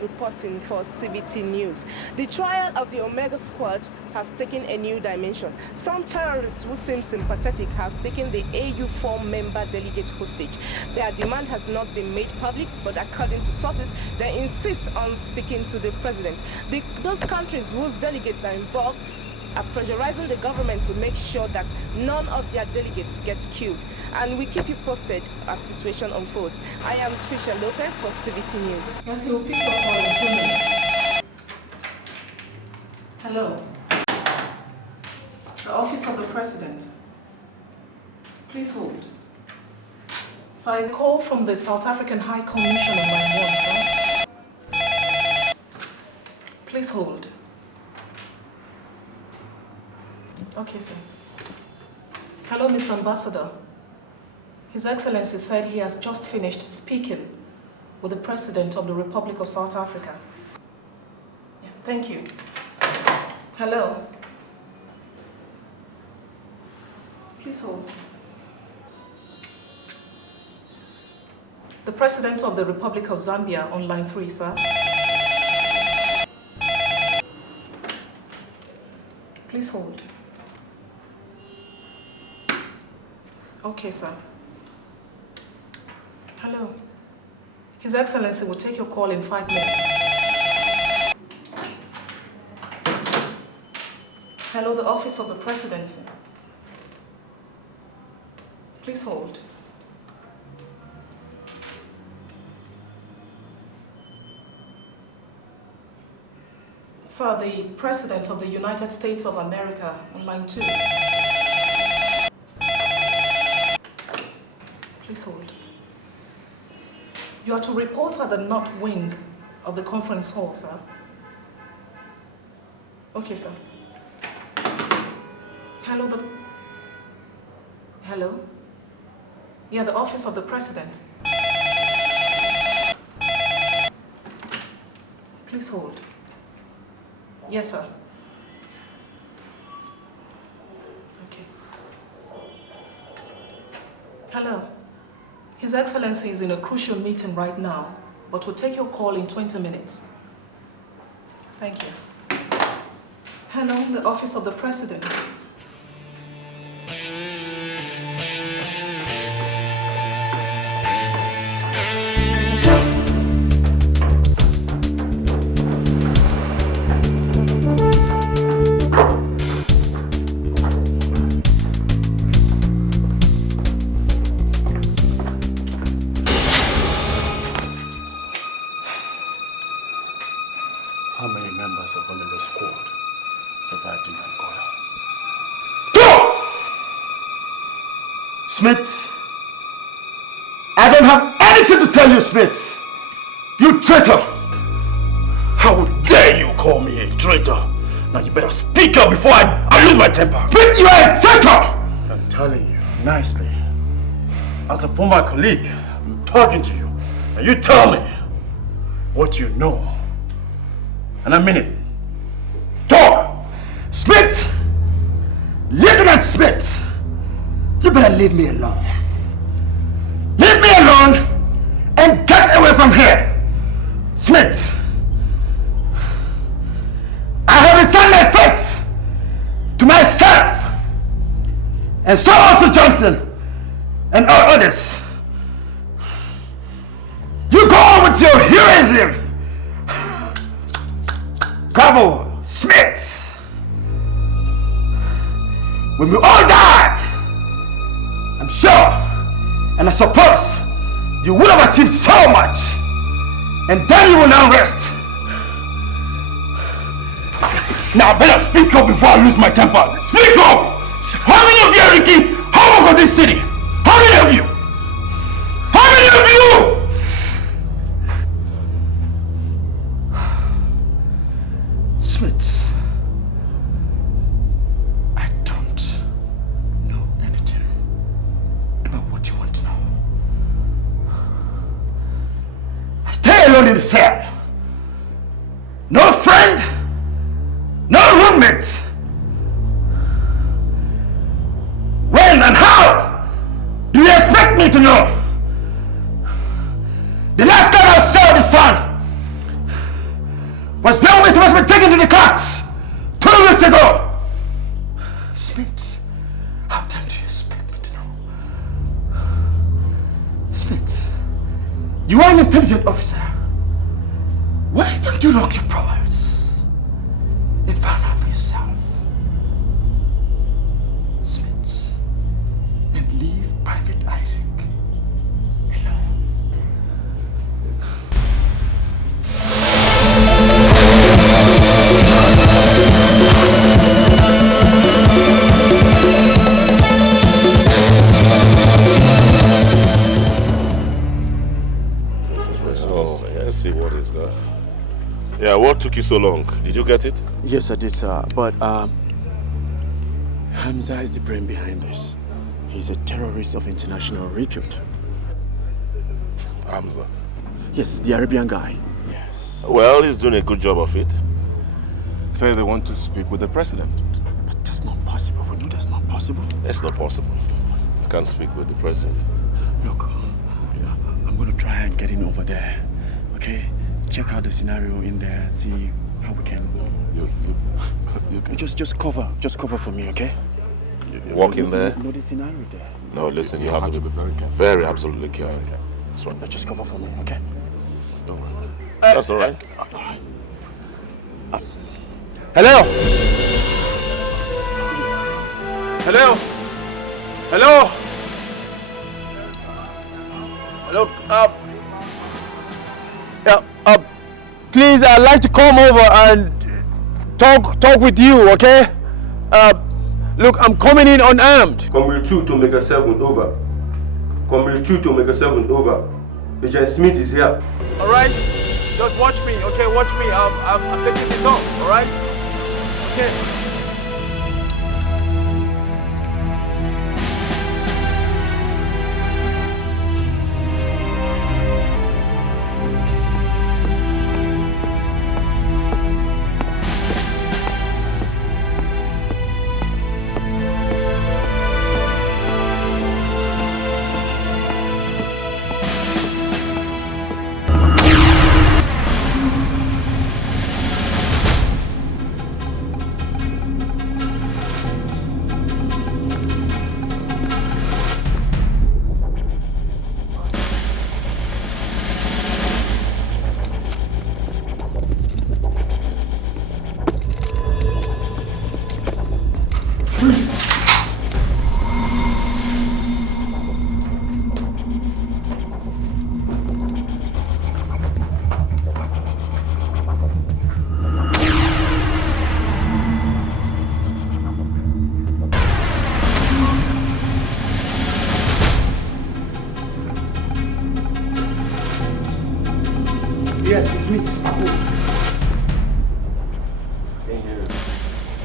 Reporting for CBT News. The trial of the Omega Squad has taken a new dimension. Some terrorists who seem sympathetic have taken the AU4 member delegate hostage. Their demand has not been made public, but according to sources, they insist on speaking to the president. Those countries whose delegates are involved are pressurizing the government to make sure that none of their delegates get killed. And we keep you posted as the situation unfolds. I am Trisha Lopez for CBT News. Yes, you'll pick your call in 2 minutes. Hello. The Office of the President. Please hold. So I call from the South African High Commission on line 1, sir. Please hold. Okay, sir. Hello, Mr. Ambassador. His Excellency said he has just finished speaking with the President of the Republic of South Africa. Yeah, thank you. Hello. Please hold. The President of the Republic of Zambia on line 3, sir. Please hold. Okay, sir. Hello. His Excellency will take your call in 5 minutes. Hello, the Office of the Presidency. Please hold. Sir, the President of the United States of America on line 2. Please hold. You are to report at the north wing of the conference hall, sir. Okay, sir. Hello, Yeah, the office of the president. Please hold. Yes, sir. Okay. Hello. His Excellency is in a crucial meeting right now, but will take your call in 20 minutes. Thank you. Hello, the office of the president. How many members of Governmental squad survived in Angola? Smith, I don't have anything to tell you, Smith. You traitor! How dare you call me a traitor? Now you better speak up before I lose my temper. Smith, you are a traitor! I'm telling you nicely. As a former colleague, I'm talking to you. And you tell me what you know. And I mean it. Talk! Smith! Lieutenant Smith! You better leave me alone. Leave me alone and get away from here. Smith! I have returned my faith to myself. And so also Johnson and all others. You go on with your heroism. Bravo, Smith! When we all die, I'm sure, and I suppose, you would have achieved so much, and then you will now rest. Now, better speak up before I lose my temper. Speak up! How many of you are making havoc of this city? How many of you? How many of you? Smith, I don't know anything about what you want to know. I stay alone in the cell. No friend, no roommate. When and how do you expect me to know? The last time I saw the sun was when we were supposed to be taken to the courts 2 weeks ago. Smith, how damn do you expect me to know? Smith, you are an intelligent officer. Why don't you lock your powers and find out for yourself? Smith, and leave Private Isaac alone. Let's see what is that. Yeah, what took you so long? Did you get it? Yes, I did, sir. But Hamza is the brain behind this. He's a terrorist of international repute. Hamza? Yes, the Arabian guy. Yes. Well, he's doing a good job of it. Say they want to speak with the president. But that's not possible. We know that's not possible. It's not possible. I can't speak with the president. Look, I'm going to try and get in over there. Okay? Check out the scenario in there. See how we can. Just cover for me, okay? Walk in there. You know the scenario there. No, listen, you have to be very careful. Very, absolutely careful. That's right. Just cover for me, okay? That's all right. Hello? Hello? Hello? Hello? Please, I'd like to come over and talk with you, okay? Look, I'm coming in unarmed. Comrade 2 to Omega 7 over. Comrade 2 to Omega 7 over. Agent Smith is here. Alright? Just watch me, okay? Watch me. I'm taking this off, alright? Okay.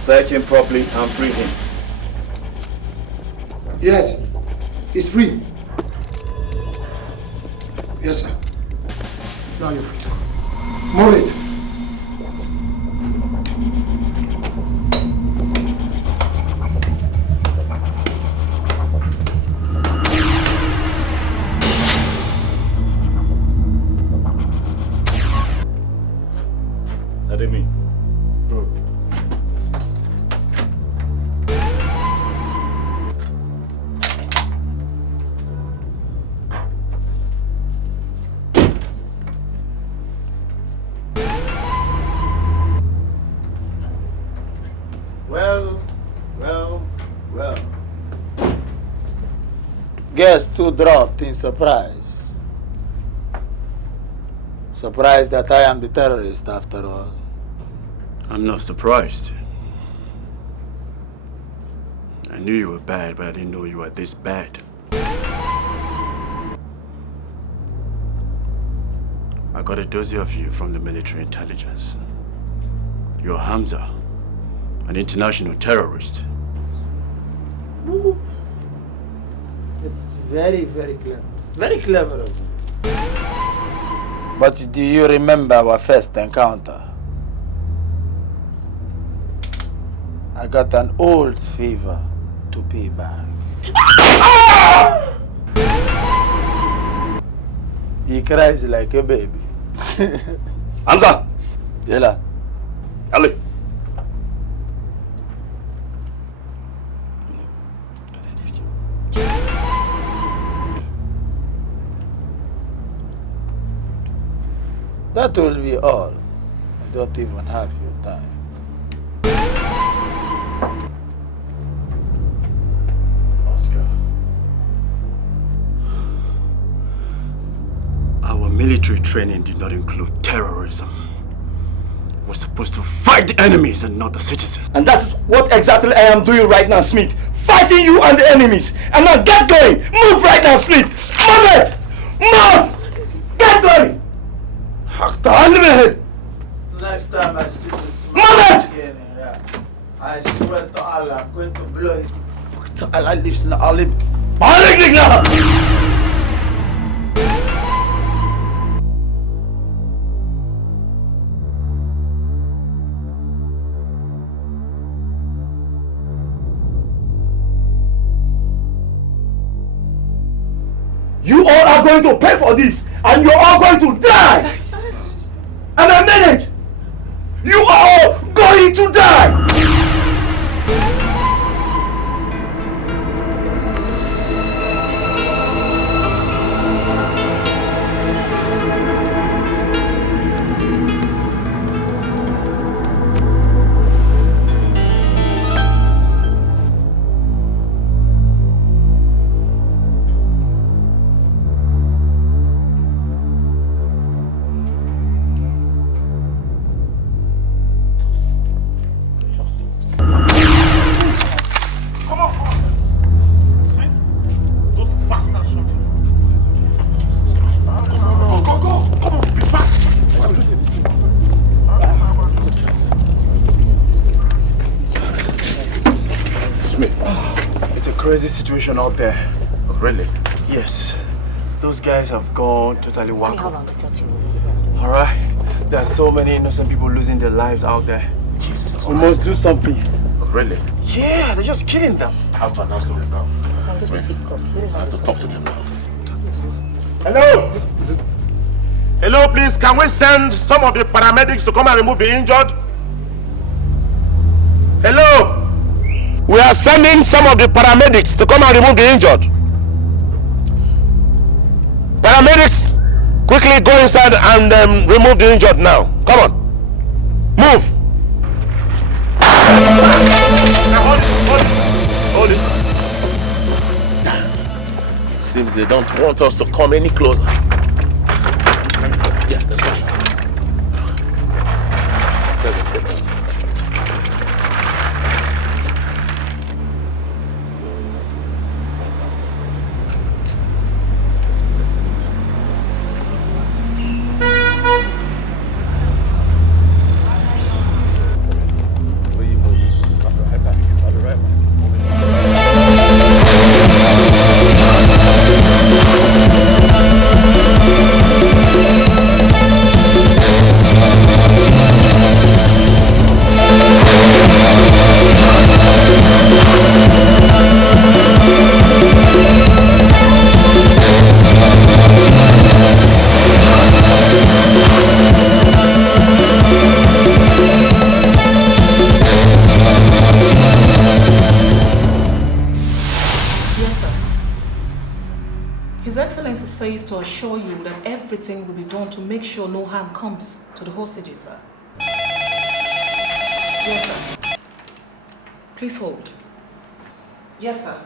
Search him properly and free him. Yes, it's free. Yes, sir. Now you're free to go. Move it. Let him in. Well. Guess who dropped in surprise? Surprised that I am the terrorist after all. I'm not surprised. I knew you were bad, but I didn't know you were this bad. I got a dossier of you from the military intelligence. You're Hamza, an international terrorist. It's very, very clever. Very clever of you. But do you remember our first encounter? I got an old fever to pay back. He cries like a baby. Hamza! Yela. Ali. That will be all. I don't even have your time. Our military training did not include terrorism. We're supposed to fight the enemies and not the citizens. And that's what exactly I am doing right now, Smith. Fighting you and the enemies. And now get going. Move right now, Smith. Move it. Move. Get going. Next time I see this man again, I swear to Allah, I'm going to blow his... Allah listen, Allah. You all are going to pay for this. And you're all going to die. And I mean it. You are all going to die. Out there. Really? Yes. Those guys have gone totally wacko. Alright? There are so many innocent people losing their lives out there. Jesus. We must do something. Really? Yeah, they're just killing them. I have to announce them now. Smith, I have to talk to them now. Hello? Hello, please. Can we send some of the paramedics to come and remove the injured? Hello? We are sending some of the paramedics to come and remove the injured. Paramedics, quickly go inside and remove the injured now. Come on. Move. Hold it. Seems they don't want us to come any closer. Yeah, that's right. His Excellency says to assure you that everything will be done to make sure no harm comes to the hostages, sir. Yes, sir. Please hold. Yes, sir.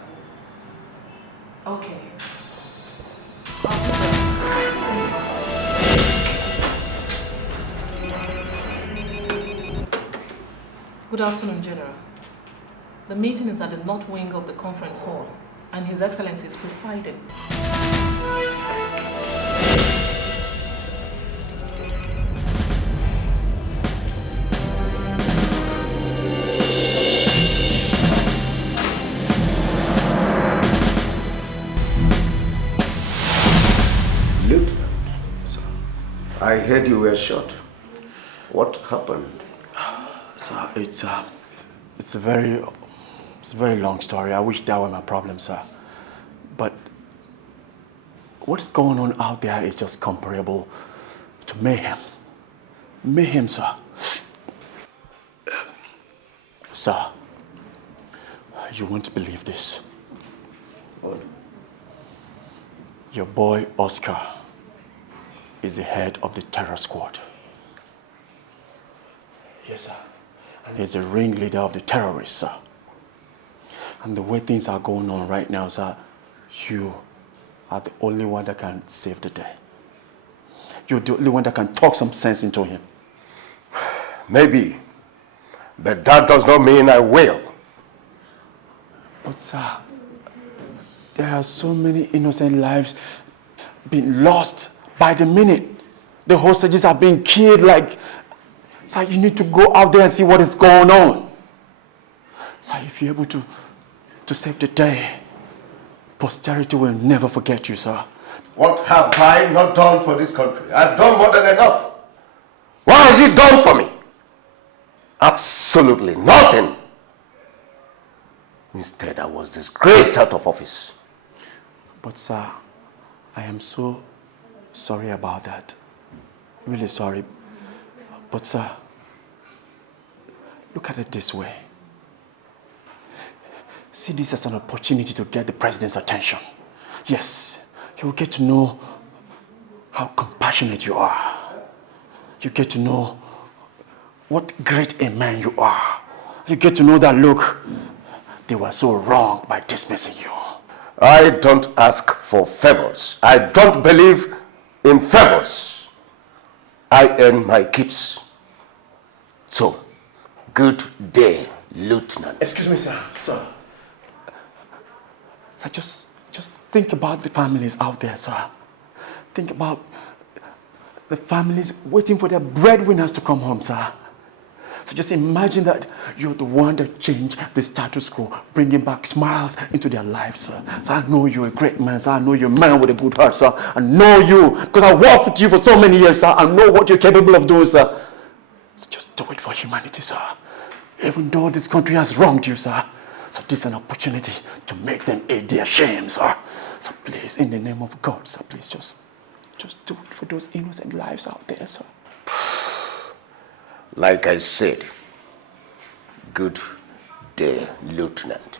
Okay. Good afternoon, General. The meeting is at the north wing of the conference hall, and His Excellency is presiding. I heard you were shot. What happened? Sir, it's a very long story. I wish that were my problem, sir. But what is going on out there is just comparable to mayhem. Mayhem, sir. Sir, you won't believe this. What? Your boy Oscar is the head of the terror squad. Yes, sir. And he's the ringleader of the terrorists, sir. And the way things are going on right now, sir, you are the only one that can save the day. You're the only one that can talk some sense into him. Maybe. But that does not mean I will. But, sir, there are so many innocent lives being lost by the minute. The hostages are being killed like... Sir, you need to go out there and see what is going on. Sir, if you're able to save the day, posterity will never forget you, sir. What have I not done for this country? I've done more than enough. What has it done for me? Absolutely nothing. Instead, I was disgraced out of office. But, sir, I am so sorry about that. Really sorry. But, sir, look at it this way. See this as an opportunity to get the president's attention. Yes, he will get to know how compassionate you are. You get to know what great a man you are. You get to know that, look, they were so wrong by dismissing you. I don't ask for favors. I don't believe in favors. I earn my keeps. So, good day, Lieutenant. Excuse me, sir. Sir, just think about the families out there, sir. Think about the families waiting for their breadwinners to come home, sir. So just imagine that you're the one that changed the status quo, bringing back smiles into their lives, sir. So I know you're a great man, sir. I know you're a man with a good heart, sir. I know you, because I worked with you for so many years, sir. I know what you're capable of doing, sir. So just do it for humanity, sir. Even though this country has wronged you, sir. So this is an opportunity to make them aid their shame, sir. So please, in the name of God, sir, please just do it for those innocent lives out there, sir. Like I said, good day, Lieutenant.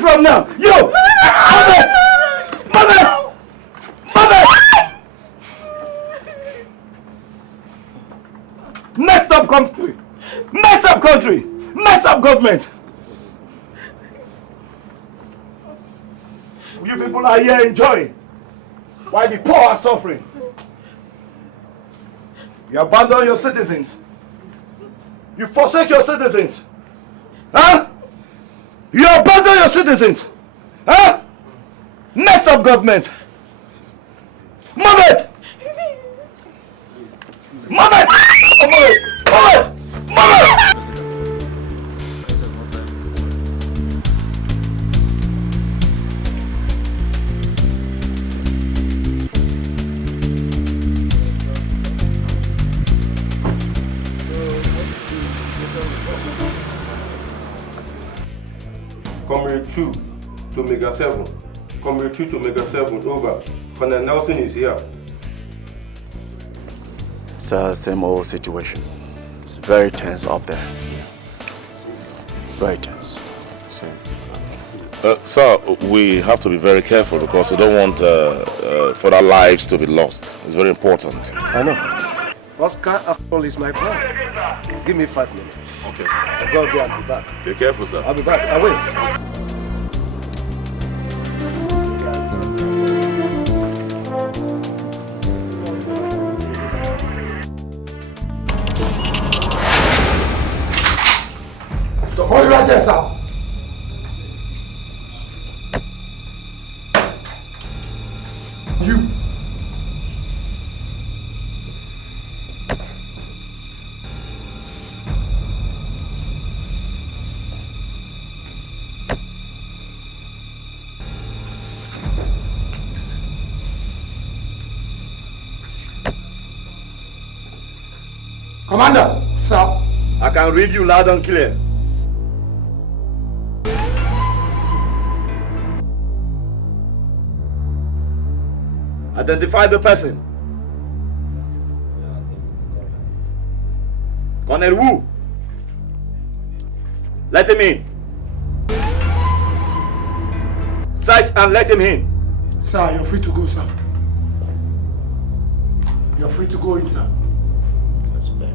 From now, you! Mother! Messed up country! Messed up country! Messed up government! You people are here enjoying while the poor are suffering. You abandon your citizens. You forsake your citizens. Huh? You abandon your citizens. Huh? Messed up government. Move it! Move it! Move it! Move it! Move it! Comrade 2 to Mega 7. Comrade 2 to Mega 7, over. Colonel Nelson is here. Sir, same old situation. It's very tense up there. Very tense. Sir, we have to be very careful because we don't want further lives to be lost. It's very important. I know. Oscar, after all, is my plan. Give me 5 minutes. Okay. I'll go there and be back. Be careful, sir. I'll be back. I will. Hold right there, sir. You. Commander, sir. I can read you loud and clear. Identify the person. Colonel Wu. Let him in. Search and let him in. Sir, you're free to go, sir. You're free to go in, sir. That's better.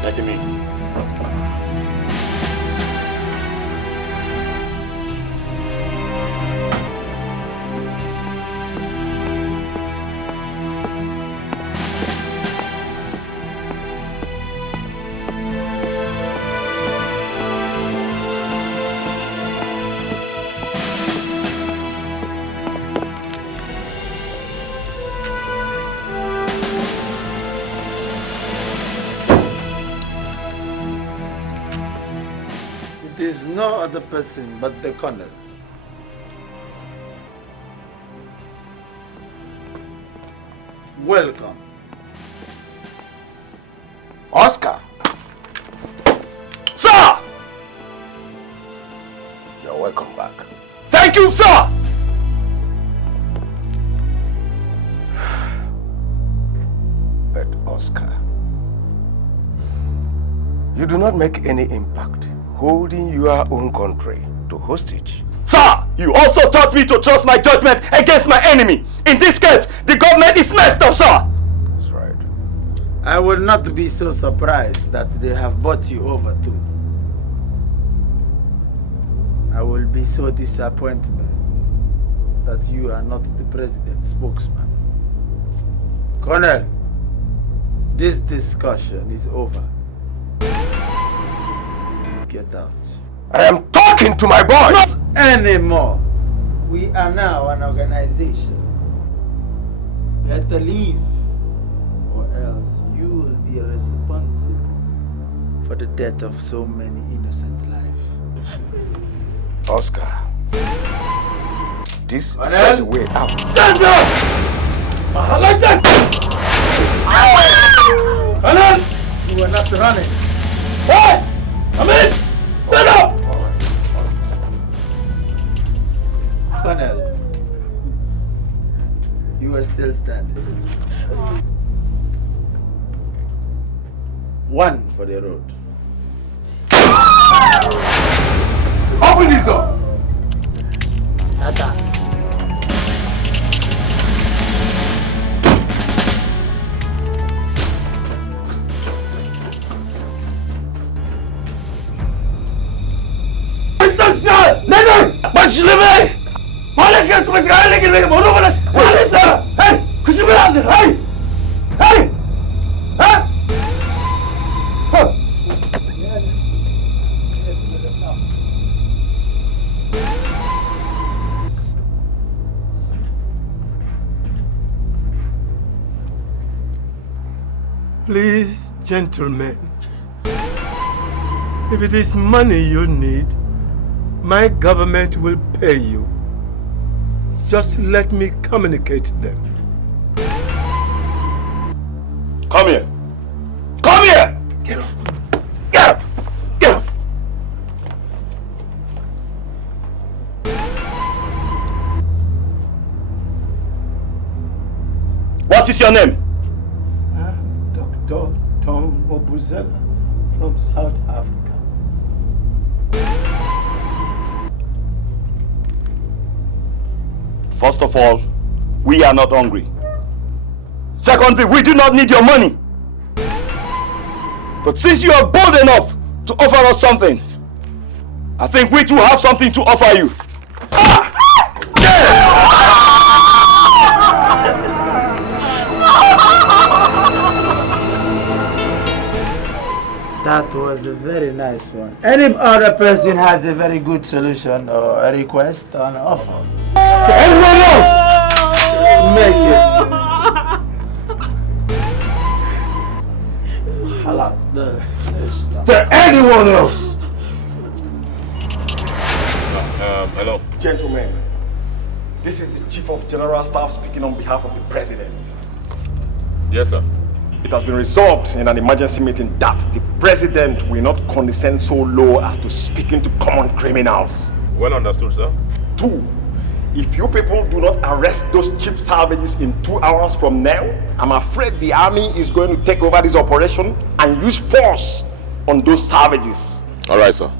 Let him in. It is no other person but the colonel. Welcome. Oscar! Sir! You're welcome back. Thank you, sir! But Oscar, you do not make any impact holding your own country to hostage. Sir, you also taught me to trust my judgment against my enemy. In this case, the government is messed up, sir. That's right. I will not be so surprised that they have brought you over too. I will be so disappointed that you are not the president's spokesman. Colonel, this discussion is over. Get out. I am talking to my boys! Not anymore. We are now an organization. Better leave, or else you will be responsible for the death of so many innocent lives. Oscar, this is not the way out. Stand up! I like that! Colonel! You are not running. Hey! Come in! Stand up! Colonel, you are still standing. One for the road. Open this door! Attack. Please, gentlemen, if it is money you need, my government will pay you. Just let me communicate them. Come here. Come here! Get up. Get up! Get up! What is your name? Dr. Tom Obuzela from South Africa. First of all, we are not hungry. Secondly, we do not need your money. But since you are bold enough to offer us something, I think we too have something to offer you. That was a very nice one. Any other person has a very good solution or a request or an offer? Anyone else? Make it. Is there anyone else? Hello. Gentlemen, this is the Chief of General Staff speaking on behalf of the President. Yes, sir. It has been resolved in an emergency meeting that the President will not condescend so low as to speaking to common criminals. Well understood, sir. 2, if you people do not arrest those cheap salvages in 2 hours from now, I'm afraid the army is going to take over this operation and use force on those salvages. All right, sir.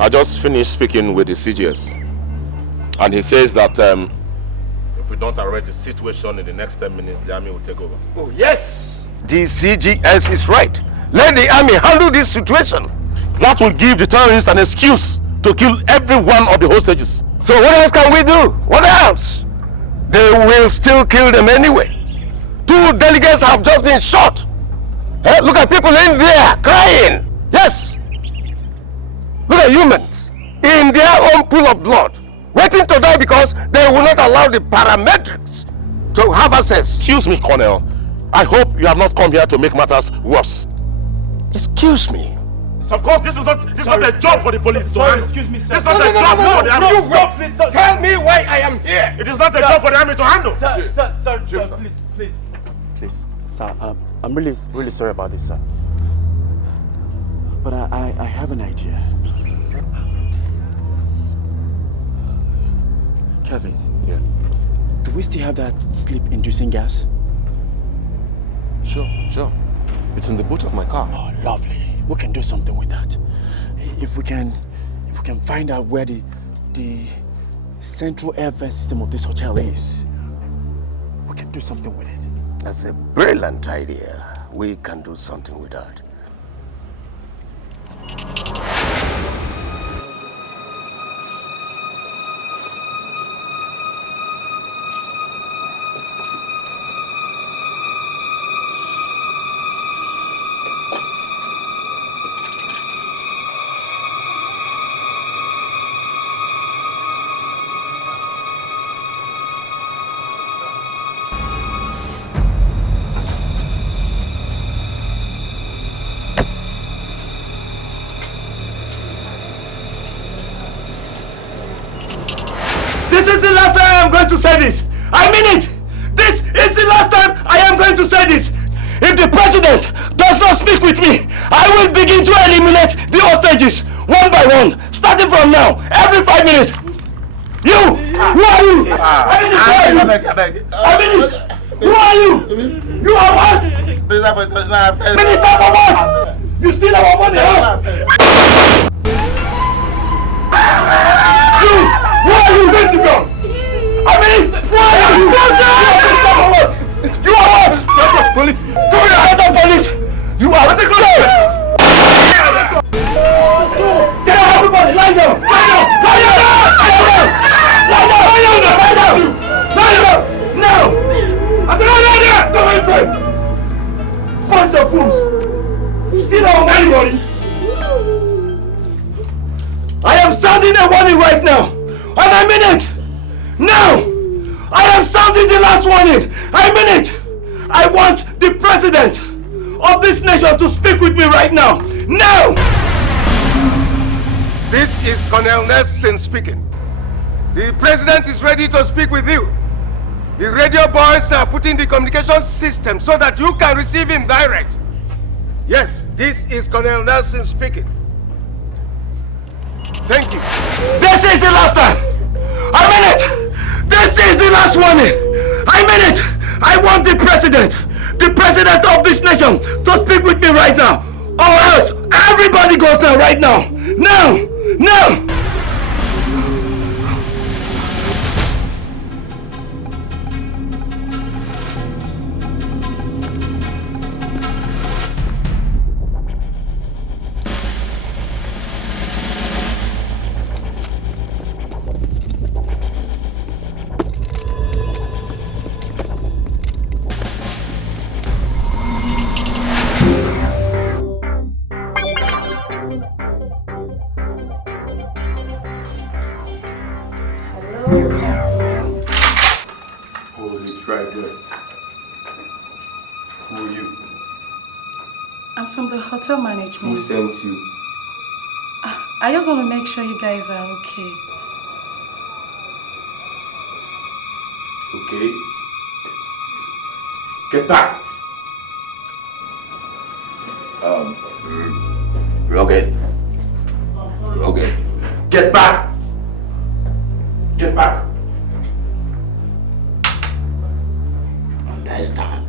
I just finished speaking with the CGS, and he says that if we don't arrest the situation in the next 10 minutes, the army will take over. Oh, yes. The CGS is right. Let the army handle this situation. That will give the terrorists an excuse to kill every one of the hostages. So what else can we do? What else? They will still kill them anyway. 2 delegates have just been shot. Look at people in there crying. Yes. Look at humans in their own pool of blood, waiting to die because they will not allow the paramedics to have access. Excuse me, Colonel. I hope you have not come here to make matters worse. Excuse me. Of course, this is not a job for the police to handle. Excuse me, sir. This is not a job for the army. You wait. Tell me why I am here. It is not a job for the army to handle. Sir, please. Please, sir, I'm really sorry about this, sir. But I have an idea. Kevin. Yeah. Do we still have that sleep-inducing gas? Sure. It's in the boot of my car. Oh, lovely. We can do something with that. If we can find out where the central airfare system of this hotel is, we can do something with it. That's a brilliant idea. We can do something with that. This is the last time I am going to say this. I mean it. This is the last time I am going to say this. If the president does not speak with me, I will begin to eliminate the hostages one by one, starting from now, every 5 minutes. You! Who are you? I mean it. Who are you? You are what? Minister for what? You steal our money, huh? You! Where are you going to go? I mean, where are you? You are what? Police. Go here, head of police. You are the close. Get out, everybody. Lie down. Now. I said, lie down there. Come on, friend. Bunch of fools. You still don't have anybody. I am sounding a warning right now. And I mean it! Now! I am sounding the last warning! I mean it! I want the president of this nation to speak with me right now! Now! is Colonel Nelson speaking. The president is ready to speak with you. The radio boys are putting the communication system so that you can receive him direct. Yes, this is Colonel Nelson speaking. Thank you. This is the last time. I mean it. This is the last warning. I mean it. I want the president of this nation to speak with me right now. Or else everybody goes down right now. Now. Hotel management. Who sent you? I just want to make sure you guys are okay. Okay. Get back. Okay. Okay. Get back. Get back. Nice down.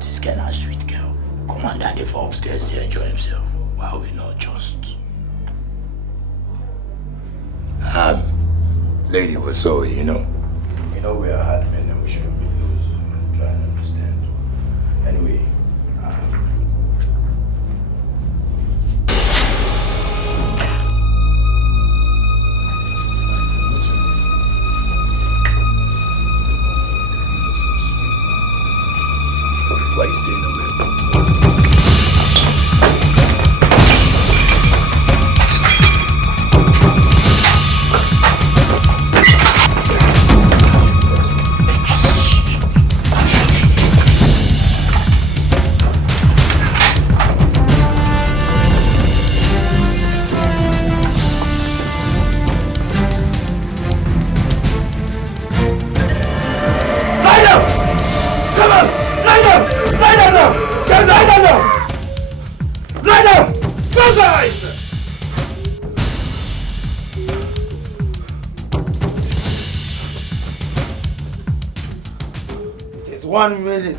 This kind of sweet girl. Come on, daddy, for upstairs to enjoy himself. While we not just. Lady, we're sorry, you know. You know we are hard men and we shouldn't be loose. Try and understand. Anyway. Why are you staying away? It's 1 minute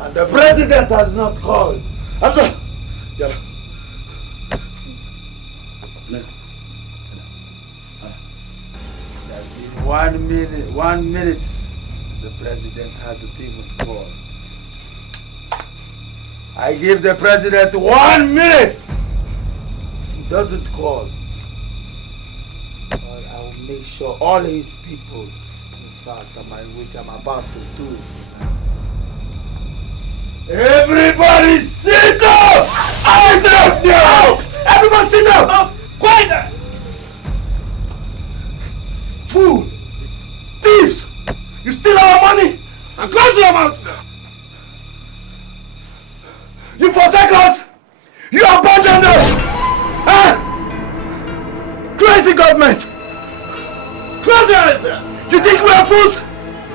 and the president has not called. I'm sorry. There's been 1 minute. 1 minute. The president hasn't even called. I give the president 1 minute. He doesn't call. But I will make sure all his people, in fact, which I'm about to do. Everybody sit down! I said down! Everybody sit down! Quiet! Fool! Thieves! You steal our money! And close your mouth, sir! You forsake us! You abandon us! Huh? Crazy government! Close your eyes, sir! You think we are fools?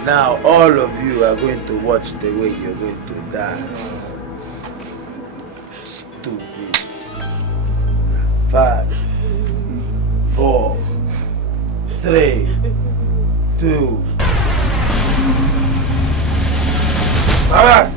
Now all of you are going to watch the way you're going to die. Stupid. 5, 4, 3, 2. Alright.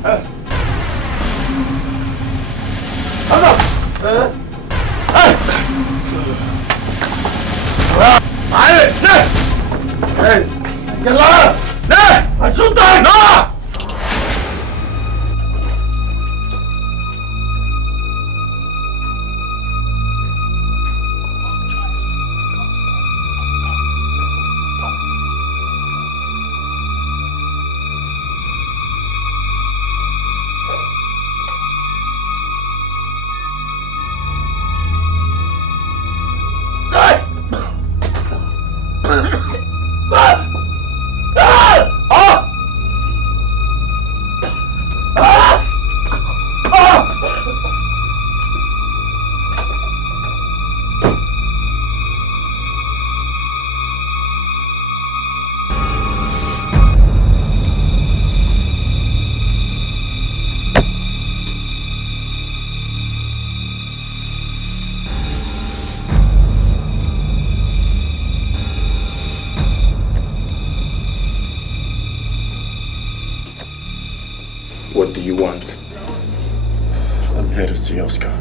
see Oscar.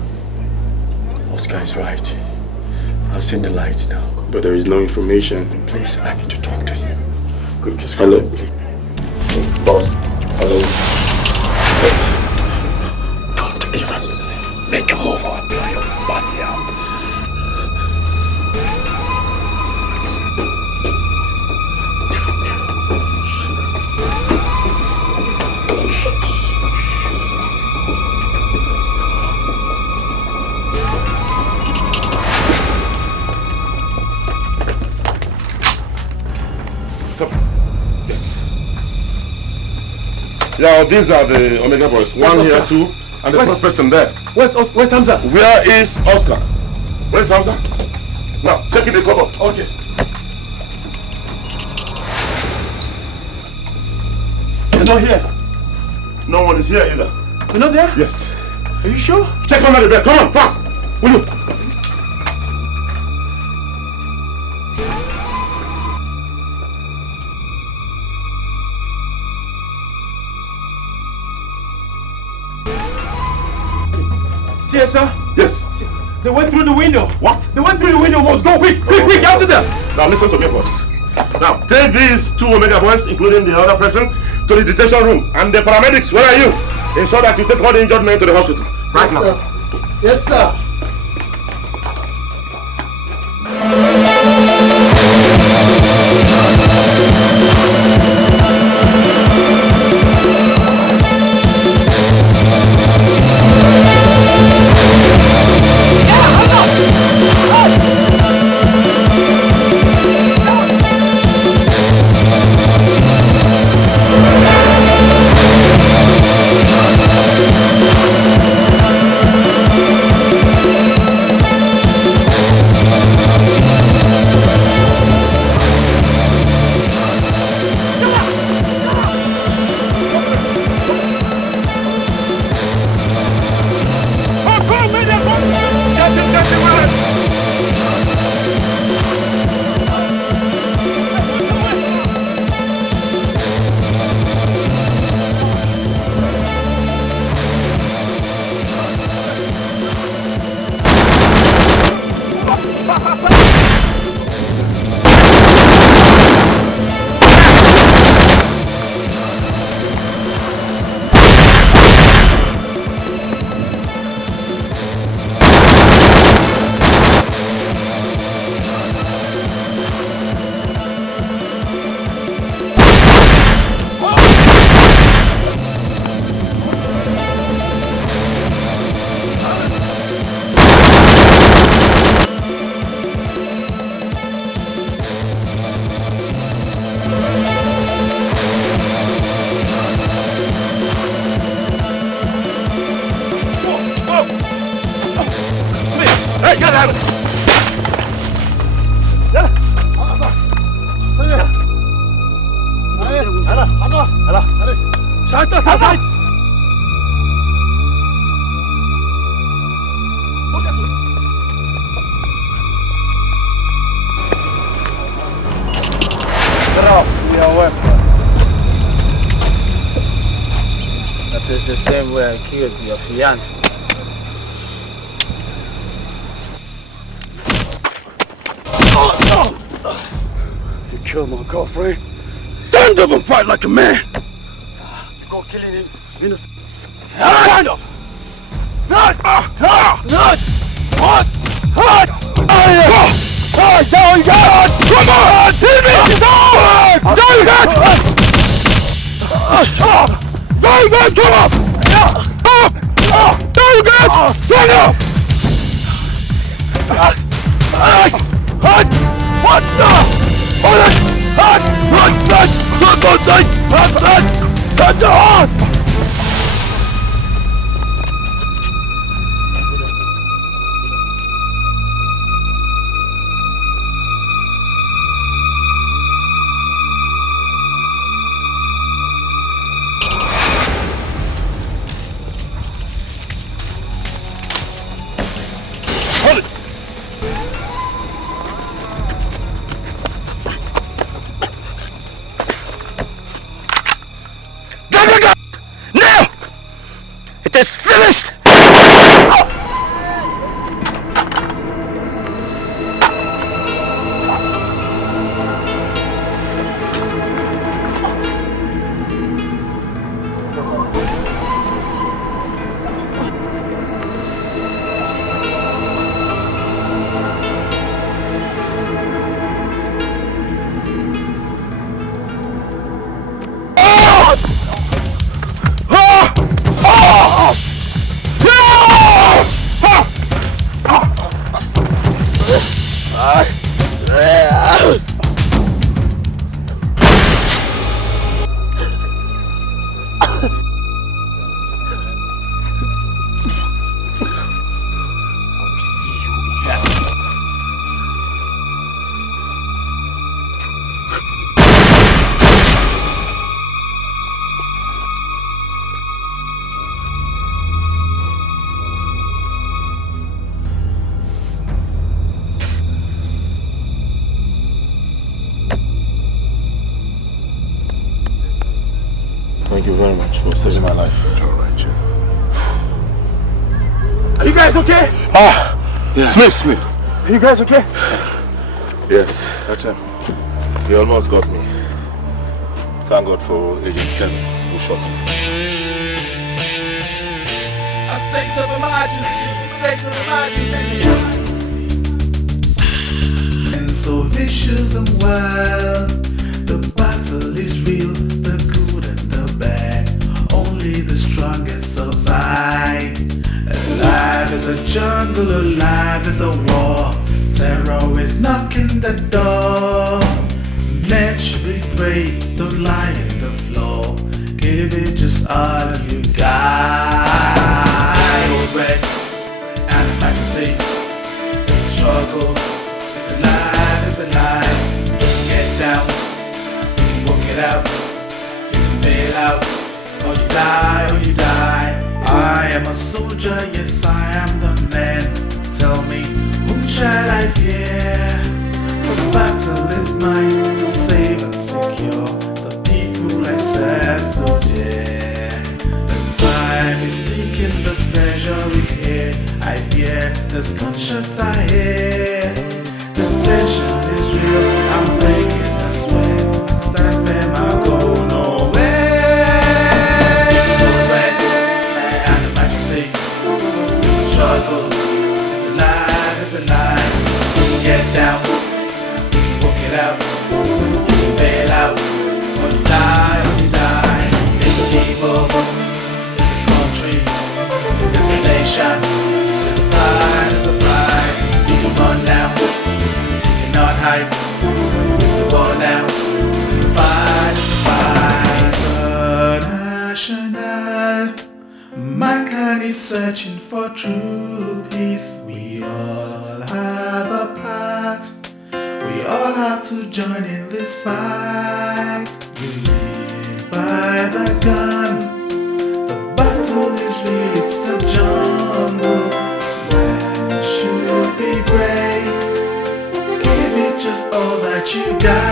Oscar is right. I've seen the light now. But there is no information. Please, I need to talk to you. Could you just hello? Boss. Hello. Don't even make a move or apply your body out. Yeah, these are the Omega boys. One here, two, and the first person there. Where's Hamza? Where is Oscar? Where's Hamza? Now, check in the cupboard. Okay. They're not here. No one is here either. They're not there? Yes. Are you sure? Check under the bed. Come on, fast. Will you? Yes, sir? Yes. They went through the window. What? They went through the window. Must go. Quick, out to them. Now listen to me, boys. Now, take these two Omega boys, including the other person, to the detention room. And the paramedics, where are you? Ensure that you take all the injured men to the hospital. Right now. Yes, sir. Your fiance. You killed my girlfriend. Stand up and fight like a man. You go killing him. Innocent. Stand up. Not. Not. What? Hot. Come on! Hit me! Come on! Stand up! What the? Thank you very much for saving my life. All right, Jim. Are you guys okay? Yeah. Smith. Are you guys okay? Yes, that's him. He almost got me. Thank God for Agent Kevin, who shot him. I stay to the margin. Stay to the margin. And so vicious and wild, the battle is real, the good and the bad, only the strongest survive. Alive is a jungle, alive is a war, terror is knocking the door. Men should be brave, don't lie on the floor, give it just all you got. Red and fantasy, struggle, it's alive, it's alive. Get down, work it out, you can bail out, or you die, or you die. I am a soldier, yes I am the man. Tell me, whom shall I fear? The battle is mine to save and secure the people I serve so dear. The time is ticking, the pressure is here. I fear the gunshots I hear. The tension is real, I'm breaking a sweat. Stand firm, I'll go nowhere. Red and the majesty, struggle, it's alive, it's alive. Get down, work it out, bail out, or you die, or you die. It's the people, it's the country, it's the nation, it's the pride, it's the pride. You can run now, you cannot hide. It's the war now, it's the fight, it's the fight. International, mankind is searching for true peace. We all have a part. We all have to join in this fight. We live by the gun. The battle is real, it's the jungle. Men should be brave. Give it just all that you got.